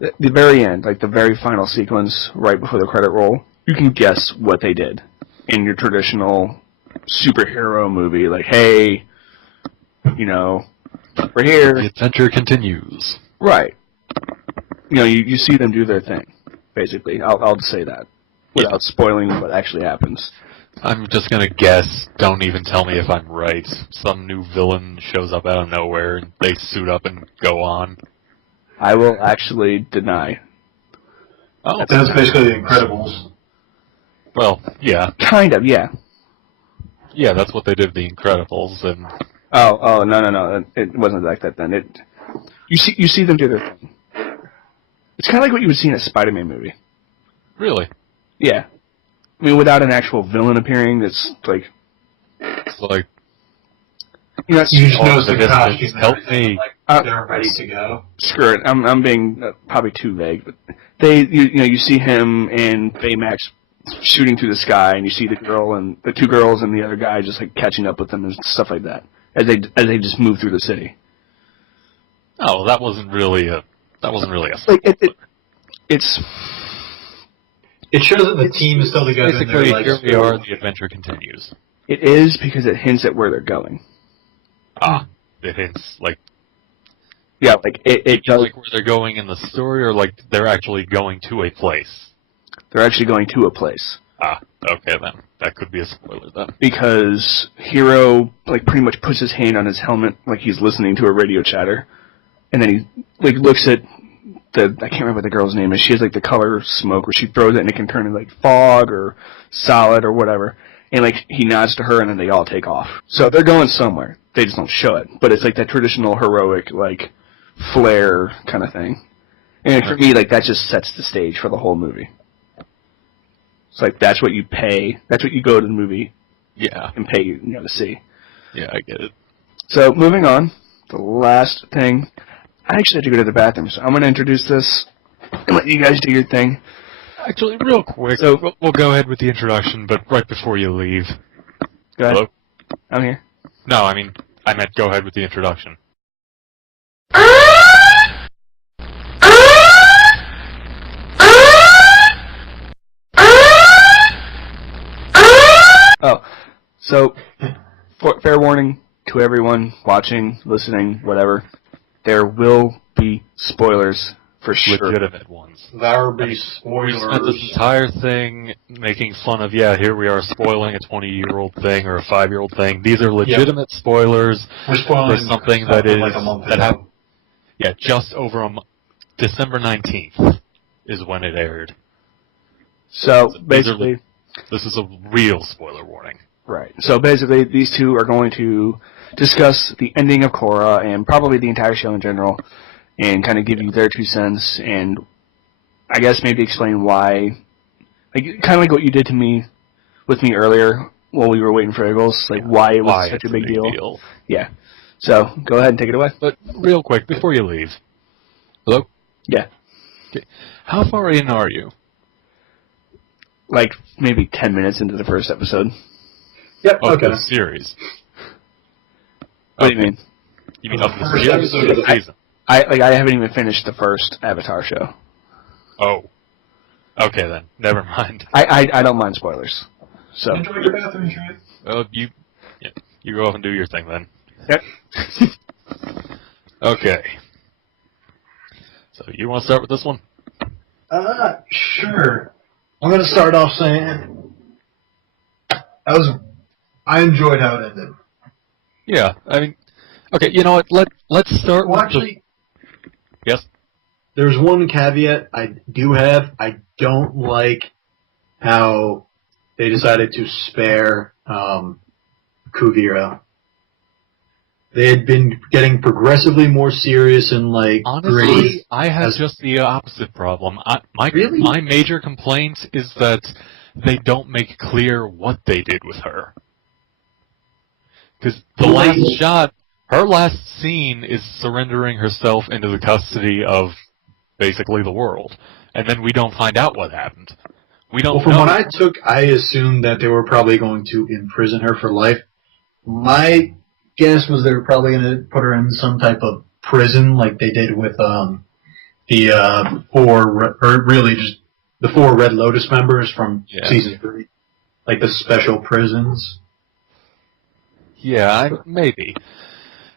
The very end, the very final sequence right before the credit roll, you can guess what they did in your traditional superhero movie. Hey, we're here. The adventure continues. Right. You see them do their thing, basically. I'll just say that without spoiling what actually happens. I'm just gonna guess. Don't even tell me if I'm right. Some new villain shows up out of nowhere, and they suit up and go on. I will actually deny. Oh, that's basically The Incredibles. Well, yeah. Kind of, yeah. Yeah, that's what they did with The Incredibles, and... Oh, no. It wasn't like that then. You see them do their thing. It's kind of like what you would see in a Spider-Man movie. Really? Yeah. I mean, without an actual villain appearing, it's like... It's like... You just notice the costumes help me. They're ready to go. Screw it. I'm being probably too vague, but you see him and Baymax shooting through the sky, and you see the two girls and the other guy just catching up with them and stuff like that as they just move through the city. Oh, that wasn't really a. It's It shows that the team is still together. Basically, and here we are, the adventure continues. It is because it hints at where they're going. It hints, like... Yeah, like, it does... Like where they're going in the story, or like they're actually going to a place? They're actually going to a place. Okay then. That could be a spoiler then. Because Hiro, like, pretty much puts his hand on his helmet like he's listening to a radio chatter. And then he, like, looks at the... I can't remember what the girl's name is. She has, like, the color smoke where she throws it and it can turn into, like, fog or solid or whatever. And, like, he nods to her and then they all take off. So they're going somewhere. They just don't show it. But it's, like, that traditional heroic, like, flare kind of thing. And for me, like, that just sets the stage for the whole movie. It's like, that's what you pay. That's what you go to the movie and pay, to see. Yeah, I get it. So, moving on. The last thing. I actually had to go to the bathroom, so I'm going to introduce this and let you guys do your thing. Actually, real quick, so we'll go ahead with the introduction, but right before you leave. Go ahead. Hello? I'm here. No, I mean, I meant go ahead with the introduction. Oh, so, fair warning to everyone watching, listening, whatever. There will be spoilers for sure. Legitimate ones. There will be We spoilers. spent this entire thing making fun of, here we are spoiling a 20-year-old thing or a 5-year-old thing. These are legitimate spoilers We're spoiling for something that is... like a month that ago. just over December 19th is when it aired. So, basically... This is a real spoiler warning. Right. So basically, these two are going to discuss the ending of Korra and probably the entire show in general, and kind of give you their 2 cents, and I guess maybe explain why, like kind of like what you did to me, with me earlier while we were waiting for Eagles, like why it was such a big deal. Yeah. So go ahead and take it away. But real quick before you leave. Hello? Yeah. Okay. How far in are you? Like maybe 10 minutes into the first episode. Yep, Of okay. the series. What do you mean? You mean of the First series or episode of the the- season? I haven't even finished the first Avatar show. Oh. Okay then. Never mind. I don't mind spoilers. So. Enjoy your bathroom trip. Well, you go off and do your thing then. Yep. Okay. So you want to start with this one? Sure. I'm going to start off saying I enjoyed how it ended. Yeah. I mean, okay. You know what? Let's start. Well, with actually, yes. there's one caveat I do have. I don't like how they decided to spare Kuvira. They had been getting progressively more serious and like Honestly, gritty. I have just the opposite problem. Really? My major complaint is that they don't make clear what they did with her. Because the last shot, her last scene is surrendering herself into the custody of basically the world. And then we don't find out what happened. We don't Well, from know. what I took, I assumed that they were probably going to imprison her for life. My guess was they were probably going to put her in some type of prison, like they did with the the 4 Red Lotus members from season 3, like the special prisons. Yeah, maybe.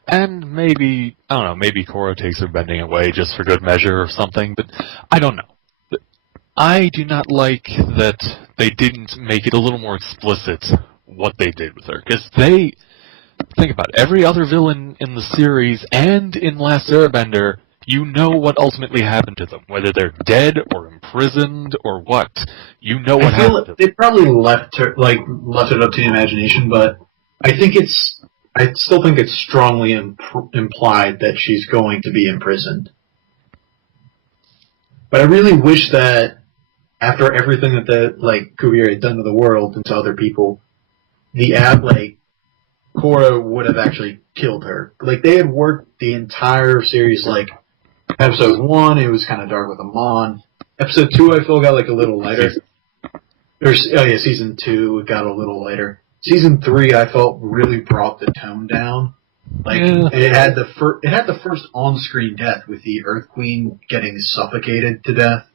And maybe, I don't know, maybe Korra takes her bending away just for good measure or something, but I don't know. But I do not like that they didn't make it a little more explicit what they did with her. Because think about it, every other villain in the series and in Last Airbender, you know what ultimately happened to them. Whether they're dead or imprisoned or what. You know what I feel happened to them. they probably left it up to the imagination, but I still think it's strongly implied that she's going to be imprisoned. But I really wish that after everything that Kuvira had done to the world and to other people, Korra would have actually killed her. Like, they had worked the entire series, episode 1, it was kind of dark with Amon. Episode 2, I feel, got, a little lighter. Season 2, it got a little lighter. Season 3, I felt, really brought the tone down. It had the first on-screen death with the Earth Queen getting suffocated to death.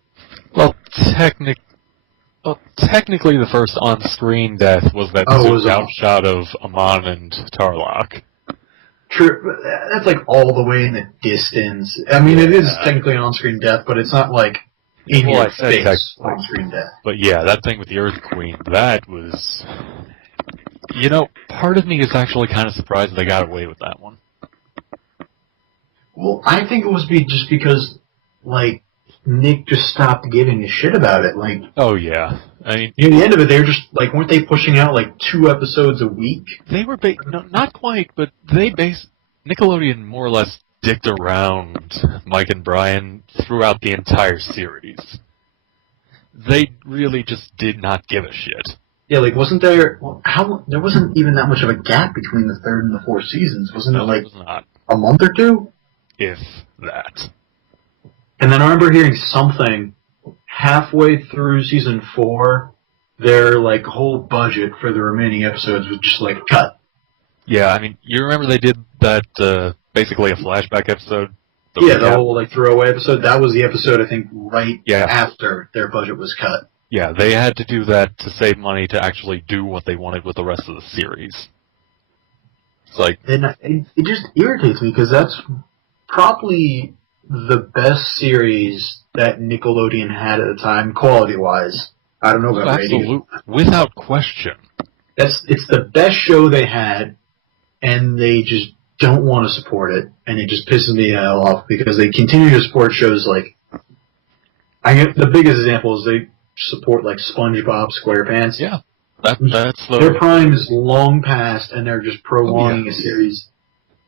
Well, Well, technically the first on-screen death was that zoomed-out shot of Amon and Tarlok. True, but that's like all the way in the distance. I mean, it is technically an on-screen death, but it's not like in your face on-screen death. But yeah, that thing with the Earth Queen, that was... You know, part of me is actually kind of surprised they got away with that one. Well, I think it was just because, like, Nick just stopped giving a shit about it. Like, oh yeah, I mean, near the end of it, they were just like, weren't they pushing out like 2 episodes a week? They were no, not quite, but Nickelodeon more or less dicked around Mike and Brian throughout the entire series. They really just did not give a shit. Yeah, like, wasn't there? Well, there wasn't even that much of a gap between the 3rd and the 4th seasons, wasn't it? Like, it was not. A month or 2? If that. And then I remember hearing something halfway through season 4, their like whole budget for the remaining episodes was just like cut. Yeah, I mean, you remember they did that basically a flashback episode? Yeah, the whole like throwaway episode. That was the episode I think after their budget was cut. Yeah, they had to do that to save money to actually do what they wanted with the rest of the series. It's like, and it just irritates me because that's probably the best series that Nickelodeon had at the time, quality-wise. I don't know about rating. Without question. It's the best show they had, and they just don't want to support it, and it just pisses me the hell off because they continue to support shows like... the biggest example is they support like SpongeBob SquarePants. Yeah, that's their prime is long past, and they're just prolonging a series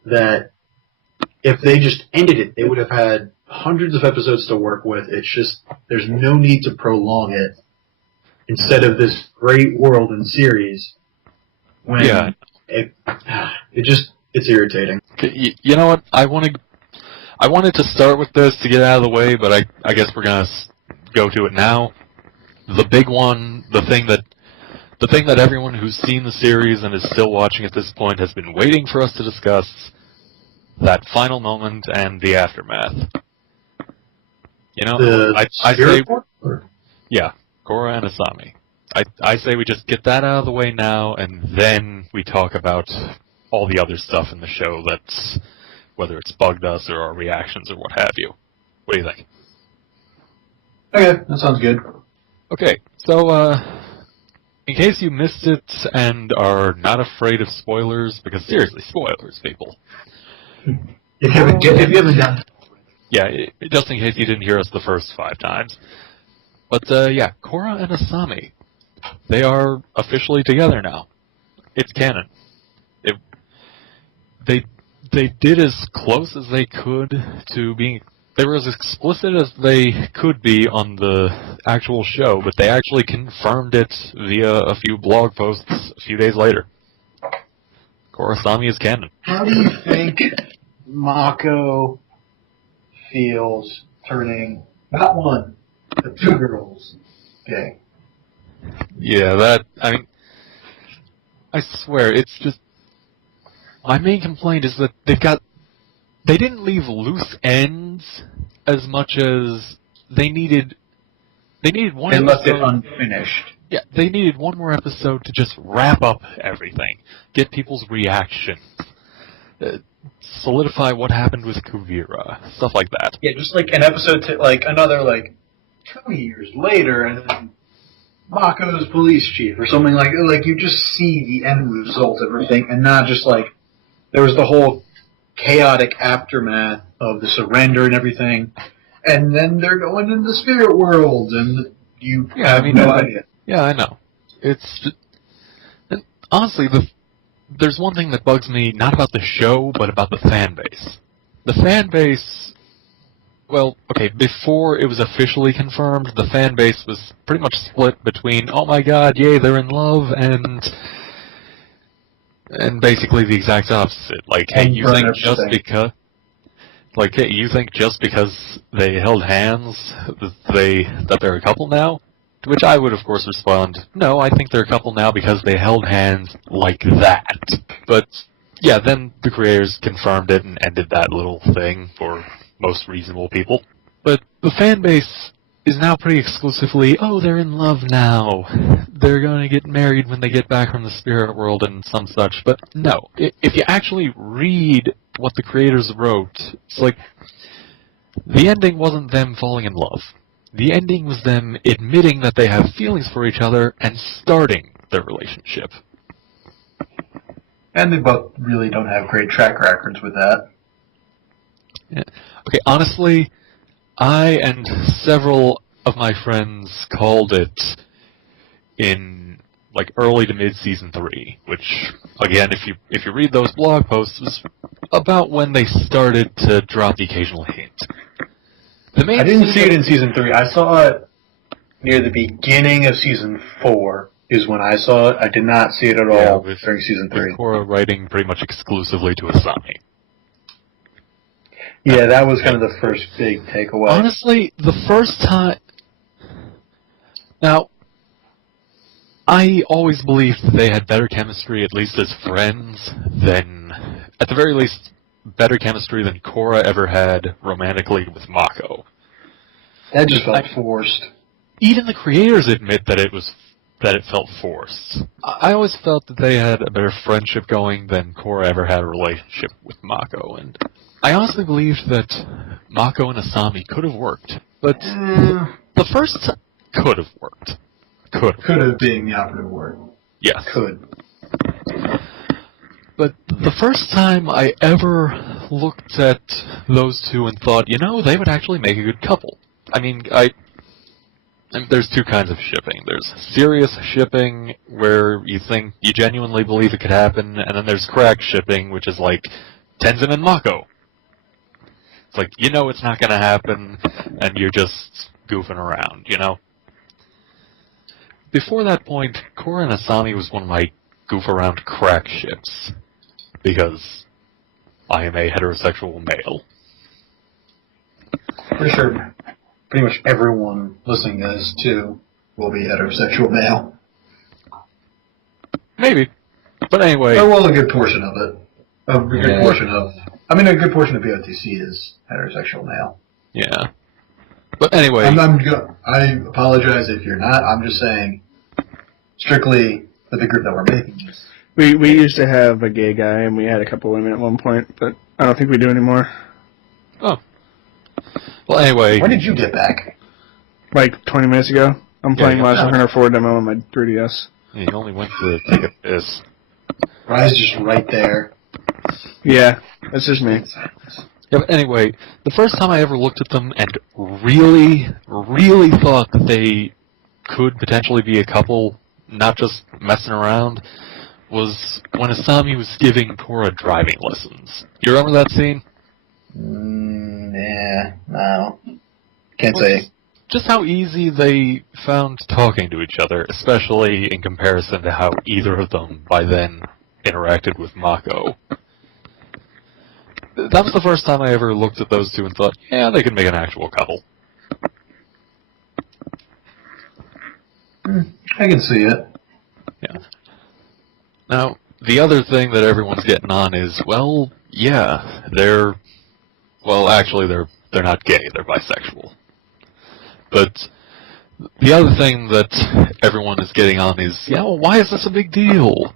that... If they just ended it, they would have had hundreds of episodes to work with. It's just, there's no need to prolong it instead of this great world and series. When it's irritating. You know what? I wanted to start with this to get out of the way, but I guess we're gonna go to it now. The big one, the thing that everyone who's seen the series and is still watching at this point has been waiting for us to discuss. That final moment and the aftermath. You know, I say, yeah, Korra and Asami. I say we just get that out of the way now, and then we talk about all the other stuff in the show that's, whether it's bugged us or our reactions or what have you. What do you think? Okay, that sounds good. Okay, so, in case you missed it and are not afraid of spoilers, because seriously, spoilers, people. If you haven't done it. Yeah, just in case you didn't hear us the first 5 times. But, yeah, Korra and Asami, they are officially together now. It's canon. They did as close as they could to being... They were as explicit as they could be on the actual show, but they actually confirmed it via a few blog posts a few days later. Korra Asami is canon. How do you think Mako feels turning not one, but 2 girls gay? Yeah, I swear, it's just... My main complaint is that they didn't leave loose ends as much as they needed one episode. They left it unfinished. Yeah, they needed one more episode to just wrap up everything, get people's reactions, solidify what happened with Kuvira, stuff like that. Yeah, just like an episode to like another like 2 years later, and then Mako's police chief or something like you just see the end result of everything, and not just like there was the whole chaotic aftermath of the surrender and everything, and then they're going in the spirit world, and you have no idea. Yeah, I know. It's just, and honestly, there's one thing that bugs me, not about the show, but about the fan base. The fan base, well, okay, before it was officially confirmed, the fan base was pretty much split between, oh my god, yay, they're in love, and basically the exact opposite. Like, hey, you think just because they held hands that they're a couple now? To which I would, of course, respond, no, I think they're a couple now because they held hands like that. But, yeah, then the creators confirmed it and ended that little thing for most reasonable people. But the fan base, is now pretty exclusively, oh, they're in love now. They're going to get married when they get back from the spirit world and some such. But no, if you actually read what the creators wrote, it's like the ending wasn't them falling in love. The ending was them admitting that they have feelings for each other and starting their relationship. And they both really don't have great track records with that. Yeah. Okay, honestly, I and several of my friends called it in like early to mid season 3, which again, if you read those blog posts, was about when they started to drop the occasional hint. I didn't see it in season 3. I saw it near the beginning of season 4 is when I saw it. I did not see it at all during season 3. With Korra writing pretty much exclusively to Asami. Yeah, that was kind of the first big takeaway. Honestly, the first time... Now, I always believed that they had better chemistry, at least as friends, than... At the very least, better chemistry than Korra ever had romantically with Mako. That just felt forced. Even the creators admit that it felt forced. I always felt that they had a better friendship going than Korra ever had a relationship with Mako, and I honestly believed that Mako and Asami could have worked, but the first could have worked. Could have been the operative word. Yes. Could. But the first time I ever looked at those two and thought, you know, they would actually make a good couple. I mean, there's two kinds of shipping. There's serious shipping, where you think, you genuinely believe it could happen, and then there's crack shipping, which is like Tenzin and Mako. It's like, you know it's not going to happen, and you're just goofing around, you know? Before that point, Korra and Asami was one of my goof-around crack ships, because I am a heterosexual male. For sure. Pretty much everyone listening to this, too, will be heterosexual male. Maybe. But anyway... Or, well, a good portion of it. A good portion of BotC is heterosexual male. Yeah. But anyway... I apologize if you're not. I'm just saying, strictly for the group that we're making this. We used to have a gay guy, and we had a couple women at one point, but I don't think we do anymore. Oh. Well, anyway... When did you get back? Like 20 minutes ago. I'm playing Monster Hunter 4 demo on my 3DS. Yeah, you only went to take a piss. Rye's just right there. Yeah, that's just me. Yeah, but anyway, the first time I ever looked at them and really, really thought that they could potentially be a couple, not just messing around, was when Asami was giving Korra driving lessons. You remember that scene? Yeah, no. Can't say. Just how easy they found talking to each other, especially in comparison to how either of them, by then, interacted with Mako. That was the first time I ever looked at those two and thought, yeah, they could make an actual couple. I can see it. Yeah. Now, the other thing that everyone's getting on is, well, yeah, they're not gay, they're bisexual. But the other thing that everyone is getting on is, yeah, well, why is this a big deal?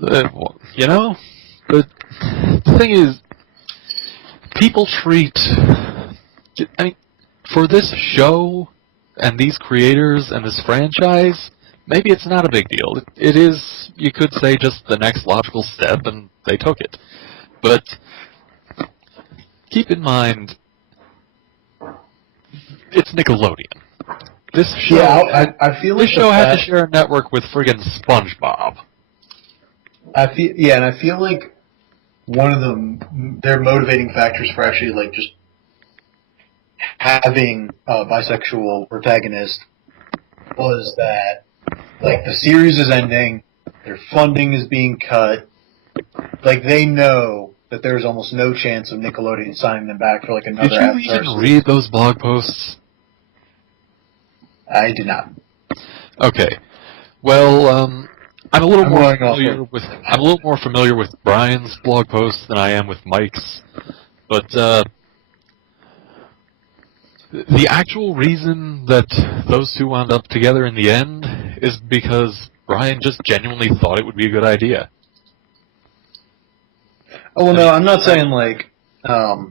You know? But the thing is, people treat... I mean, for this show, and these creators, and this franchise, maybe it's not a big deal. It is, you could say, just the next logical step, and they took it. But keep in mind, it's Nickelodeon. This show, I feel like this show had to share a network with friggin' SpongeBob. I feel like one of their motivating factors for actually like just having a bisexual protagonist was that like the series is ending, their funding is being cut, like they know that there's almost no chance of Nickelodeon signing them back for like another. Did you even read those blog posts? I did not. Okay. Well, I'm a little more familiar with Brian's blog posts than I am with Mike's. But The actual reason that those two wound up together in the end is because Brian just genuinely thought it would be a good idea. Oh, well, no, I'm not saying, like, Now,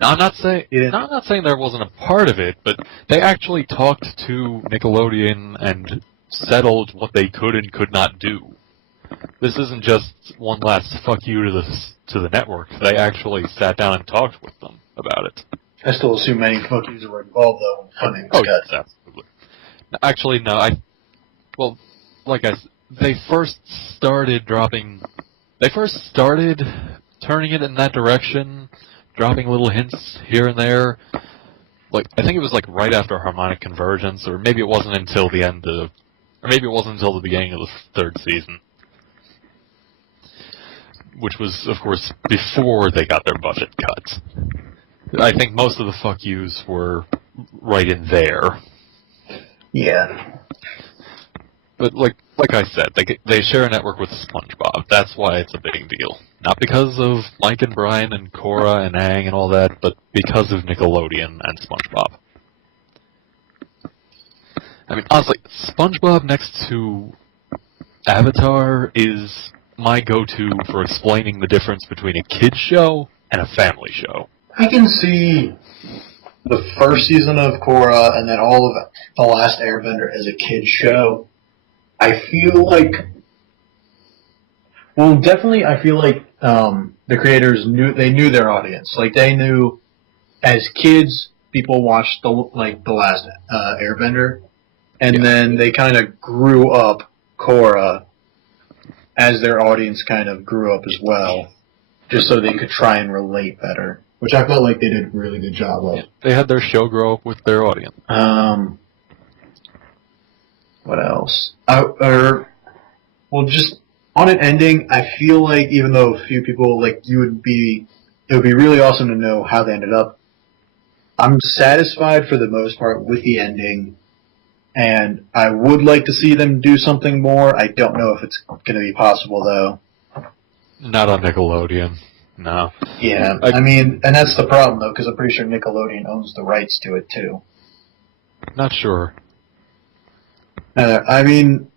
I'm not saying there wasn't a part of it, but they actually talked to Nickelodeon and settled what they could and could not do. This isn't just one last fuck you to the network. They actually sat down and talked with them about it. I still assume many fuck yous were involved, though, when funding Oh, was cut. yes, absolutely. Actually, no, well, like they first started turning it in that direction, dropping little hints here and there. Like, I think it was like right after Harmonic Convergence, or maybe it wasn't until the beginning of the third season. Which was, of course, before they got their budget cut. I think most of the fuck yous were right in there. Yeah. But like I said, they share a network with SpongeBob. That's why it's a big deal. Not because of Mike and Brian and Cora and Aang and all that, but because of Nickelodeon and SpongeBob. I mean, honestly, SpongeBob next to Avatar is my go-to for explaining the difference between a kid's show and a family show. I can see the first season of Korra and then all of The Last Airbender as a kid's show. I feel like... Well, definitely I feel like the creators knew their audience. Like, they knew as kids, people watched The Last Airbender, and then they kind of grew up Korra as their audience kind of grew up as well, just so they could try and relate better, which I felt like they did a really good job of. Yeah, they had their show grow up with their audience. What else? Just on an ending, I feel like even though a few people, it would be really awesome to know how they ended up. I'm satisfied for the most part with the ending, and I would like to see them do something more. I don't know if it's going to be possible, though. Not on Nickelodeon, no. Yeah, I mean, and that's the problem, though, because I'm pretty sure Nickelodeon owns the rights to it, too. Not sure. I mean,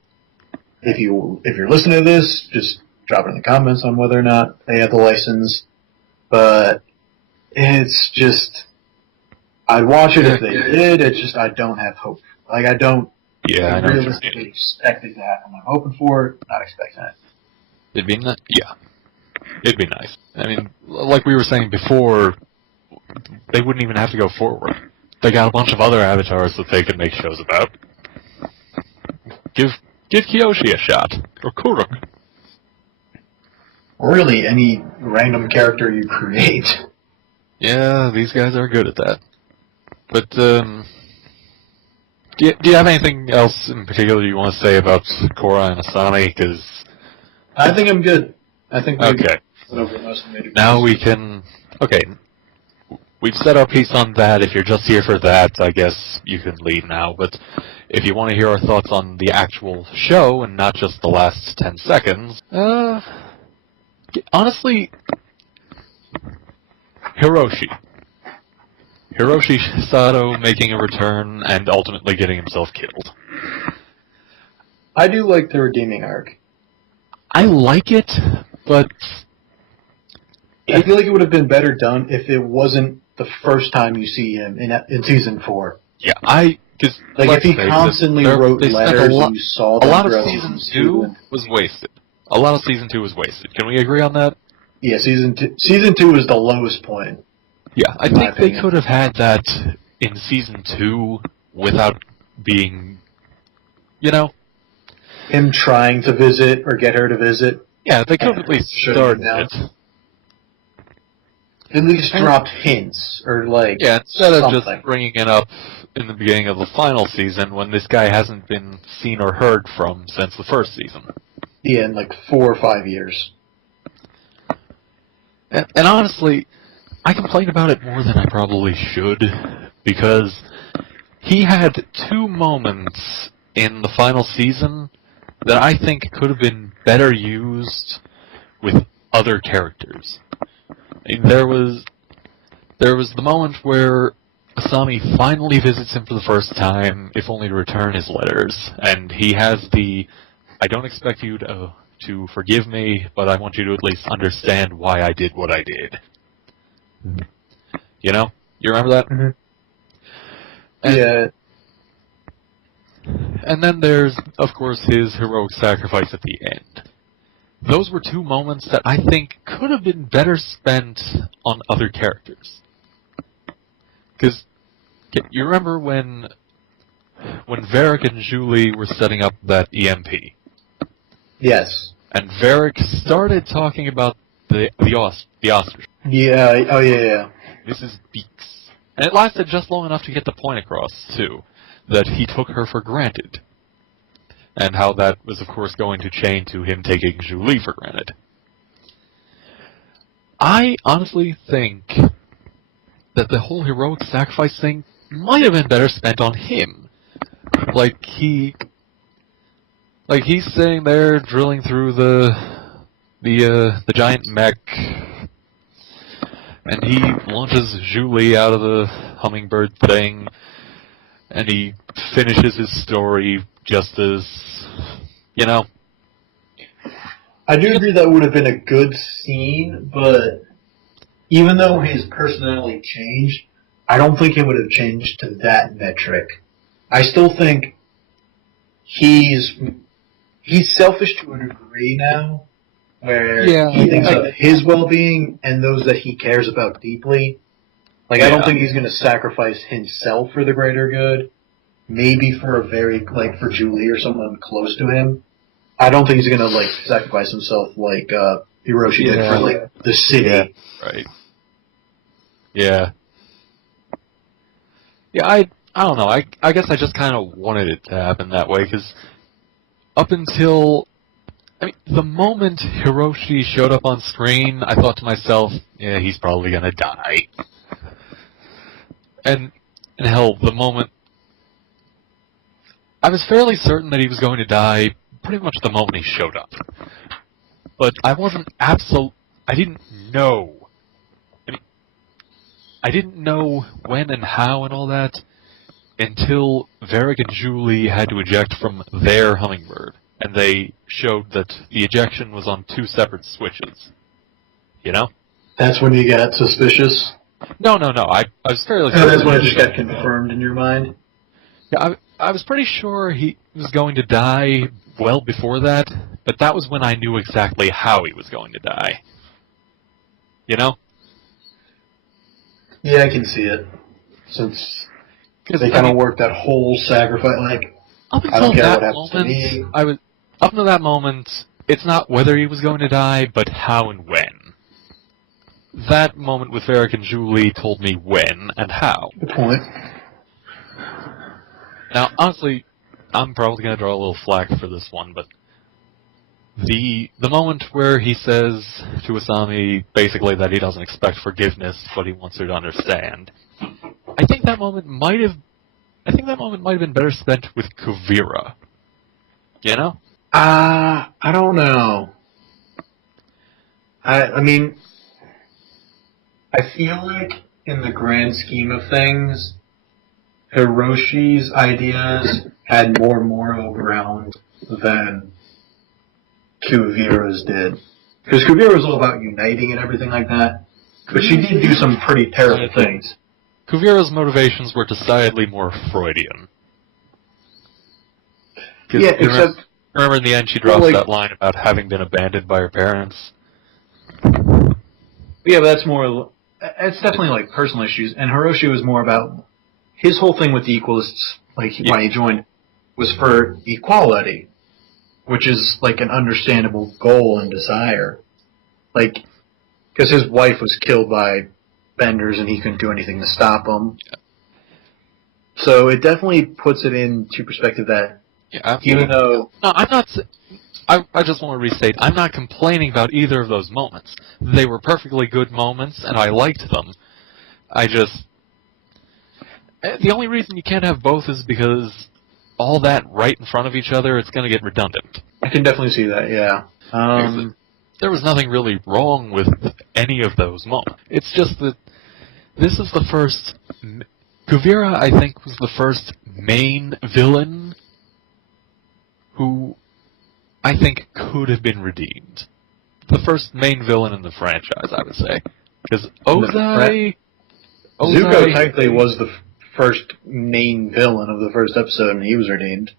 if you're listening to this, just drop it in the comments on whether or not they have the license. But it's just, I'd watch it if they did. It's just I don't have hope. Like, I don't realistically expect it to happen. I'm hoping for it, not expecting it. It'd be nice. I mean, like we were saying before, they wouldn't even have to go forward. They got a bunch of other avatars that they could make shows about. Give Kyoshi a shot. Or Kuruk. Or really, any random character you create. Yeah, these guys are good at that. But, do you have anything else in particular you want to say about Korra and Asami? Because I think I'm good. I think we've okay. went over most of the major Now points. we can... Okay. We've said our piece on that. If you're just here for that, I guess you can leave now. But if you want to hear our thoughts on the actual show and not just the last 10 seconds, honestly, Hiroshi Sato making a return and ultimately getting himself killed. I do like the redeeming arc. I like it, but I feel like it would have been better done if it wasn't the first time you see him in season 4. Yeah, because if he constantly wrote letters and you saw them a lot of throughout season 2 was wasted. A lot of season 2 was wasted. Can we agree on that? Yeah, season 2 is the lowest point. Yeah, I think they could have had that in season 2 without being, him trying to visit or get her to visit. Yeah, they could have at least started it. At least dropped hints, or instead of something. just bringing it up in the beginning of the final season when this guy hasn't been seen or heard from since the first season. Yeah, in 4 or 5 years. And honestly, I complain about it more than I probably should, because he had 2 moments in the final season that I think could have been better used with other characters. I mean, there was the moment where Asami finally visits him for the first time, if only to return his letters. And he has the, I don't expect you to forgive me, but I want you to at least understand why I did what I did. You know? You remember that? Mm-hmm. And, Yeah. And then there's, of course, his heroic sacrifice at the end. Those were two moments that I think could have been better spent on other characters. Because, you remember when Varric and Julie were setting up that EMP? Yes. And Varric started talking about the ostrich. Yeah. Oh, yeah. Mrs. Beaks. And it lasted just long enough to get the point across, too, that he took her for granted. And how that was, of course, going to chain to him taking Julie for granted. I honestly think that the whole heroic sacrifice thing might have been better spent on him. Like he's sitting there drilling through the giant mech, and he launches Julie out of the hummingbird thing, and he finishes his story just as, you know. I do agree that would have been a good scene, but even though his personality changed, I don't think it would have changed to that metric. I still think he's selfish to a degree now, where he thinks of his well-being and those that he cares about deeply. Like, I don't think he's going to sacrifice himself for the greater good. Maybe for for Julie or someone close to him. I don't think he's going to, sacrifice himself like Hiroshi did for, the city. Yeah. Right. Yeah. Yeah, I don't know. I guess I just kind of wanted it to happen that way, because up until... the moment Hiroshi showed up on screen, I thought to myself, yeah, he's probably going to die. And hell, the moment... I was fairly certain that he was going to die pretty much the moment he showed up. But I wasn't I didn't know. I didn't know when and how and all that until Varric and Julie had to eject from their hummingbird. And they showed that the ejection was on two separate switches. You know? That's when you got suspicious? No. I was fairly certain. That's when it just got confirmed in your mind? Yeah, I was pretty sure he was going to die well before that, but that was when I knew exactly how he was going to die. You know? Yeah, I can see it. Since they kind of worked that whole sacrifice, up I don't until care what that happens to me. moment, up until that moment, it's not whether he was going to die, but how and when. That moment with Varric and Julie told me when and how. Good point. Now, honestly, I'm probably going to draw a little flack for this one, but the moment where he says to Asami basically that he doesn't expect forgiveness, but he wants her to understand, I think that moment might have been better spent with Kuvira. You know? I don't know. I mean, I feel like in the grand scheme of things, Hiroshi's ideas had more moral ground than Kuvira's did. Because Kuvira was all about uniting and everything like that, but she did do some pretty terrible things. Kuvira's motivations were decidedly more Freudian. Yeah, except... Remember in the end she drops that line about having been abandoned by her parents? Yeah, but that's more... It's definitely personal issues, and Hiroshi was more about... His whole thing with the Equalists, when he joined, was for equality, which is, an understandable goal and desire. Because his wife was killed by Benders and he couldn't do anything to stop them. Yeah. So it definitely puts it into perspective that even though... No, I'm not... I just want to restate, I'm not complaining about either of those moments. They were perfectly good moments, and I liked them. The only reason you can't have both is because all that right in front of each other, it's going to get redundant. I can definitely see that, yeah. There was nothing really wrong with any of those moments. It's just that this is the first Kuvira, I think, was the first main villain who I think could have been redeemed. The first main villain in the franchise, I would say. Because Ozai... Zuko technically was the first main villain of the first episode, and he was redeemed.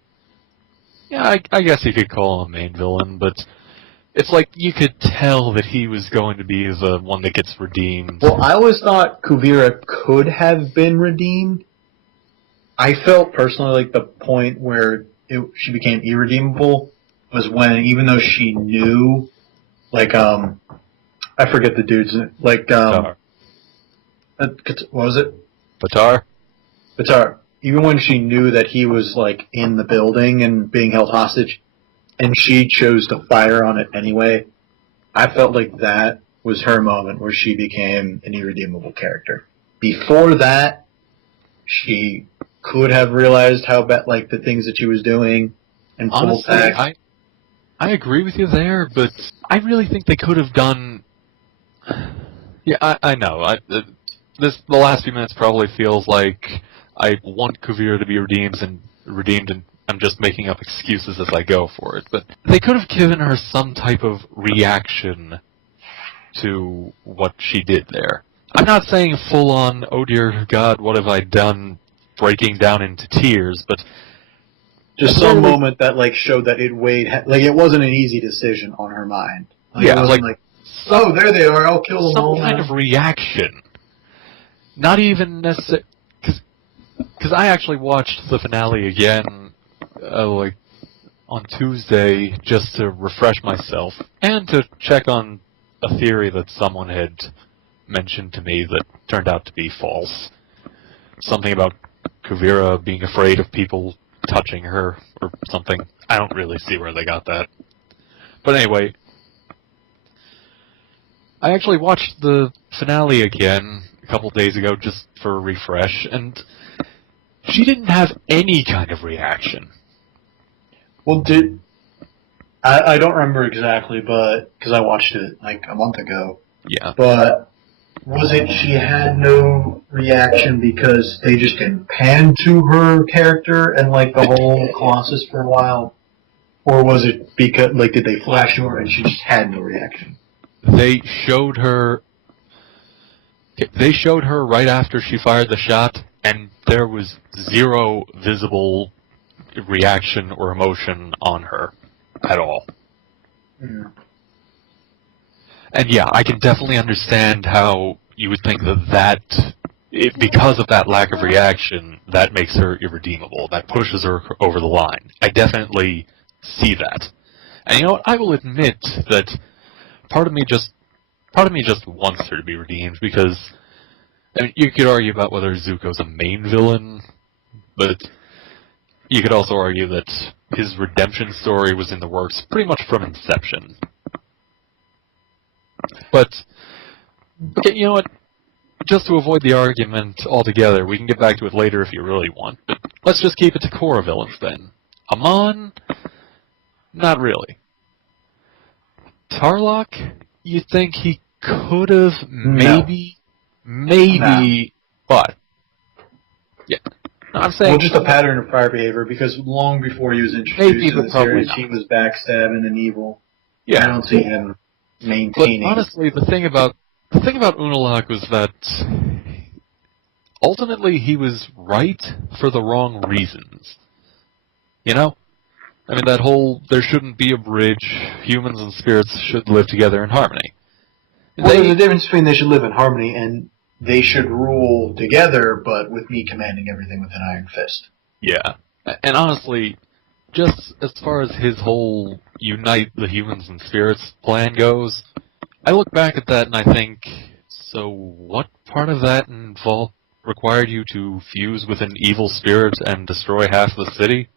Yeah, I guess you could call him a main villain, but it's like you could tell that he was going to be the one that gets redeemed. Well, I always thought Kuvira could have been redeemed. I felt personally like the point where she became irredeemable was when, even though she knew, like, I forget the dude's name, like, Batar. what was it? Batar? Batar. Even when she knew that he was, like, in the building and being held hostage, and she chose to fire on it anyway, I felt like that was her moment where she became an irredeemable character. Before that, she could have realized how bad, like, the things that she was doing and pulled Honestly, back. I agree with you there, but I really think they could have done... Yeah, I know. The last few minutes probably feels like I want Kuvira to be redeemed, and I'm just making up excuses as I go for it. But they could have given her some type of reaction to what she did there. I'm not saying full-on, oh dear God, what have I done, breaking down into tears, but... Just some moment that, like, showed that it weighed... Like, it wasn't an easy decision on her mind. Like, yeah, it wasn't like, oh, there they are, I'll kill them all. Some kind of reaction. Not even necessarily... Because I actually watched the finale again, like, on Tuesday, just to refresh myself, and to check on a theory that someone had mentioned to me that turned out to be false. Something about Kuvira being afraid of people touching her, or something. I don't really see where they got that. But anyway, I actually watched the finale again a couple days ago just for a refresh, and she didn't have any kind of reaction. Well, I don't remember exactly, but because I watched it like a month ago. Yeah. But was it she had no reaction because they just didn't pan to her character and like the whole Colossus for a while, or was it because like did they flash to her and she just had no reaction? They showed her right after she fired the shot, and there was zero visible reaction or emotion on her at all. Mm. And yeah, I can definitely understand how you would think that because of that lack of reaction, that makes her irredeemable. That pushes her over the line. I definitely see that. And you know what? I will admit that part of me just wants her to be redeemed, because I mean, you could argue about whether Zuko's a main villain, but you could also argue that his redemption story was in the works pretty much from inception. But, okay, you know what? Just to avoid the argument altogether, we can get back to it later if you really want, but let's just keep it to core villains then. Amon? Not really. Tarlok? You think he could have maybe, but yeah. No, I'm saying Well, just a pattern of prior behavior, because long before he was introduced to the series, he was backstabbing and evil. Yeah. I don't see him maintaining. But honestly, the thing about Unalaq was that ultimately he was right for the wrong reasons. You know? I mean, that whole, there shouldn't be a bridge, humans and spirits should live together in harmony. Well, there's a difference between they should live in harmony and they should rule together, but with me commanding everything with an iron fist. Yeah. And honestly, just as far as his whole unite the humans and spirits plan goes, I look back at that and I think, so what part of that required you to fuse with an evil spirit and destroy half the city?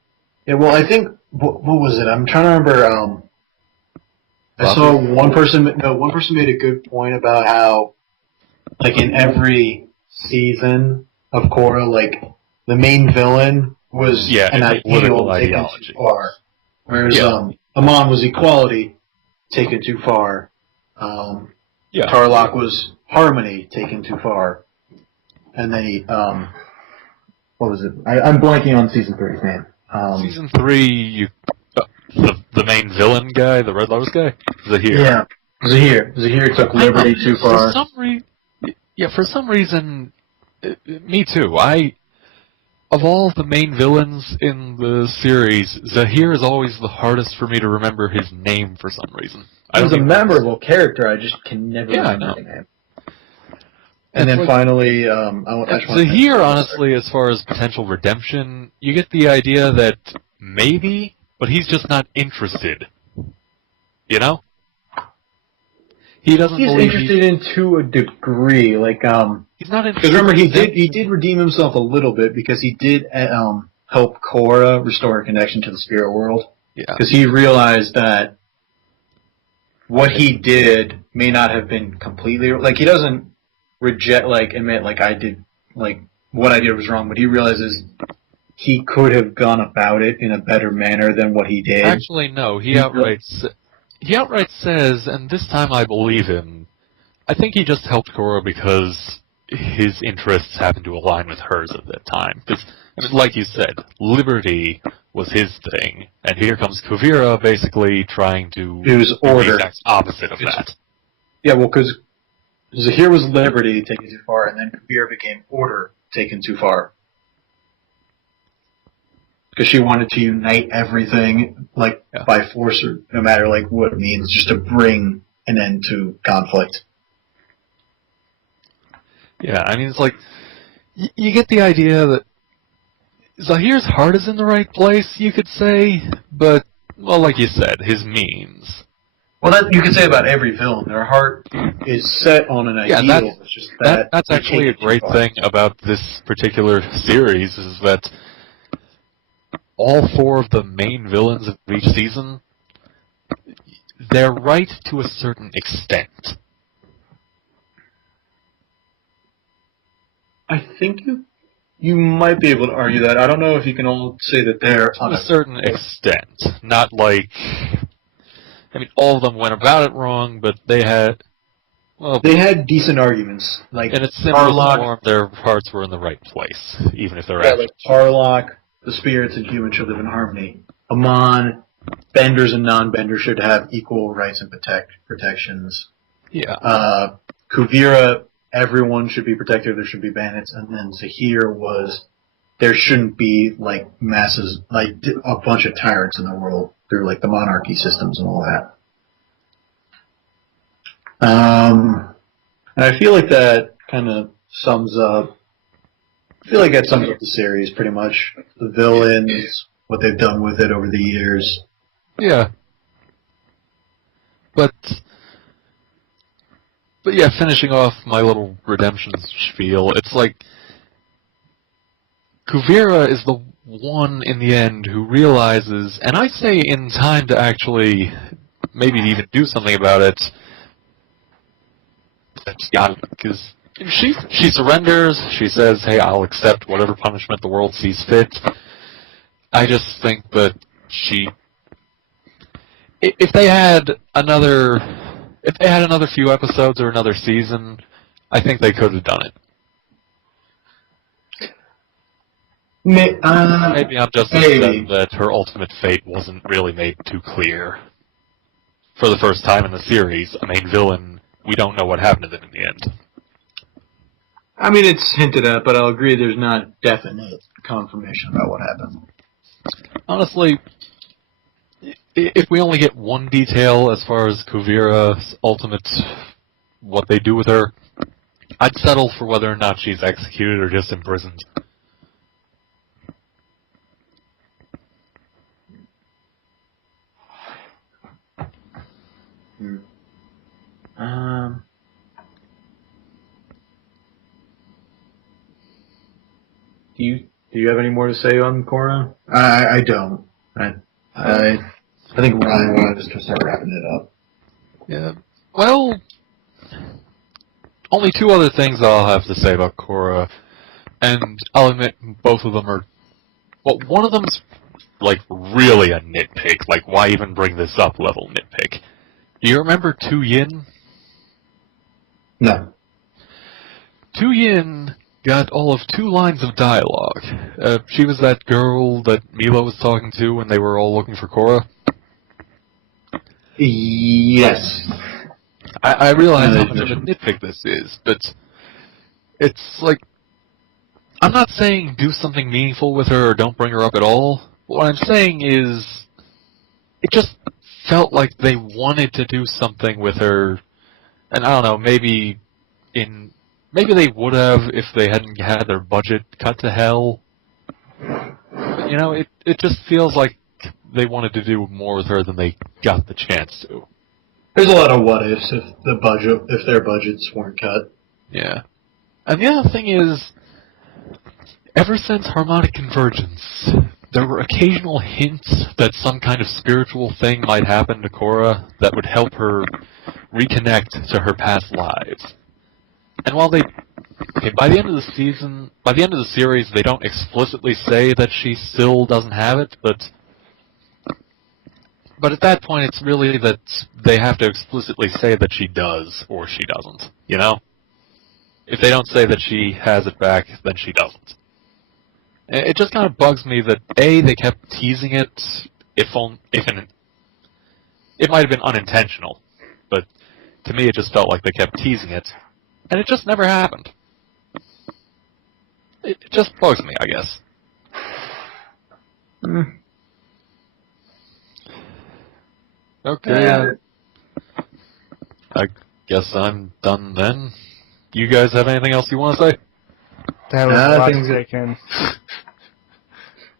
Yeah, well, I think, what was it? I'm trying to remember, I saw one person made a good point about how, like, in every season of Korra, like, the main villain was an ideal taken too far. Whereas, Amon was equality taken too far. Tarlok was harmony taken too far. And then what was it? I'm blanking on season 3's name. Season 3, the main villain guy, the Red Lotus guy, Zahir. Yeah, Zahir. Zahir took liberty too far. For some reason, me too. Of all the main villains in the series, Zahir is always the hardest for me to remember his name for some reason. He was a memorable character, I just can never remember his name. And then finally, Zahir, honestly, as far as potential redemption, you get the idea that maybe, but he's just not interested. You know? He doesn't believe He's interested to a degree, like, he's not interested. Because remember, he did redeem himself a little bit because he did help Korra restore her connection to the spirit world. Yeah. Because he realized that what he did may not have been completely like he doesn't admit I did what I did was wrong, but he realizes he could have gone about it in a better manner than what he did. Actually, no. He outright says, and this time I believe him, I think he just helped Korra because his interests happened to align with hers at that time. Because, like you said, liberty was his thing, and here comes Kuvira basically trying to do the exact opposite of that. Yeah, well, because Zahir was liberty taken too far, and then Kuvira became order taken too far. Because she wanted to unite everything, by force, or no matter, what it means, just to bring an end to conflict. Yeah, I mean, it's like, you get the idea that Zahir's heart is in the right place, you could say, but, well, like you said, his means. Well, that you could say about every villain. Their heart is set on an ideal. Yeah, it's just that's actually a great thing about this particular series, is that all 4 of the main villains of each season, they're right to a certain extent. I think you might be able to argue that. I don't know if you can all say that they're to a certain extent. Not like... I mean, all of them went about it wrong, but they had... Well, they had decent arguments. In its simplest form, their hearts were in the right place, even if they're like Harlock, the spirits and humans should live in harmony. Amon, benders and non-benders should have equal rights and protections. Yeah. Kuvira, everyone should be protected, there should be bandits, and then Zahir was, there shouldn't be, masses, a bunch of tyrants in the world through, the monarchy systems and all that. And I feel like that kind of sums up, the series pretty much. The villains, what they've done with it over the years. Yeah. But yeah, finishing off my little redemption spiel, it's like Kuvira is the one in the end who realizes, and I say in time to actually maybe even do something about it, because she surrenders, she says, hey, I'll accept whatever punishment the world sees fit. I just think that if they had another few episodes or another season, I think they could have done it. Maybe I'm just upset that her ultimate fate wasn't really made too clear. For the first time in the series, a main villain, we don't know what happened to them in the end. I mean, it's hinted at, but I'll agree there's not definite confirmation about what happened. Honestly, if we only get one detail as far as Kuvira's ultimate, what they do with her, I'd settle for whether or not she's executed or just imprisoned. Do you have any more to say on Korra? I don't. I think Ryan wanted us to start wrapping it up. Yeah. Well, only 2 other things I'll have to say about Korra, and I'll admit both of them are... Well, one of them's, really a nitpick, why even bring this up level nitpick. Do you remember Tu Yin? No. Tu Yin got all of 2 lines of dialogue. She was that girl that Milo was talking to when they were all looking for Korra. Yes. I realize how much of a nitpick this is, but it's like, I'm not saying do something meaningful with her or don't bring her up at all. What I'm saying is, it just felt like they wanted to do something with her, and I don't know, maybe they would have if they hadn't had their budget cut to hell. But, you know, it just feels like they wanted to do more with her than they got the chance to. There's a lot of what ifs if their budgets weren't cut. Yeah. And the other thing is, ever since Harmonic Convergence, there were occasional hints that some kind of spiritual thing might happen to Korra that would help her reconnect to her past lives. And while by the end of the series, they don't explicitly say that she still doesn't have it, but at that point, it's really that they have to explicitly say that she does or she doesn't, you know? If they don't say that she has it back, then she doesn't. It just kind of bugs me that, A, they kept teasing it, it might have been unintentional, but to me it just felt like they kept teasing it, and it just never happened. It just bugs me, I guess. Okay, I guess I'm done then. You guys have anything else you want to say? That was a lot to take in.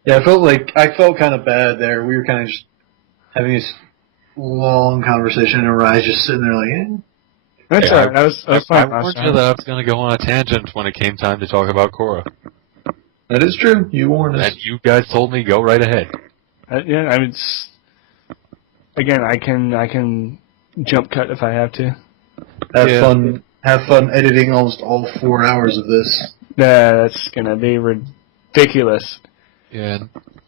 Yeah, I felt kind of bad there. We were kind of just having this long conversation, and Ryan's just sitting there like, eh. That's all right. That was fine. I warned you that I was going to go on a tangent when it came time to talk about Korra. That is true. You warned us. And you guys told me go right ahead. Yeah, I mean, again, I can jump cut if I have to. Have fun editing almost all 4 hours of this. That's gonna be ridiculous. Yeah.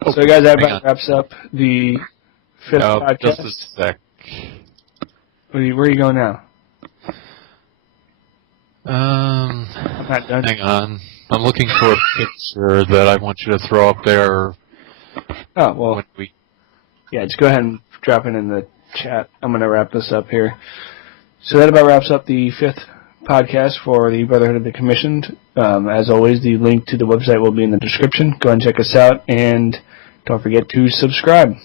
So, guys, that wraps up the 5th podcast. Just a sec. Where are you going now? I'm not done. Hang on. I'm looking for a picture that I want you to throw up there. Oh, well. Yeah, just go ahead and drop it in the chat. I'm going to wrap this up here. So that about wraps up the 5th podcast for the Brotherhood of the Commissioned. As always, the link to the website will be in the description. Go ahead and check us out, and don't forget to subscribe.